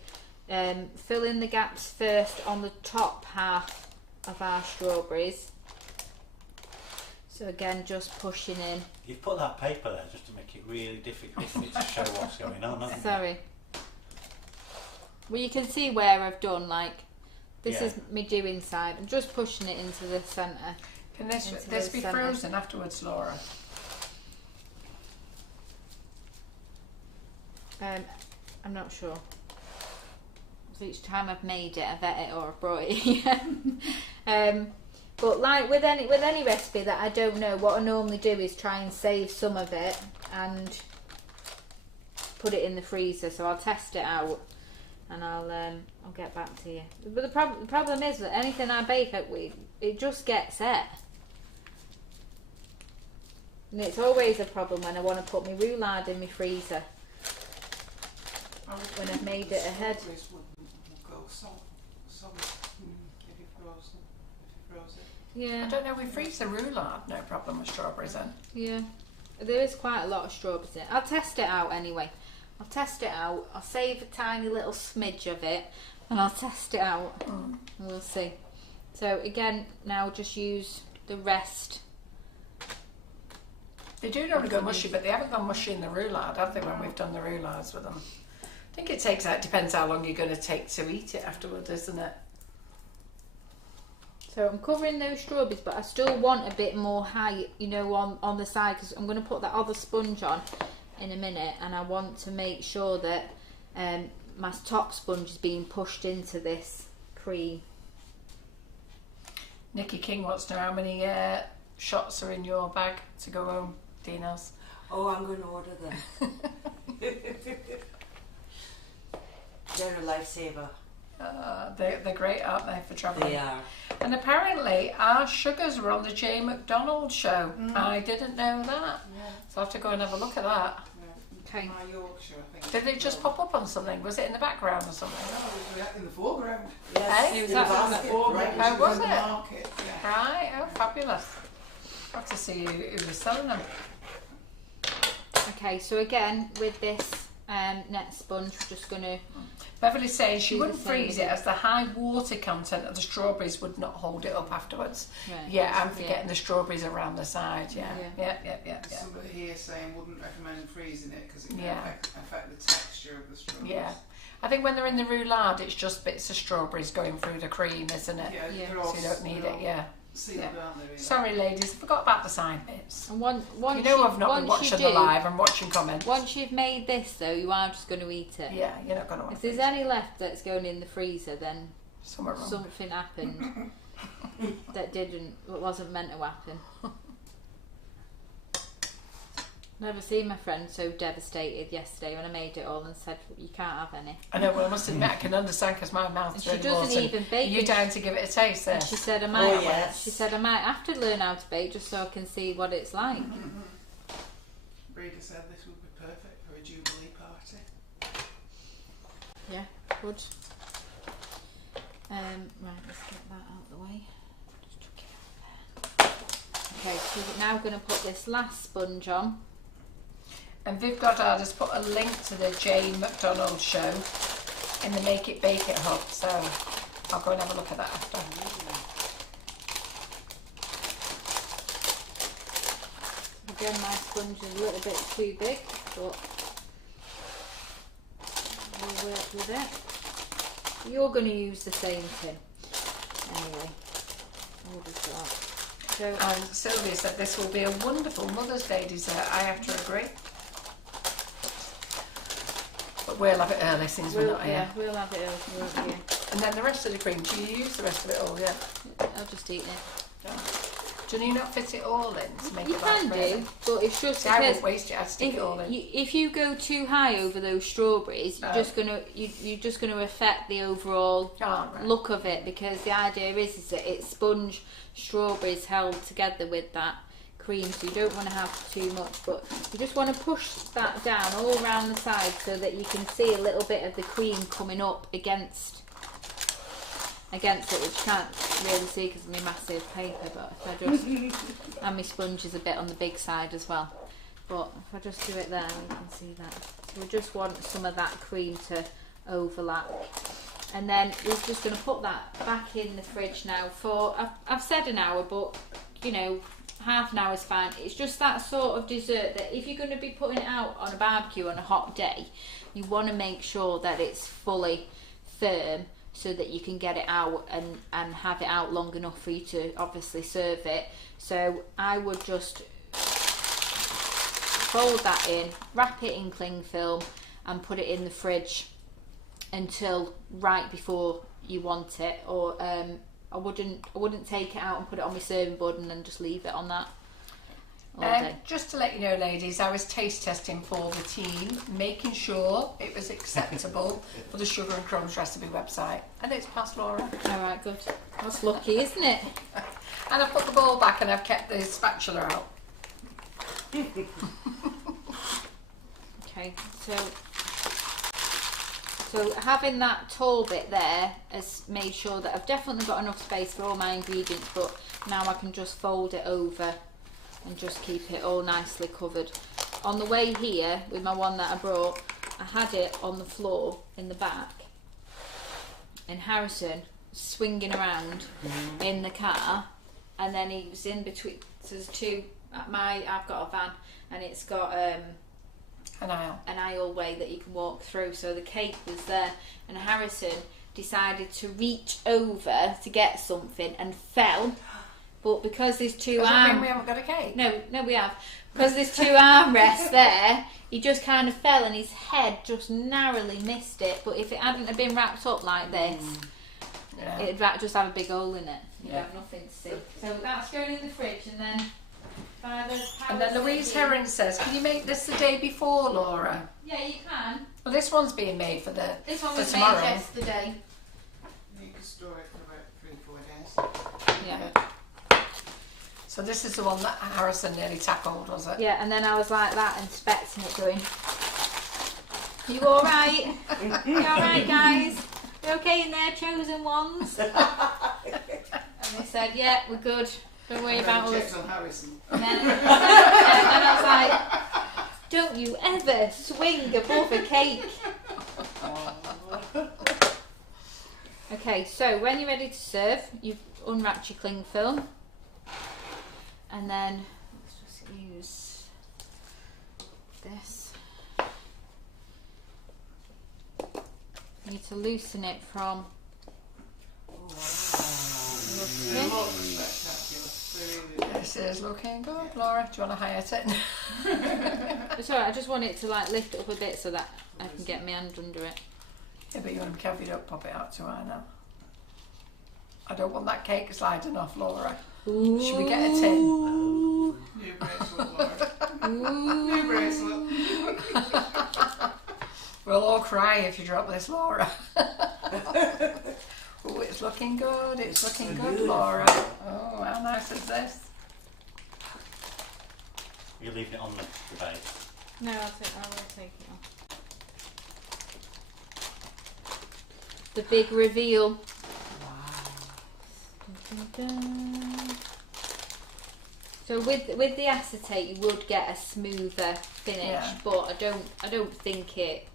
fill in the gaps first on the top half of our strawberries. So again, just pushing in. You've put that paper there just to make it really difficult for me to show what's going on, haven't you? Sorry. Well, you can see where I've done, like, this Yeah. is me doing side. I'm just pushing it into the centre. Can this Into be the centre. frozen afterwards, Laura? I'm not sure. So each time I've made it, I've ate it or I've brought it here. But like with any recipe that I don't know, what I normally do is try and save some of it and put it in the freezer. So I'll test it out and I'll get back to you. But the problem is that anything I bake it just gets set. And it's always a problem when I want to put my roulade in my freezer. When I've made it ahead. Yeah. I don't know, we freeze the roulade, no problem with strawberries then. Yeah. There is quite a lot of strawberries in it. I'll test it out anyway. I'll test it out. I'll save a tiny little smidge of it and I'll test it out. And we'll see. So again, now just use the rest. They do normally go mushy, but they haven't gone mushy in the roulade, have they, when we've done the roulades with them? I think it depends how long you're going to take to eat it afterwards, isn't it? So I'm covering those strawberries, but I still want a bit more height, you know, on the side, because I'm going to put that other sponge on in a minute, and I want to make sure that my top sponge is being pushed into this cream. Nikki King wants to know how many shots are in your bag to go home, Dino's. Oh, I'm going to order them. They're a lifesaver. They're great, aren't they, for travelling? They are. And apparently our sugars were on the J McDonald show. I didn't know that. Yeah. So I'll have to go and have a look at that. Okay. My Yorkshire, I think. Did it just pop up on something? Was it in the background or something? No, it was in the foreground. Yes, Hey, in was the that- basket, Foreground, right. Oh, was in the it? market, yeah. Right, oh fabulous. I'll have to see who was selling them. Okay, so again, with this net sponge, we're just going to... Beverly's saying she Do wouldn't the same freeze it again. as the high water content of the strawberries would not hold it up afterwards. Right. Yeah, I'm forgetting the strawberries around the side. Yeah, Yeah. yeah. Somebody here saying wouldn't recommend freezing it because it can Yeah. affect the texture of the strawberries. Yeah. I think when they're in the roulade, it's just bits of strawberries going through the cream, isn't it? Yeah, Yeah. they're all, So you don't need they're it, all yeah. sealed, Yeah. aren't they? Really? Sorry, ladies, I forgot about the side bits. And once You know I've not been once you watching the do- live, I'm watching comments. Once you've made this, though, you are just going to eat it. Yeah, you're not going to want If there's any left that's going in the freezer, then somewhere wrong. something happened that wasn't meant to happen. Never seen my friend so devastated yesterday when I made it all and said, you can't have any. I know, well, I must admit, I can understand because my mouth's And she really doesn't watering. even Are bake you it. down to give it a taste And then? she said I might. Oh, yes. She said I might have to learn how to bake just so I can see what it's like. Breda said this would be perfect for a Jubilee party. Yeah, good. Right, let's get that out of the way. Just chuck it out there. Okay, so we're now going to put this last sponge on. And Viv Goddard has put a link to the Jane McDonald show in the Make It Bake It hub, so I'll go and have a look at that after. Again, my sponge is a little bit too big, but we'll work with it. You're going to use the same tin anyway. We'll just that. So, And Sylvia said this will be a wonderful Mother's Day dessert. I have to agree. But we'll have it early since we're not here. we'll have it over here. And then the rest of the cream, do you use the rest of it all? Yeah. I'll just eat it. Do you not fit it all in to make You it can like do, but it's just See, I because won't waste it. I'd stick it all in. if you go too high over those strawberries, you're just gonna affect the overall Oh, right. look of it, because the idea is that it's sponge strawberries held together with that cream, so you don't want to have too much, but you just want to push that down all around the side so that you can see a little bit of the cream coming up against it, which you can't really see because of my massive paper, but if I just and my sponge is a bit on the big side as well, but if I just do it there you can see that. So we just want some of that cream to overlap, and then we're just going to put that back in the fridge now for I've said an hour, but you know, half an hour is fine. It's just that sort of dessert that if you're going to be putting it out on a barbecue on a hot day, you want to make sure that it's fully firm so that you can get it out and have it out long enough for you to obviously serve it. So I would just fold that in, wrap it in cling film and put it in the fridge until right before you want it, or I wouldn't take it out and put it on my serving board and then just leave it on that all day. Just to let you know, ladies, I was taste testing for the team, making sure it was acceptable for the Sugar and Crumbs recipe website, and it's passed, Laura. All right, good. That's lucky, isn't it? And I've put the bowl back and I've kept the spatula out. Okay, so having that tall bit there has made sure that I've definitely got enough space for all my ingredients, but now I can just fold it over and just keep it all nicely covered. On the way here, with my one that I brought, I had it on the floor in the back, and Harrison swinging around in the car, and then he was in between. So there's two. I've got a van, and it's got An aisle. an aisleway that you can walk through. So the cake was there, and Harrison decided to reach over to get something and fell. But because there's two Does that mean arm, we haven't got a cake? no, we have. Because there's two armrests there, he just kind of fell, and his head just narrowly missed it. But if it hadn't have been wrapped up like this, Yeah. it'd just have a big hole in it. You'd Yeah. have nothing to see. So that's going in the fridge, and then by the And then powers Louise that be- Heron says, can you make this the day before, Laura? Yeah, you can. Well, this one's being made for the This one for was tomorrow. made yesterday. You can store it for about 3-4 days. Yeah. So this is the one that Harrison nearly tackled, was it? Yeah, and then I was like that, inspecting it, going, "You all right? You all right, guys? You okay in there, chosen ones?" And they said, "Yeah, we're good. Don't worry about Checks us." on Harrison. And then I was like, "Don't you ever swing above a cake." Okay, so when you're ready to serve, you've unwrapped your cling film, and then let's just use this. You need to loosen it from It looks spectacular. This is looking good, Laura. Do you want to hire it? It's alright, I just want it to like lift it up a bit so that I can get my hand under it. Yeah, but you want to be careful you don't pop it out too high now. I don't want that cake sliding off, Laura. Should we get a tin? New bracelet, Laura. New bracelet. We'll all cry if you drop this, Laura. Oh, it's looking good. It's looking good, Laura. Oh, how nice is this? You're leaving it on the base. No, I will take it off. The big reveal. Dun, dun, dun. So with the acetate, you would get a smoother finish, Yeah. but I don't think it.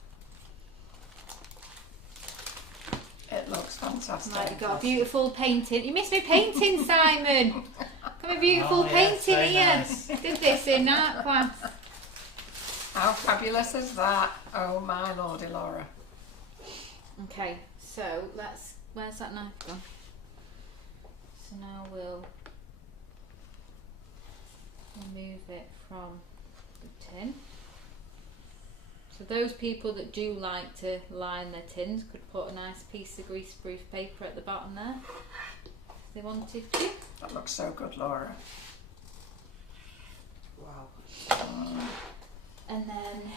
It looks fantastic. Like, you've got a beautiful painting. You missed me painting, Simon. Got a beautiful Oh, yeah, it's painting very here. nice. Did this in art class. How fabulous is that? Oh my lordy, Laura. Okay, so let's. Where's that knife gone? So now we'll remove it from the tin. So those people that do like to line their tins could put a nice piece of greaseproof paper at the bottom there, if they wanted to. That looks so good, Laura. Wow. And then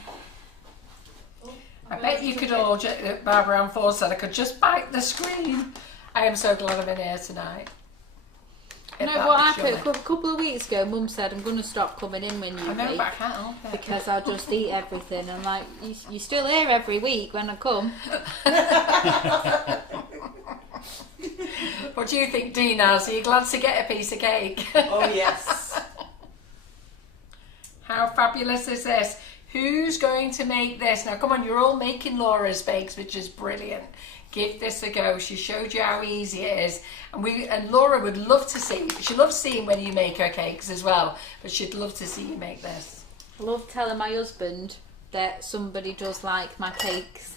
I bet you could all, Barbara Ann Ford said, I could just bite the screen. I am so glad I'm in here tonight. no, That what was happened yummy. a couple of weeks ago, Mum said I'm going to stop coming in when you I know, bake but I can't help it. because I'll just eat everything. I'm like, you're still here every week when I come. What do you think, Dinas? Are you glad to get a piece of cake? Oh yes. How fabulous is this? Who's going to make this? Now, come on, you're all making Laura's bakes, which is brilliant. Give this a go. She showed you how easy it is. And Laura would love to see, she loves seeing when you make her cakes as well, but she'd love to see you make this. I love telling my husband that somebody does like my cakes.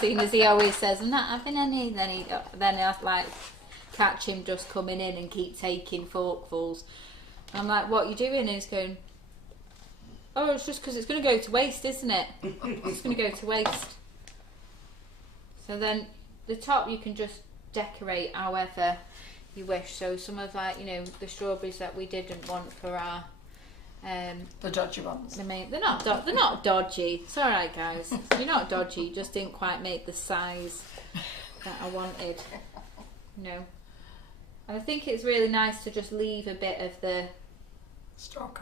Seeing as he always says, I'm not having any, then I like catch him just coming in and keep taking forkfuls. I'm like, what are you doing? And he's going, oh, it's just because it's going to go to waste, isn't it? It's going to go to waste. So then the top you can just decorate however you wish. So some of the strawberries that we didn't want for our The dodgy ones. they're not dodgy. It's all right, guys. You're not dodgy. You just didn't quite make the size that I wanted. And I think it's really nice to just leave a bit of the stalk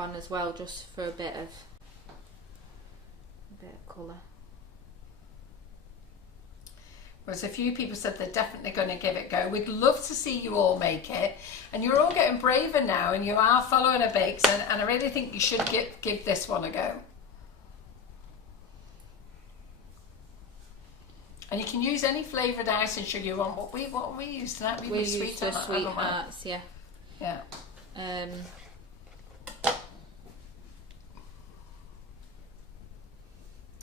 on as well, just for a bit of colour. Whereas a few people said they're definitely going to give it a go. We'd love to see you all make it. And you're all getting braver now and you are following our bakes. And I really think you should give this one a go. And you can use any flavoured icing sugar you want. What we use tonight? We used use the haven't we? sweethearts, yeah. Yeah.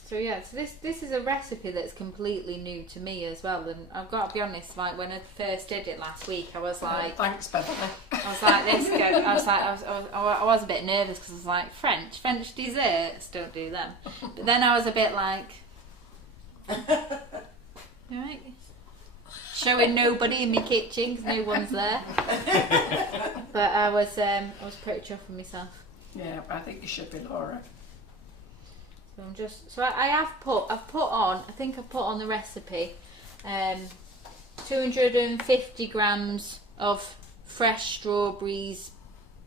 So yeah, so this is a recipe that's completely new to me as well, and I've got to be honest. Like when I first did it last week, I was like, Thanks, Beverly. I was like this. I was a bit nervous because I was like French desserts, don't do them. But then I was a bit like, alright, showing nobody in my kitchen because no one's there. But I was pretty chuffed with myself. Yeah, I think you should be, Laura. So I've put on, I think I've put on the recipe, 250 grams of fresh strawberries,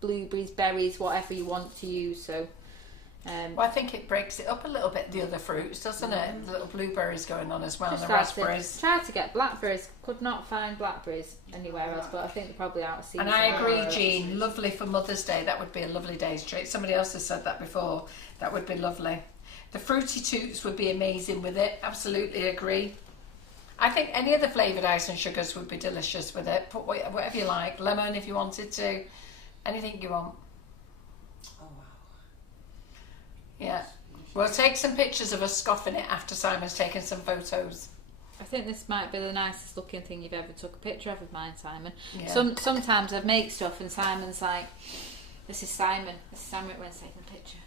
blueberries, berries, whatever you want to use. So, Well, I think it breaks it up a little bit, the other fruits, doesn't it? The little blueberries going on as well, and the raspberries. Tried to get blackberries, could not find blackberries anywhere else, but I think they're probably out of season. And I agree, Jean, lovely for Mother's Day. That would be a lovely day's treat. Somebody else has said that before. That would be lovely. The Fruity Toots would be amazing with it. Absolutely agree. I think any of the flavoured icing sugars would be delicious with it. Put whatever you like. Lemon if you wanted to. Anything you want. Oh wow. Yeah. We'll take some pictures of us scoffing it after Simon's taken some photos. I think this might be the nicest looking thing you've ever took a picture of mine, Simon. Yeah. Sometimes I make stuff and Simon's like, this is Simon when he's taking a picture.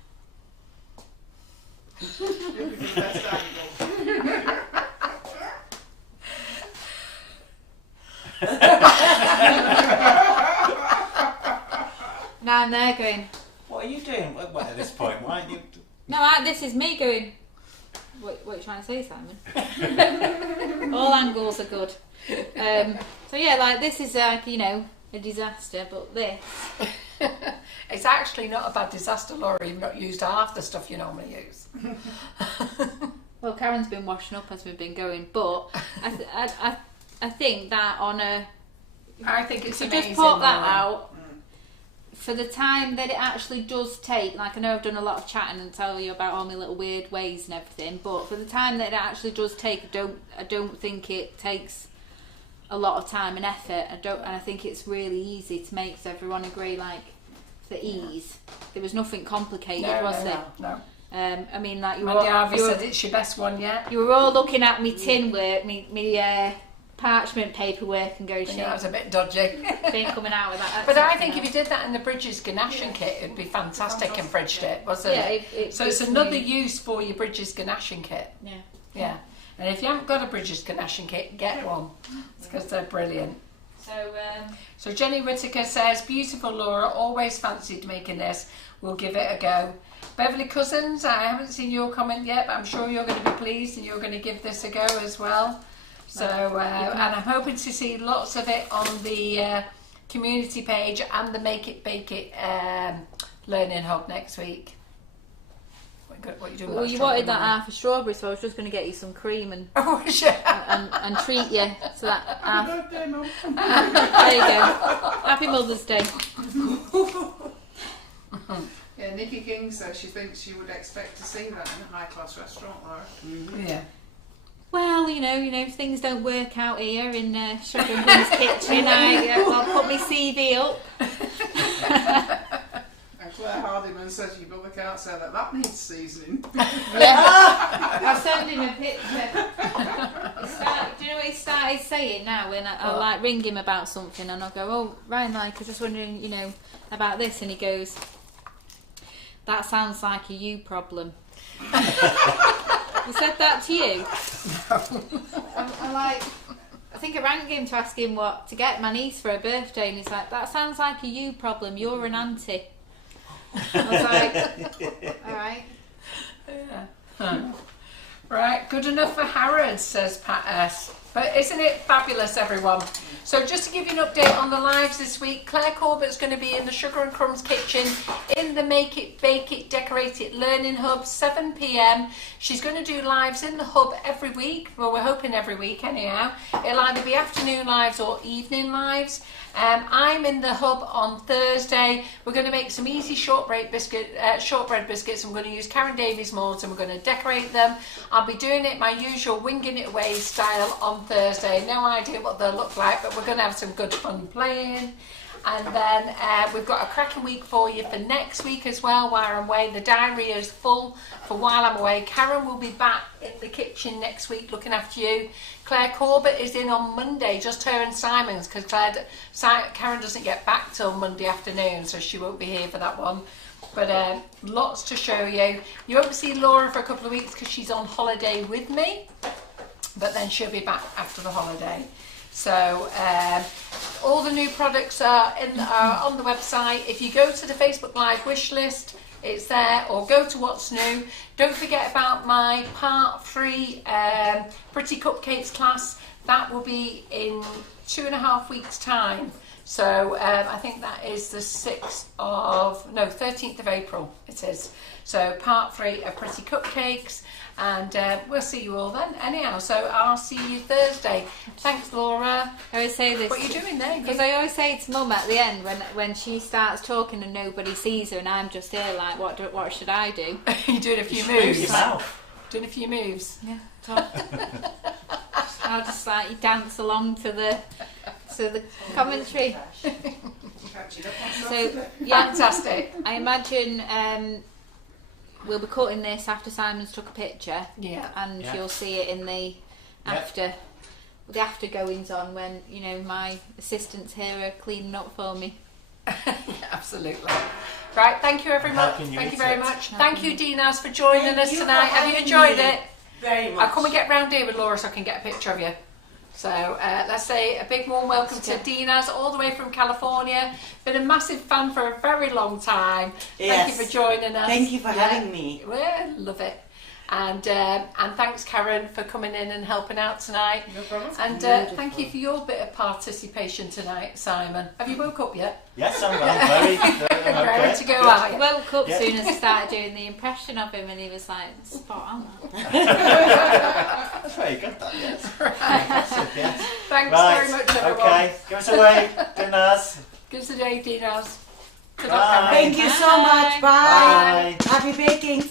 It would be the best angle. Now I'm there going, What are you doing? Well, at this point, why aren't you? no, this is me going, what are you trying to say, Simon? All angles are good. So yeah, like this is like, you know, a disaster, but this. It's actually not a bad disaster, Laura. You've not used half the stuff you normally use. Well, Karen's been washing up as we've been going, but I think that on a... I think it's to amazing. just put that Laura. out, for the time that it actually does take, like I know I've done a lot of chatting and tell you about all my little weird ways and everything, but for the time that it actually does take, I don't think it takes a lot of time and effort. And I think it's really easy to make, so everyone agree, like the ease. There was nothing complicated, was there? No. I mean, like you Mandy Harvey were, said it's your best one yet. you were all looking at me tin work, me parchment paperwork, and go, I think that was a bit dodgy. ain't coming out with that. But I think if you did that in the Bridges ganache kit, it'd be fantastic and fridged it, wasn't it? So it's another use for your Bridges ganache kit. Yeah. Yeah. And if you haven't got a Bridges ganache kit, get one. Because they're brilliant. So Jenny Whittaker says, beautiful Laura, always fancied making this. We'll give it a go. Beverly Cousins, I haven't seen your comment yet, but I'm sure you're going to be pleased and you're going to give this a go as well. So, and I'm hoping to see lots of it on the community page and the Make It Bake It Learning Hub next week. What you doing? Well, you wanted that half a strawberry, so I was just going to get you some cream and Oh, yeah. and treat you. So that half. Happy birthday, Mum. There you go. Happy Mother's Day. Yeah, Nikki King says she thinks she would expect to see that in a high-class restaurant, Laura. Yeah. Well, you know, if things don't work out here in Sugar and Crumbs kitchen, I'll put my CV up. And Claire Hardiman says you probably can't say that needs seasoning. Yeah. I'll send him a picture. Do you know what he started saying now? When I'll like ring him about something and I'll go, oh, Ryan, like, I was just wondering, you know, about this, and he goes, that sounds like a you problem. He said that to you? I'm like, I think I rang him to ask him what to get my niece for her birthday, and he's like, that sounds like a you problem, you're an auntie. I was like, alright. Yeah. Huh. Right, good enough for Harrods, says Pat S. But isn't it fabulous, everyone? So just to give you an update on the lives this week, Claire Corbett's going to be in the Sugar and Crumbs kitchen in the Make It, Bake It, Decorate It Learning Hub, 7 p.m. She's going to do lives in the hub every week. Well, we're hoping every week anyhow. It'll either be afternoon lives or evening lives. I'm in the hub on Thursday. We're going to make some easy shortbread biscuits. I'm going to use Karen Davies molds and we're going to decorate them. I'll be doing it my usual winging it away style on Thursday. No idea what they'll look like, but we're going to have some good fun playing. And then we've got a cracking week for you for next week as well while I'm away. The diary is full for while I'm away. Karen will be back in the kitchen next week looking after you. Claire Corbett is in on Monday, just her and Simon's, because Karen doesn't get back till Monday afternoon, so she won't be here for that one. But lots to show you. You won't see Laura for a couple of weeks because she's on holiday with me, but then she'll be back after the holiday. So all the new products are on the website. If you go to the Facebook Live wish list, it's there, or go to What's New. Don't forget about my part 3 Pretty Cupcakes class. That will be in 2.5 weeks' time. So I think that is the 13th of April it is. So part 3 of Pretty Cupcakes, and we'll see you all then anyhow. So I'll see you Thursday. Thanks, Laura. I always say this. What are you doing there? Because I always say to Mum at the end when she starts talking and nobody sees her and I'm just here like, what should I do? You're doing a few Move moves. your mouth. Doing a few moves. Yeah, I'll just like dance along to the commentary. So yeah, Fantastic. I imagine we'll be cutting this after Simon's took a picture. Yeah. And Yeah. you'll see it in the after. The after goings on when my assistants here are cleaning up for me. Absolutely. Right, thank you everyone. Helping you Thank you eat very it. much. Thank you, Dinas, for joining Thank us you for tonight. Have you having enjoyed me. it? Very much. I'll come and get round here with Laura so I can get a picture of you. So let's say a big warm welcome to Dinas all the way from California. Been a massive fan for a very long time. Thank Yes. you for joining us. Thank you for having me. Well, love it. And thanks, Karen, for coming in and helping out tonight. No problem. And thank you for your bit of participation tonight, Simon. Have you woke up yet? Yes, I'm very okay. Ready to go Good. out? I woke up Yeah. soon as I started doing the impression of him and he was like, spot on. That's very good, that, yes. Impressive, yes. Thanks Right, very much, everyone. okay. Give us a wave, Dinas. Give us a day, Dinas. Bye. Thank you so much. Bye. Bye. Happy baking.